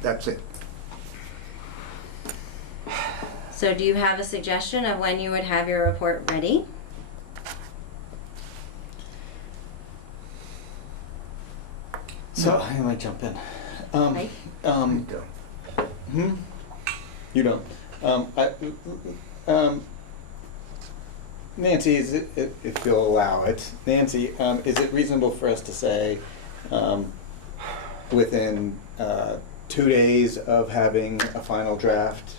That's it. So do you have a suggestion of when you would have your report ready? So I might jump in. Mike? Go. You don't. Nancy, is it, if you'll allow it, Nancy, is it reasonable for us to say within 2 days of having a final draft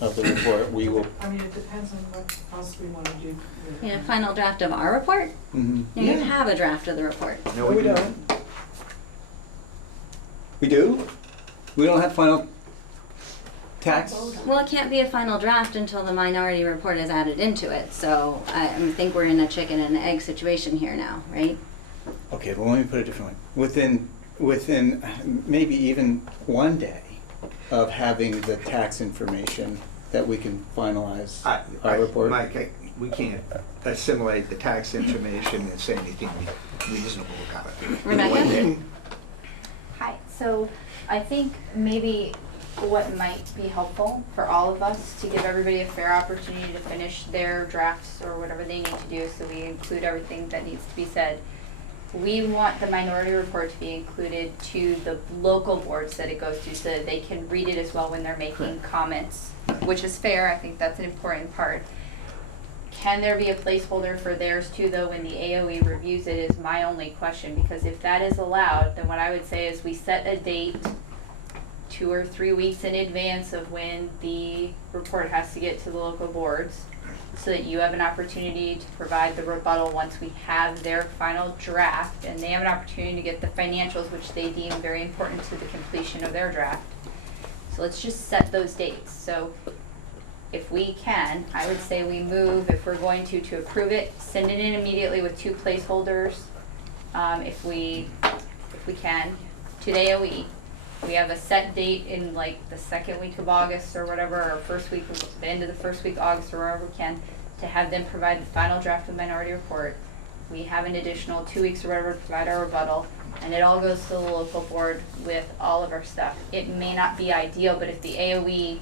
of the report, we will? I mean, it depends on what else we want to do. Yeah, final draft of our report? Mm-hmm. You have a draft of the report. No, we don't. We do? We don't have final tax? Well, it can't be a final draft until the minority report is added into it, so I think we're in a chicken and egg situation here now, right? Okay, well, let me put it differently. Within maybe even 1 day of having the tax information that we can finalize our report. Mike, we can't assimilate the tax information and say anything reasonable about it. Rebecca? Hi, so I think maybe what might be helpful for all of us to give everybody a fair opportunity to finish their drafts or whatever they need to do, so we include everything that needs to be said. We want the minority report to be included to the local boards that it goes to, so that they can read it as well when they're making comments, which is fair. I think that's an important part. Can there be a placeholder for theirs too, though, when the AOE reviews it, is my only question, because if that is allowed, then what I would say is we set a date 2 or 3 weeks in advance of when the report has to get to the local boards, so that you have an opportunity to provide the rebuttal once we have their final draft, and they have an opportunity to get the financials, which they deem very important to the completion of their draft. So let's just set those dates. So if we can, I would say we move, if we're going to approve it, send it in immediately with 2 placeholders, if we can, to the AOE. We have a set date in like the 2nd week of August or whatever, or the end of the 1st week of August, or wherever we can, to have them provide the final draft of the minority report. We have an additional 2 weeks or whatever to provide our rebuttal, and it all goes to the local board with all of our stuff. It may not be ideal, but if the AOE,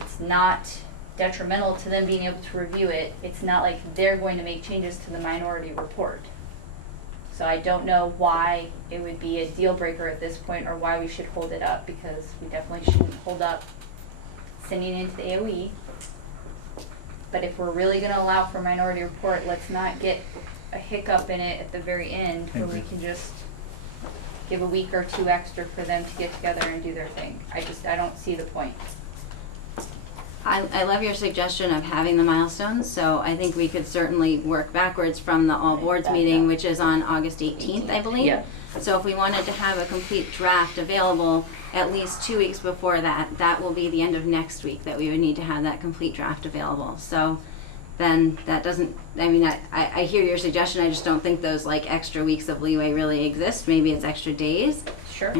it's not detrimental to them being able to review it, it's not like they're going to make changes to the minority report. So I don't know why it would be a deal breaker at this point, or why we should hold it up, because we definitely shouldn't hold up sending it into the AOE. But if we're really going to allow for minority report, let's not get a hiccup in it at the very end, where we can just give a week or 2 extra for them to get together and do their thing. I don't see the point. I love your suggestion of having the milestones, so I think we could certainly work backwards from the all boards meeting, which is on August 18th, I believe. Yeah. So if we wanted to have a complete draft available at least 2 weeks before that, that will be the end of next week that we would need to have that complete draft available. So then that doesn't, I mean, I hear your suggestion, I just don't think those like extra weeks of leeway really exist. Maybe it's extra days. Sure.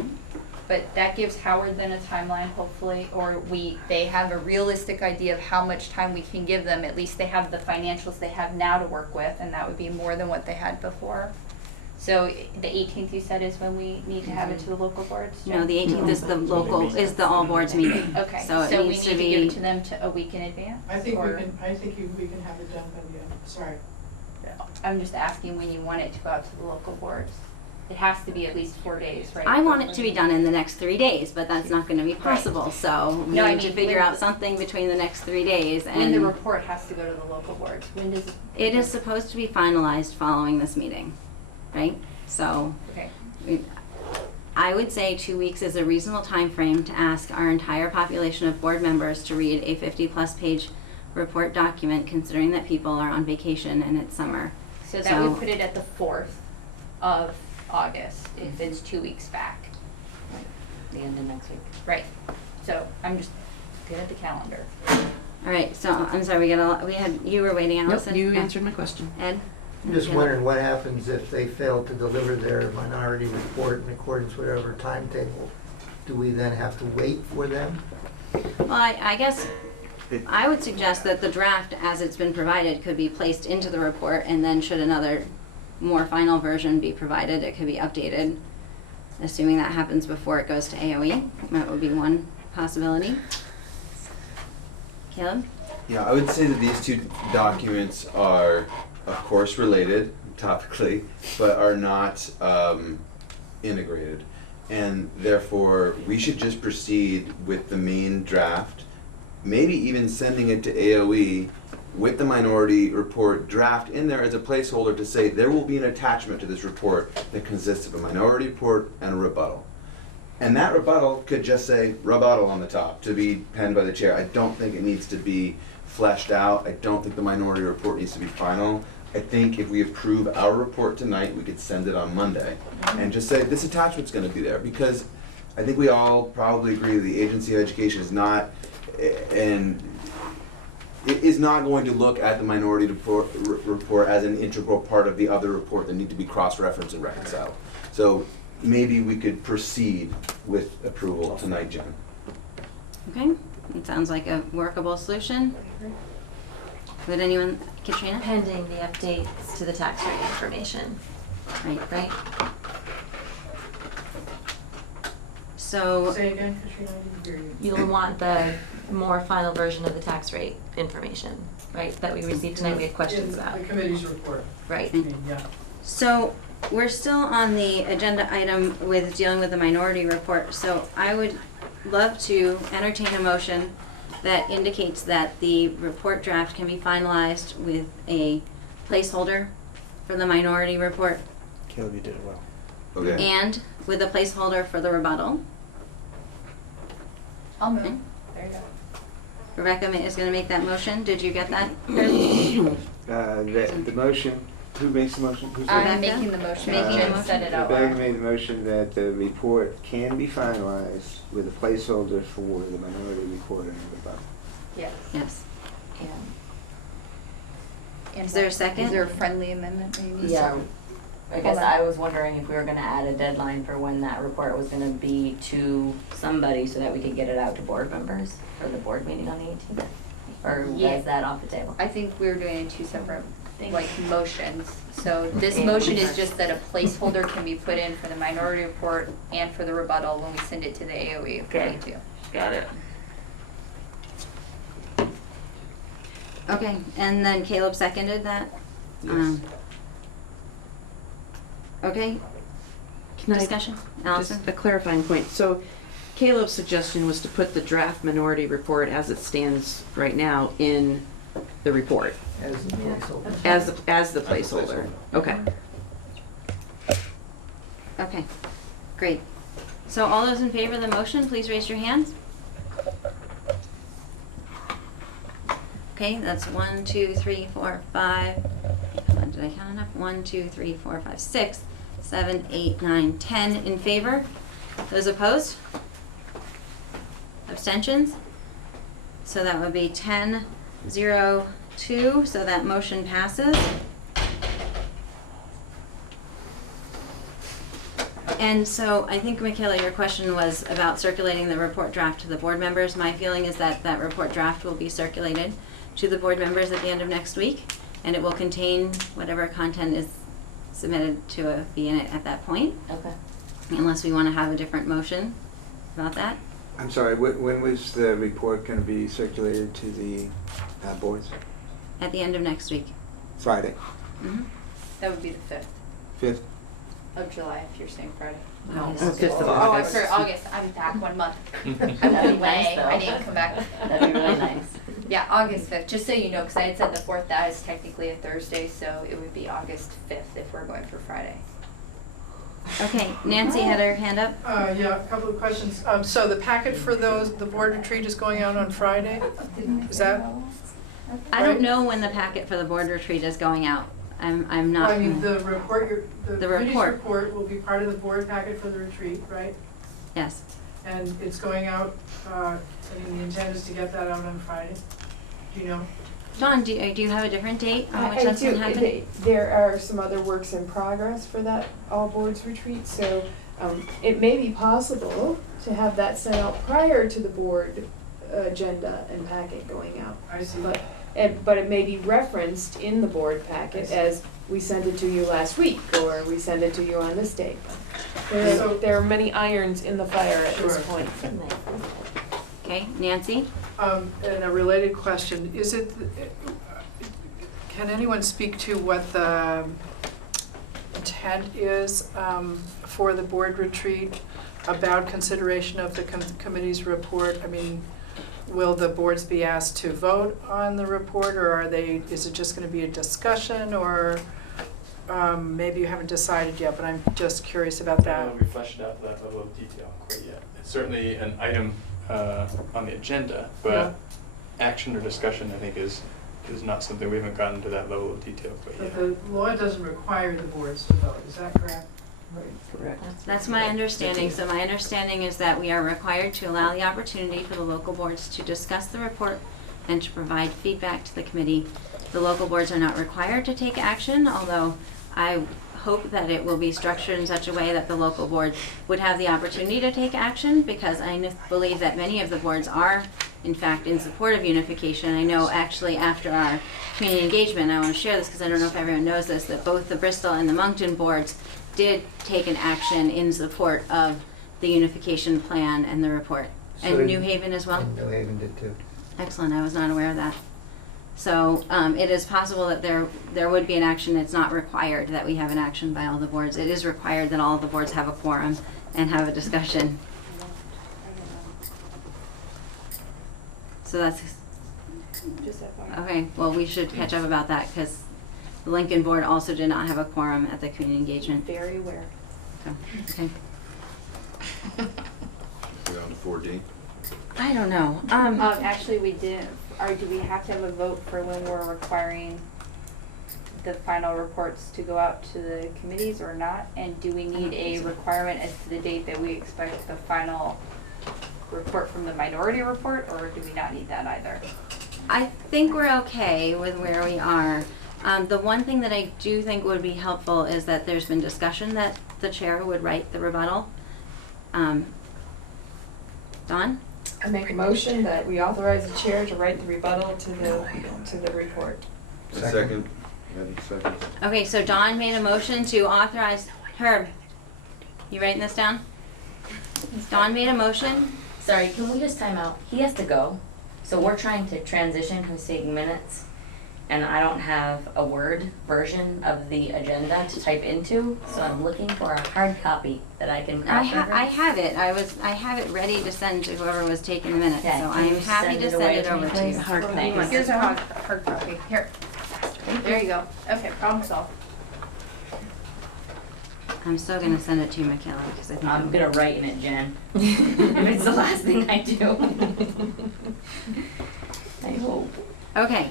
But that gives Howard then a timeline, hopefully, or they have a realistic idea of how much time we can give them. At least they have the financials they have now to work with, and that would be more than what they had before. So the 18th, you said, is when we need to have it to the local boards? No, the 18th is the the all boards meeting. Okay, So it so we needs need to to give it be, to them a week in advance? I think we or- can have it done by the end, sorry. I'm just asking when you want it to go out to the local boards. It has to be at least 4 days, right? I want it to be done in the next 3 days, but that's not gonna be possible, so we No, I need to mean, figure when- out something between the next 3 days. When the And report has to go to the local boards, when does? it is supposed to be finalized following this meeting, right? So, Okay. I would say 2 weeks is a reasonable time frame to ask our entire population of board members to read a 50-plus page report document, considering that people are on vacation and it's summer. So that would put it at the 4th of August, if it's 2 weeks back. The end of next week. Right. So I'm just good at the calendar. All right, so I'm sorry, you were waiting, Allison? Nope, you Yeah. answered my question. Ed? I'm just wondering what happens if they fail to deliver their minority report in accordance with whatever timetable? Do we then have to wait for them? Well, I guess I would suggest that the draft, as it's been provided, could be placed into the report, and then should another more final version be provided, it could be updated, assuming that happens before it goes to AOE. That would be one possibility. Caleb? Yeah, I would say that these two documents are, of course, related topically, but are not integrated. And therefore, we should just proceed with the main draft, maybe even sending it to AOE with the minority report draft in there as a placeholder to say there will be an attachment to this report that consists of a minority report and a rebuttal. And that rebuttal could just say rebuttal on the top to be penned by the chair. I don't think it needs to be fleshed out. I don't think the minority report needs to be final. I think if we approve our report tonight, we could send it on Monday and just say this attachment's going to be there, because I think we all probably agree the Agency of Education is not and it is not going to look at the minority report as an integral part of the other report that need to be cross-referenced and reconciled. So maybe we could proceed with approval tonight, Jen. Okay, it sounds like a workable solution. Would anyone, Katrina? Pending the updates to the tax rate information, right? So, Say again, Katrina, I didn't hear you. You'll want the more final version of the tax rate information, right, that we received tonight, we had questions about. The committee's report. Right. I mean, yeah. so we're still on the agenda item with dealing with the minority report. So I would love to entertain a motion that indicates that the report draft can be finalized with a placeholder for the minority report Caleb, you did it well. Okay. and with a placeholder for the rebuttal. I'll move. Okay. There you go. Rebecca is going to make that motion. Did you get that? The motion, who makes the motion? Who's Rebecca? I'm making the motion. Making the Jen motion. said it out Rebecca loud. made the motion that the report can be finalized with a placeholder for the minority report and the rebuttal. Yes. Yes. And Is there a second? Is there a friendly amendment maybe? Yeah. I guess Hold on. I was wondering if we were gonna add a deadline for when that report was gonna be to somebody so that we could get it out to board members for the board meeting on the 18th? Or Yeah. is that off the table? I think we're doing two separate motions. So this Okay. motion is just that a placeholder can be put in for the minority report and for the rebuttal when we send it to the AOE if we Okay. need to. Got it. Okay, and then Caleb seconded that? Yes. Okay, Can I discussion? Allison? Just a clarifying point. So Caleb's suggestion was to put the draft minority report as it stands right now in the report, As the placeholder. as the placeholder. Okay. Okay, great. So all those in favor of the motion, please raise your hands. Okay, that's 1, 2, 3, 4, 5. Hold on, did I count enough? 1, 2, 3, 4, 5, 6, 7, 8, 9, 10 in favor. Those opposed? Abstentions? So that would be 10, 0, 2, so that motion passes. And so I think, Michaela, your question was about circulating the report draft to the board members. My feeling is that that report draft will be circulated to the board members at the end of next week, and it will contain whatever content is submitted to be in it at that point, Okay. unless we want to have a different motion about that. I'm sorry, when was the report going to be circulated to the boards? At the end of next week. Friday, Mhm. That would be the 5th 5th? of July if you're saying Friday. No. 5th of Oh, I'm August. sorry, August. I'm back 1 month. I'm That'd be away. nice, though. I didn't come back. That'd be really nice. Yeah, August 5th, just so you know, because I had said the 4th, that is technically a Thursday, so it would be August 5th if we're going for Friday. Okay, Nancy had her hand up. Yeah, a couple of questions. So the packet for the board retreat is going out on Friday? Is that? I don't know when the packet for the board retreat is going out. I'm not. I mean, the report, the committee's report. report will be part of the board packet for the retreat, right? Yes. And it's going out, I mean, the intent is to get that out on Friday. Do you know? Dawn, do you have a different date on which that's going to happen? There are some other works in progress for that all boards retreat, so it may be possible to have that sent out prior to the board agenda and packet going out. I see. But it may be referenced in the board packet as we sent it to you last week, or we sent it to you on this date. There are many irons in the fire at this point. Okay, Nancy? And a related question, can anyone speak to what the intent is for the board retreat about consideration of the committee's report? I mean, will the boards be asked to vote on the report, or is it just going to be a discussion, or maybe you haven't decided yet, but I'm just curious about that. We fleshed it out to that level of detail quite yet. It's certainly an item on the agenda, but action or discussion, I think, is not something, we haven't gotten to that level of detail quite yet. But the law doesn't require the boards to vote, is that correct? Right, correct. That's my understanding. So my understanding is that we are required to allow the opportunity for the local boards to discuss the report and to provide feedback to the committee. The local boards are not required to take action, although I hope that it will be structured in such a way that the local boards would have the opportunity to take action, because I believe that many of the boards are, in fact, in support of unification. I know actually after our community engagement, I want to share this because I don't know if everyone knows this, that both the Bristol and the Moncton boards did take an action in support of the unification plan and the report. So And did- New Haven as well? And New Haven did too. Excellent, I was not aware of that. So it is possible that there would be an action. It's not required that we have an action by all the boards. It is required that all of the boards have a quorum and have a discussion. So that's, Just that far. okay, well, we should catch up about that because the Lincoln board also did not have a quorum at the community engagement. Very aware. So, okay. We're on to 4D. I don't know. Actually, we didn't, or do we have to have a vote for when we're requiring the final reports to go out to the committees or not? And do we need a requirement as to the date that we expect the final report from the minority report, or do we not need that either? I think we're okay with where we are. The one thing that I do think would be helpful is that there's been discussion that the chair would write the rebuttal. Dawn? I make a motion that we authorize the chair to write the rebuttal to the report. Second. Second. Okay, so Dawn made a motion to authorize, Herb, you writing this down? Dawn made a motion. Sorry, can we just time out? He has to go. So we're trying to transition, who's taking minutes, and I don't have a Word version of the agenda to type into, so I'm looking for a hard copy that I can I cross-reference. have it. I have it ready to send to whoever was taking the minutes, Okay, so can I you am happy send to it send away it to me, over to you. please? Thanks. Here's a hard copy. Here. There you go. Okay, problem solved. I'm still gonna send it to you, Michaela, because I think I'm gonna write in it, Jen. If it's the last thing I do. I hope. Okay.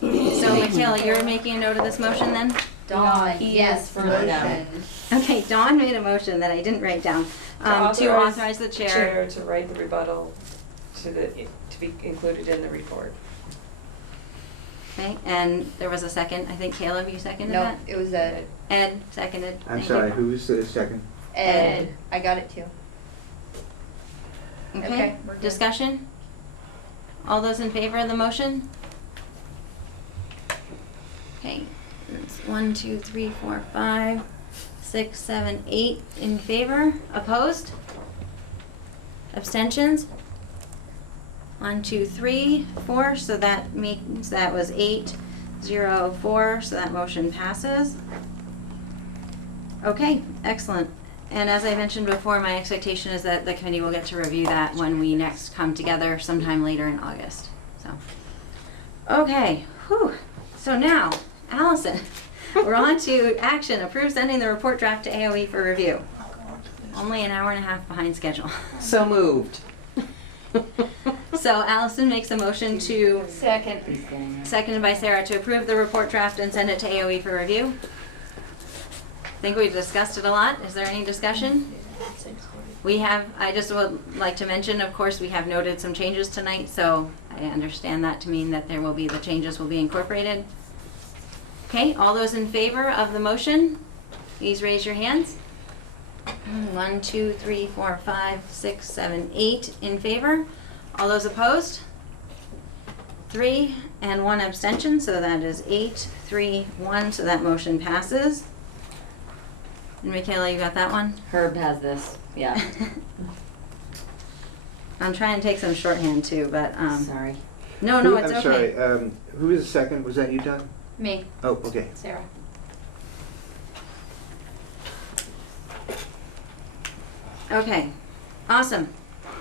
So Michaela, you're making a note of this motion then? Dawn, he yes, is further down. Okay, Dawn made a motion that I didn't write down, to authorize the chair. To write the rebuttal to be included in the report. Okay, and there was a second, I think Caleb, you seconded that? It was Ed. Ed seconded. I'm Thank sorry, you. who's the second? Ed. I got it too. Okay, Okay, we're good. discussion? All those in favor of the motion? Okay, it's 1, 2, 3, 4, 5, 6, 7, 8 in favor. Opposed? Abstentions? 1, 2, 3, 4, so that means that was 8, 0, 4, so that motion passes. Okay, excellent. And as I mentioned before, my expectation is that the committee will get to review that when we next come together sometime later in August. So, okay, whew. So now, Allison, We're on to action. Approve sending the report draft to AOE for review. Only an hour and a half behind schedule. So moved. So Allison makes a motion to, seconded by Sarah, to approve the report draft and send it to AOE for review. I think we've discussed it a lot. Is there any discussion? We have, I just would like to mention, of course, we have noted some changes tonight, so I understand that to mean that there will be, the changes will be incorporated. Okay, all those in favor of the motion, please raise your hands. 1, 2, 3, 4, 5, 6, 7, 8 in favor. All those opposed? 3 and 1 abstention, so that is 8, 3, 1, so that motion passes. And Michaela, you got that one? Herb has this, yeah. I'm trying to take some shorthand too, but Sorry. no, it's I'm okay. sorry, who was the second? Was that you, Don? Me, Oh, okay. Sarah. Okay, awesome.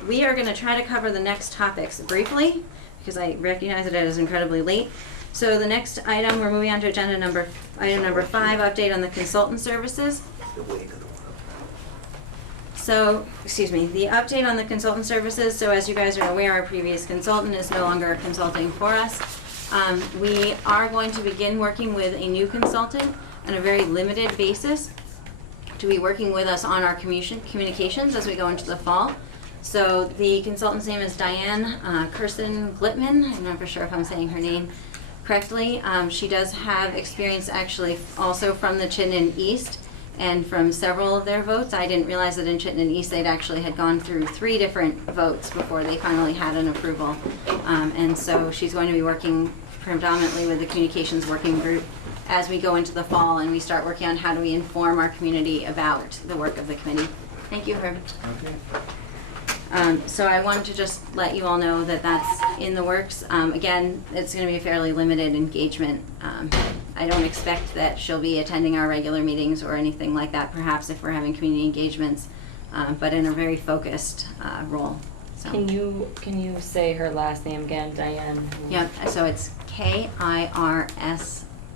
We are going to try to cover the next topics briefly because I recognize that it is incredibly late. So the next item, we're moving on to item number 5, update on the consultant services. So, excuse me, the update on the consultant services. So as you guys are aware, our previous consultant is no longer consulting for us. We are going to begin working with a new consultant on a very limited basis to be working with us on our communications as we go into the fall. So the consultant's name is Diane Kirsten-Glitman. I'm not for sure if I'm saying her name correctly. She does have experience actually also from the Chittenden East and from several of their votes. I didn't realize that in Chittenden East they'd actually had gone through 3 different votes before they finally had an approval. And so she's going to be working predominantly with the communications working group as we go into the fall and we start working on how do we inform our community about the work of the committee. Thank you, Herb. Okay. So I wanted to just let you all know that that's in the works. Again, it's going to be a fairly limited engagement. I don't expect that she'll be attending our regular meetings or anything like that, perhaps if we're having community engagements, but in a very focused role. So. Can you say her last name again, Diane? Yep, so it's Kirson,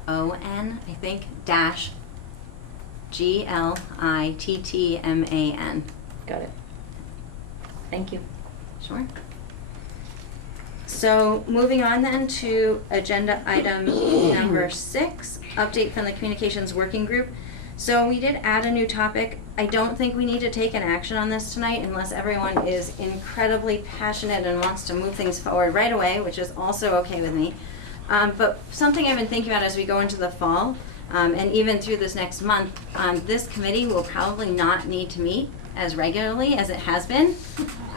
I think, dash Glittman. Got it. Thank you. Sure. So moving on then to agenda item number 6, update from the communications working group. So we did add a new topic. I don't think we need to take an action on this tonight unless everyone is incredibly passionate and wants to move things forward right away, which is also okay with me. But something I've been thinking about as we go into the fall, and even through this next month, this committee will probably not need to meet as regularly as it has been.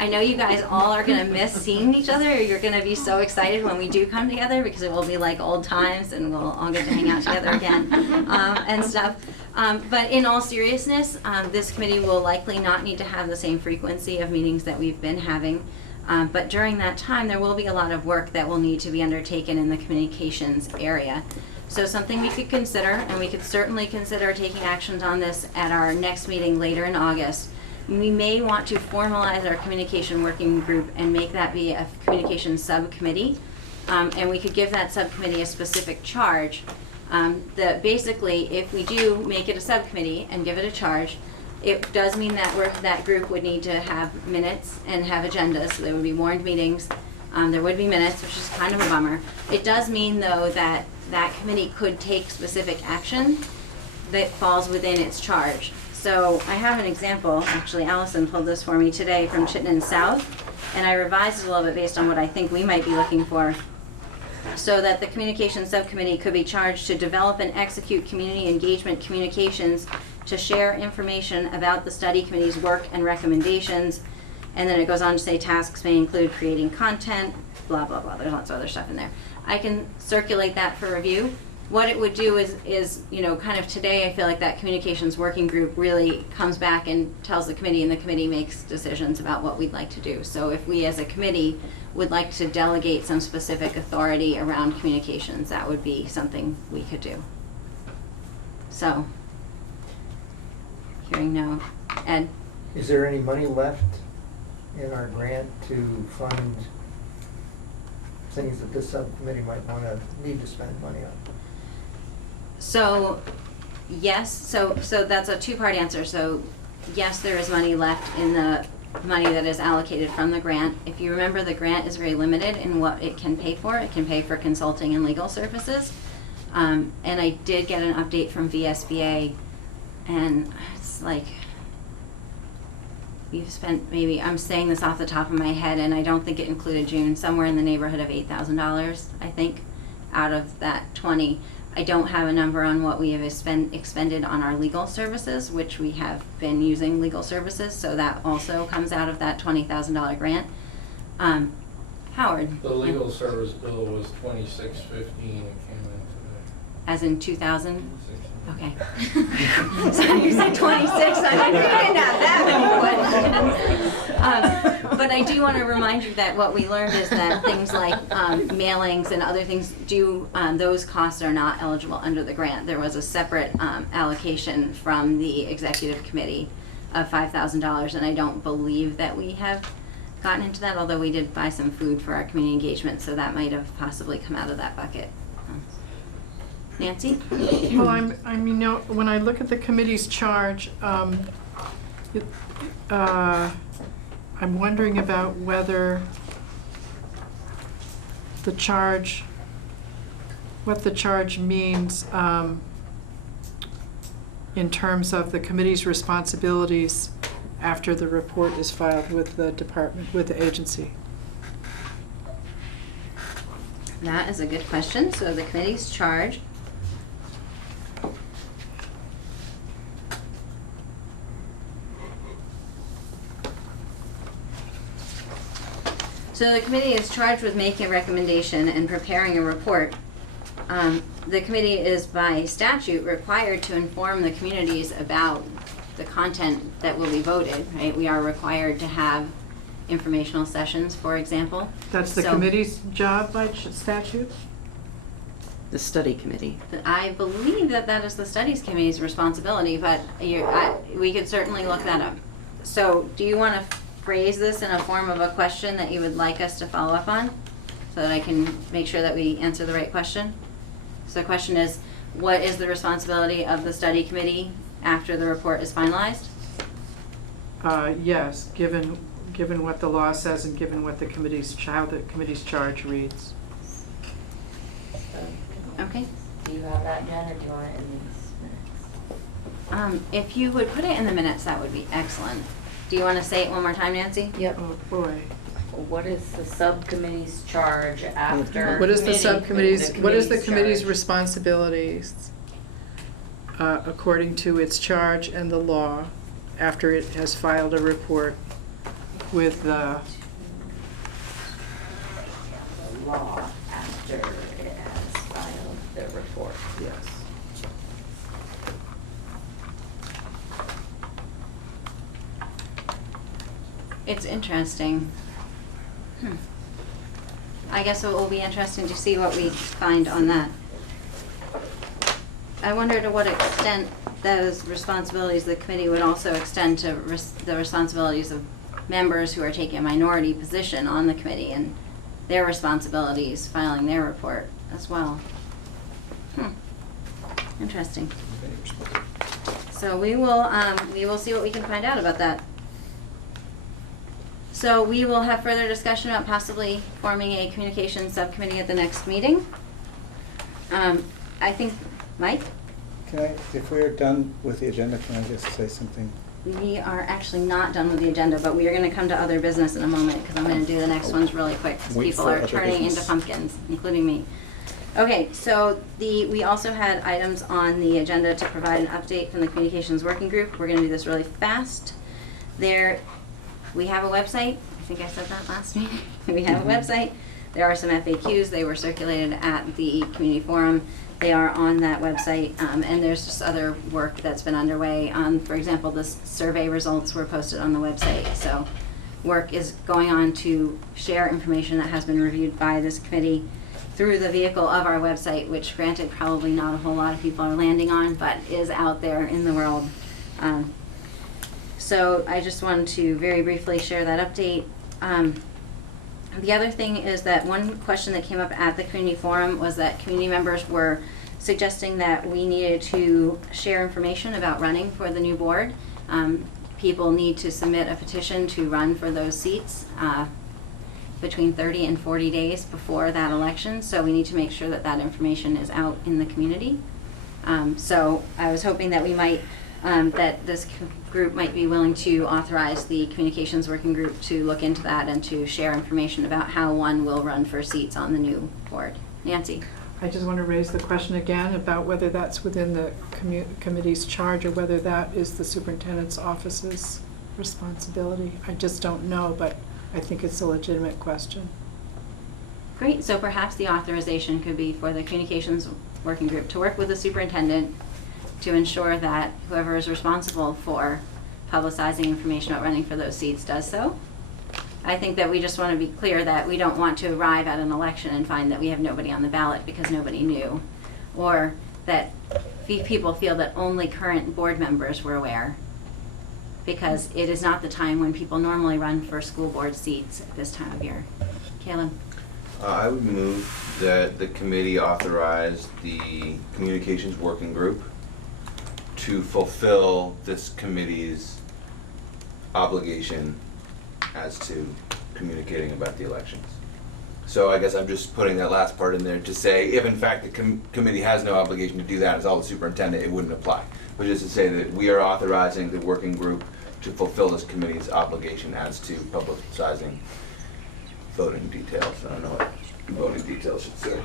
I know you guys all are gonna miss seeing each other. You're gonna be so excited when we do come together because it will be like old times and we'll all get to hang out together again and stuff. But in all seriousness, this committee will likely not need to have the same frequency of meetings that we've been having. But during that time, there will be a lot of work that will need to be undertaken in the communications area. So something we could consider, and we could certainly consider taking actions on this at our next meeting later in August. We may want to formalize our communication working group and make that be a communication subcommittee. And we could give that subcommittee a specific charge. That basically, if we do make it a subcommittee and give it a charge, it does mean that that group would need to have minutes and have agendas, so there would be warned meetings. There would be minutes, which is kind of a bummer. It does mean, though, that that committee could take specific action that falls within its charge. So I have an example. Actually, Allison pulled this for me today from Chittenden South, and I revised it a little bit based on what I think we might be looking for. So that the communications subcommittee could be charged to develop and execute community engagement communications to share information about the study committee's work and recommendations. And then it goes on to say tasks may include creating content, blah, blah, blah. There's lots of other stuff in there. I can circulate that for review. What it would do is, you know, kind of today I feel like that communications working group really comes back and tells the committee, and the committee makes decisions about what we'd like to do. So if we as a committee would like to delegate some specific authority around communications, that would be something we could do. So, hearing no. Ed? Is there any money left in our grant to fund things that this subcommittee might need to spend money on? So, yes, so that's a two-part answer. So, yes, there is money left in the money that is allocated from the grant. If you remember, the grant is very limited in what it can pay for. It can pay for consulting and legal services. And I did get an update from VSBA, and it's like, you've spent maybe, I'm saying this off the top of my head, and I don't think it included June, somewhere in the neighborhood of $8,000, I think, out of that 20. I don't have a number on what we have expended on our legal services, which we have been using legal services, so that also comes out of that $20,000 grant. Howard? The legal service bill was $26.15 and came in today. As in 2000? Okay. So you said 26, I didn't have that many questions. But I do want to remind you that what we learned is that things like mailings and other things those costs are not eligible under the grant. There was a separate allocation from the executive committee of $5,000, and I don't believe that we have gotten into that, although we did buy some food for our community engagement, so that might have possibly come out of that bucket. Nancy? Well, when I look at the committee's charge, I'm wondering about whether the charge, what the charge means in terms of the committee's responsibilities after the report is filed with the department, with the agency. That is a good question. So the committee's charge. So the committee is charged with making a recommendation and preparing a report. The committee is by statute required to inform the communities about the content that will be voted, right? We are required to have informational sessions, for example. That's the committee's job by statute? The study committee. I believe that is the studies committee's responsibility, but we could certainly look that up. So do you want to phrase this in a form of a question that you would like us to follow up on so that I can make sure that we answer the right question? So the question is, what is the responsibility of the study committee after the report is finalized? Yes, given what the law says and given what the committee's charge reads. Okay. Do you have that, Jen, or do you want it in these minutes? If you would put it in the minutes, that would be excellent. Do you want to say it one more time, Nancy? Yep. Oh, boy. What is the subcommittee's charge after? What is the subcommittee's, what is the committee's charge? responsibilities according to its charge and the law after it has filed a report with the Law after it has filed the report. yes. It's interesting. I guess it will be interesting to see what we find on that. I wonder to what extent those responsibilities of the committee would also extend to the responsibilities of members who are taking a minority position on the committee and their responsibilities filing their report as well. Interesting. So we will see what we can find out about that. So we will have further discussion about possibly forming a communications subcommittee at the next meeting. I think, Mike? Can I, if we're done with the agenda, can I just say something? We are actually not done with the agenda, but we are going to come to other business in a moment because I'm going to do the next ones really quick because Wait people for are other turning business. into pumpkins, including me. Okay, so we also had items on the agenda to provide an update from the communications working group. We're going to do this really fast. We have a website. I think I said that last meeting. We have a website. There are some FAQs. They were circulated at the community forum. They are on that website, and there's just other work that's been underway. For example, the survey results were posted on the website. So work is going on to share information that has been reviewed by this committee through the vehicle of our website, which granted probably not a whole lot of people are landing on, but is out there in the world. So I just wanted to very briefly share that update. The other thing is that one question that came up at the community forum was that community members were suggesting that we needed to share information about running for the new board. People need to submit a petition to run for those seats between 30 and 40 days before that election, so we need to make sure that that information is out in the community. So I was hoping that we might, that this group might be willing to authorize the communications working group to look into that and to share information about how one will run for seats on the new board. Nancy? I just want to raise the question again about whether that's within the committee's charge or whether that is the superintendent's office's responsibility. I just don't know, but I think it's a legitimate question. Great, so perhaps the authorization could be for the communications working group to work with the superintendent to ensure that whoever is responsible for publicizing information about running for those seats does so. I think that we just want to be clear that we don't want to arrive at an election and find that we have nobody on the ballot because nobody knew, or that people feel that only current board members were aware, because it is not the time when people normally run for school board seats at this time of year. Caleb? I would move that the committee authorize the communications working group to fulfill this committee's obligation as to communicating about the elections. So I guess I'm just putting that last part in there to say, if in fact the committee has no obligation to do that, as all the superintendent, it wouldn't apply. Which is to say that we are authorizing the working group to fulfill this committee's obligation as to publicizing voting details. I don't know what voting details should say,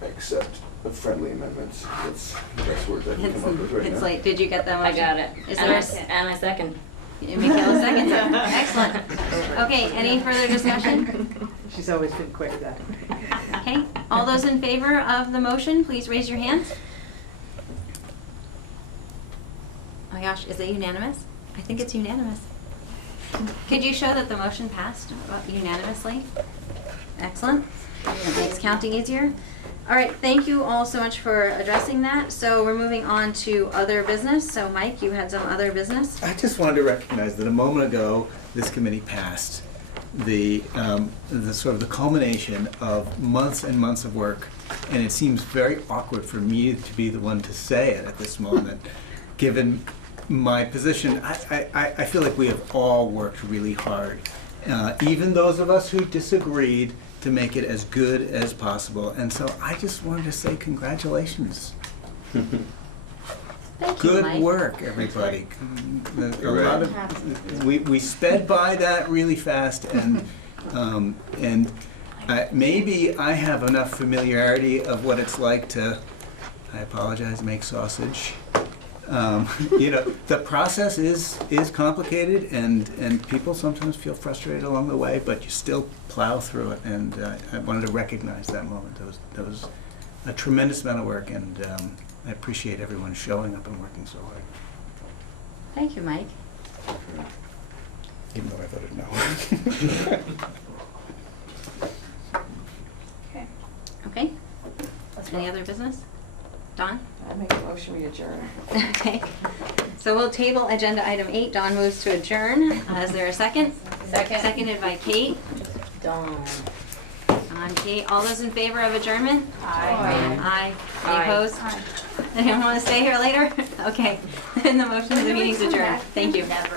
except the friendly amendments. That's the best word I can come up with right now. It's late. Did you get that one? I got it. Is And there and I second. Michaela seconds it. Excellent. Okay, any further discussion? She's always been quick at that. Okay, all those in favor of the motion, please raise your hands. Oh my gosh, is it unanimous? I think it's unanimous. Could you show that the motion passed unanimously? Excellent. That makes counting easier. All right, thank you all so much for addressing that. So we're moving on to other business. So Mike, you had some other business? I just wanted to recognize that a moment ago, this committee passed the sort of the culmination of months and months of work, and it seems very awkward for me to be the one to say it at this moment, given my position. I feel like we have all worked really hard, even those of us who disagreed, to make it as good as possible. And so I just wanted to say congratulations. Thank you, Good Mike. work, everybody. A lot of, we sped by that really fast, and maybe I have enough familiarity of what it's like to, I apologize, make sausage. You know, the process is complicated, and people sometimes feel frustrated along the way, but you still plow through it, and I wanted to recognize that moment. That was a tremendous amount of work, and I appreciate everyone showing up and working so hard. Thank you, Mike. Even though I voted no. Okay. Okay. Any other business? Don? I make a motion we adjourn. Okay. So we'll table agenda item 8. Don moves to adjourn. Is there a second? Second. Seconded by Kate. Dawn. On Kate. All those in favor of adjournment? Aye. Aye. Any Aye. opposed? Anyone want to stay here later? Okay. Then the motion, the meeting's adjourned. Thank you. Never.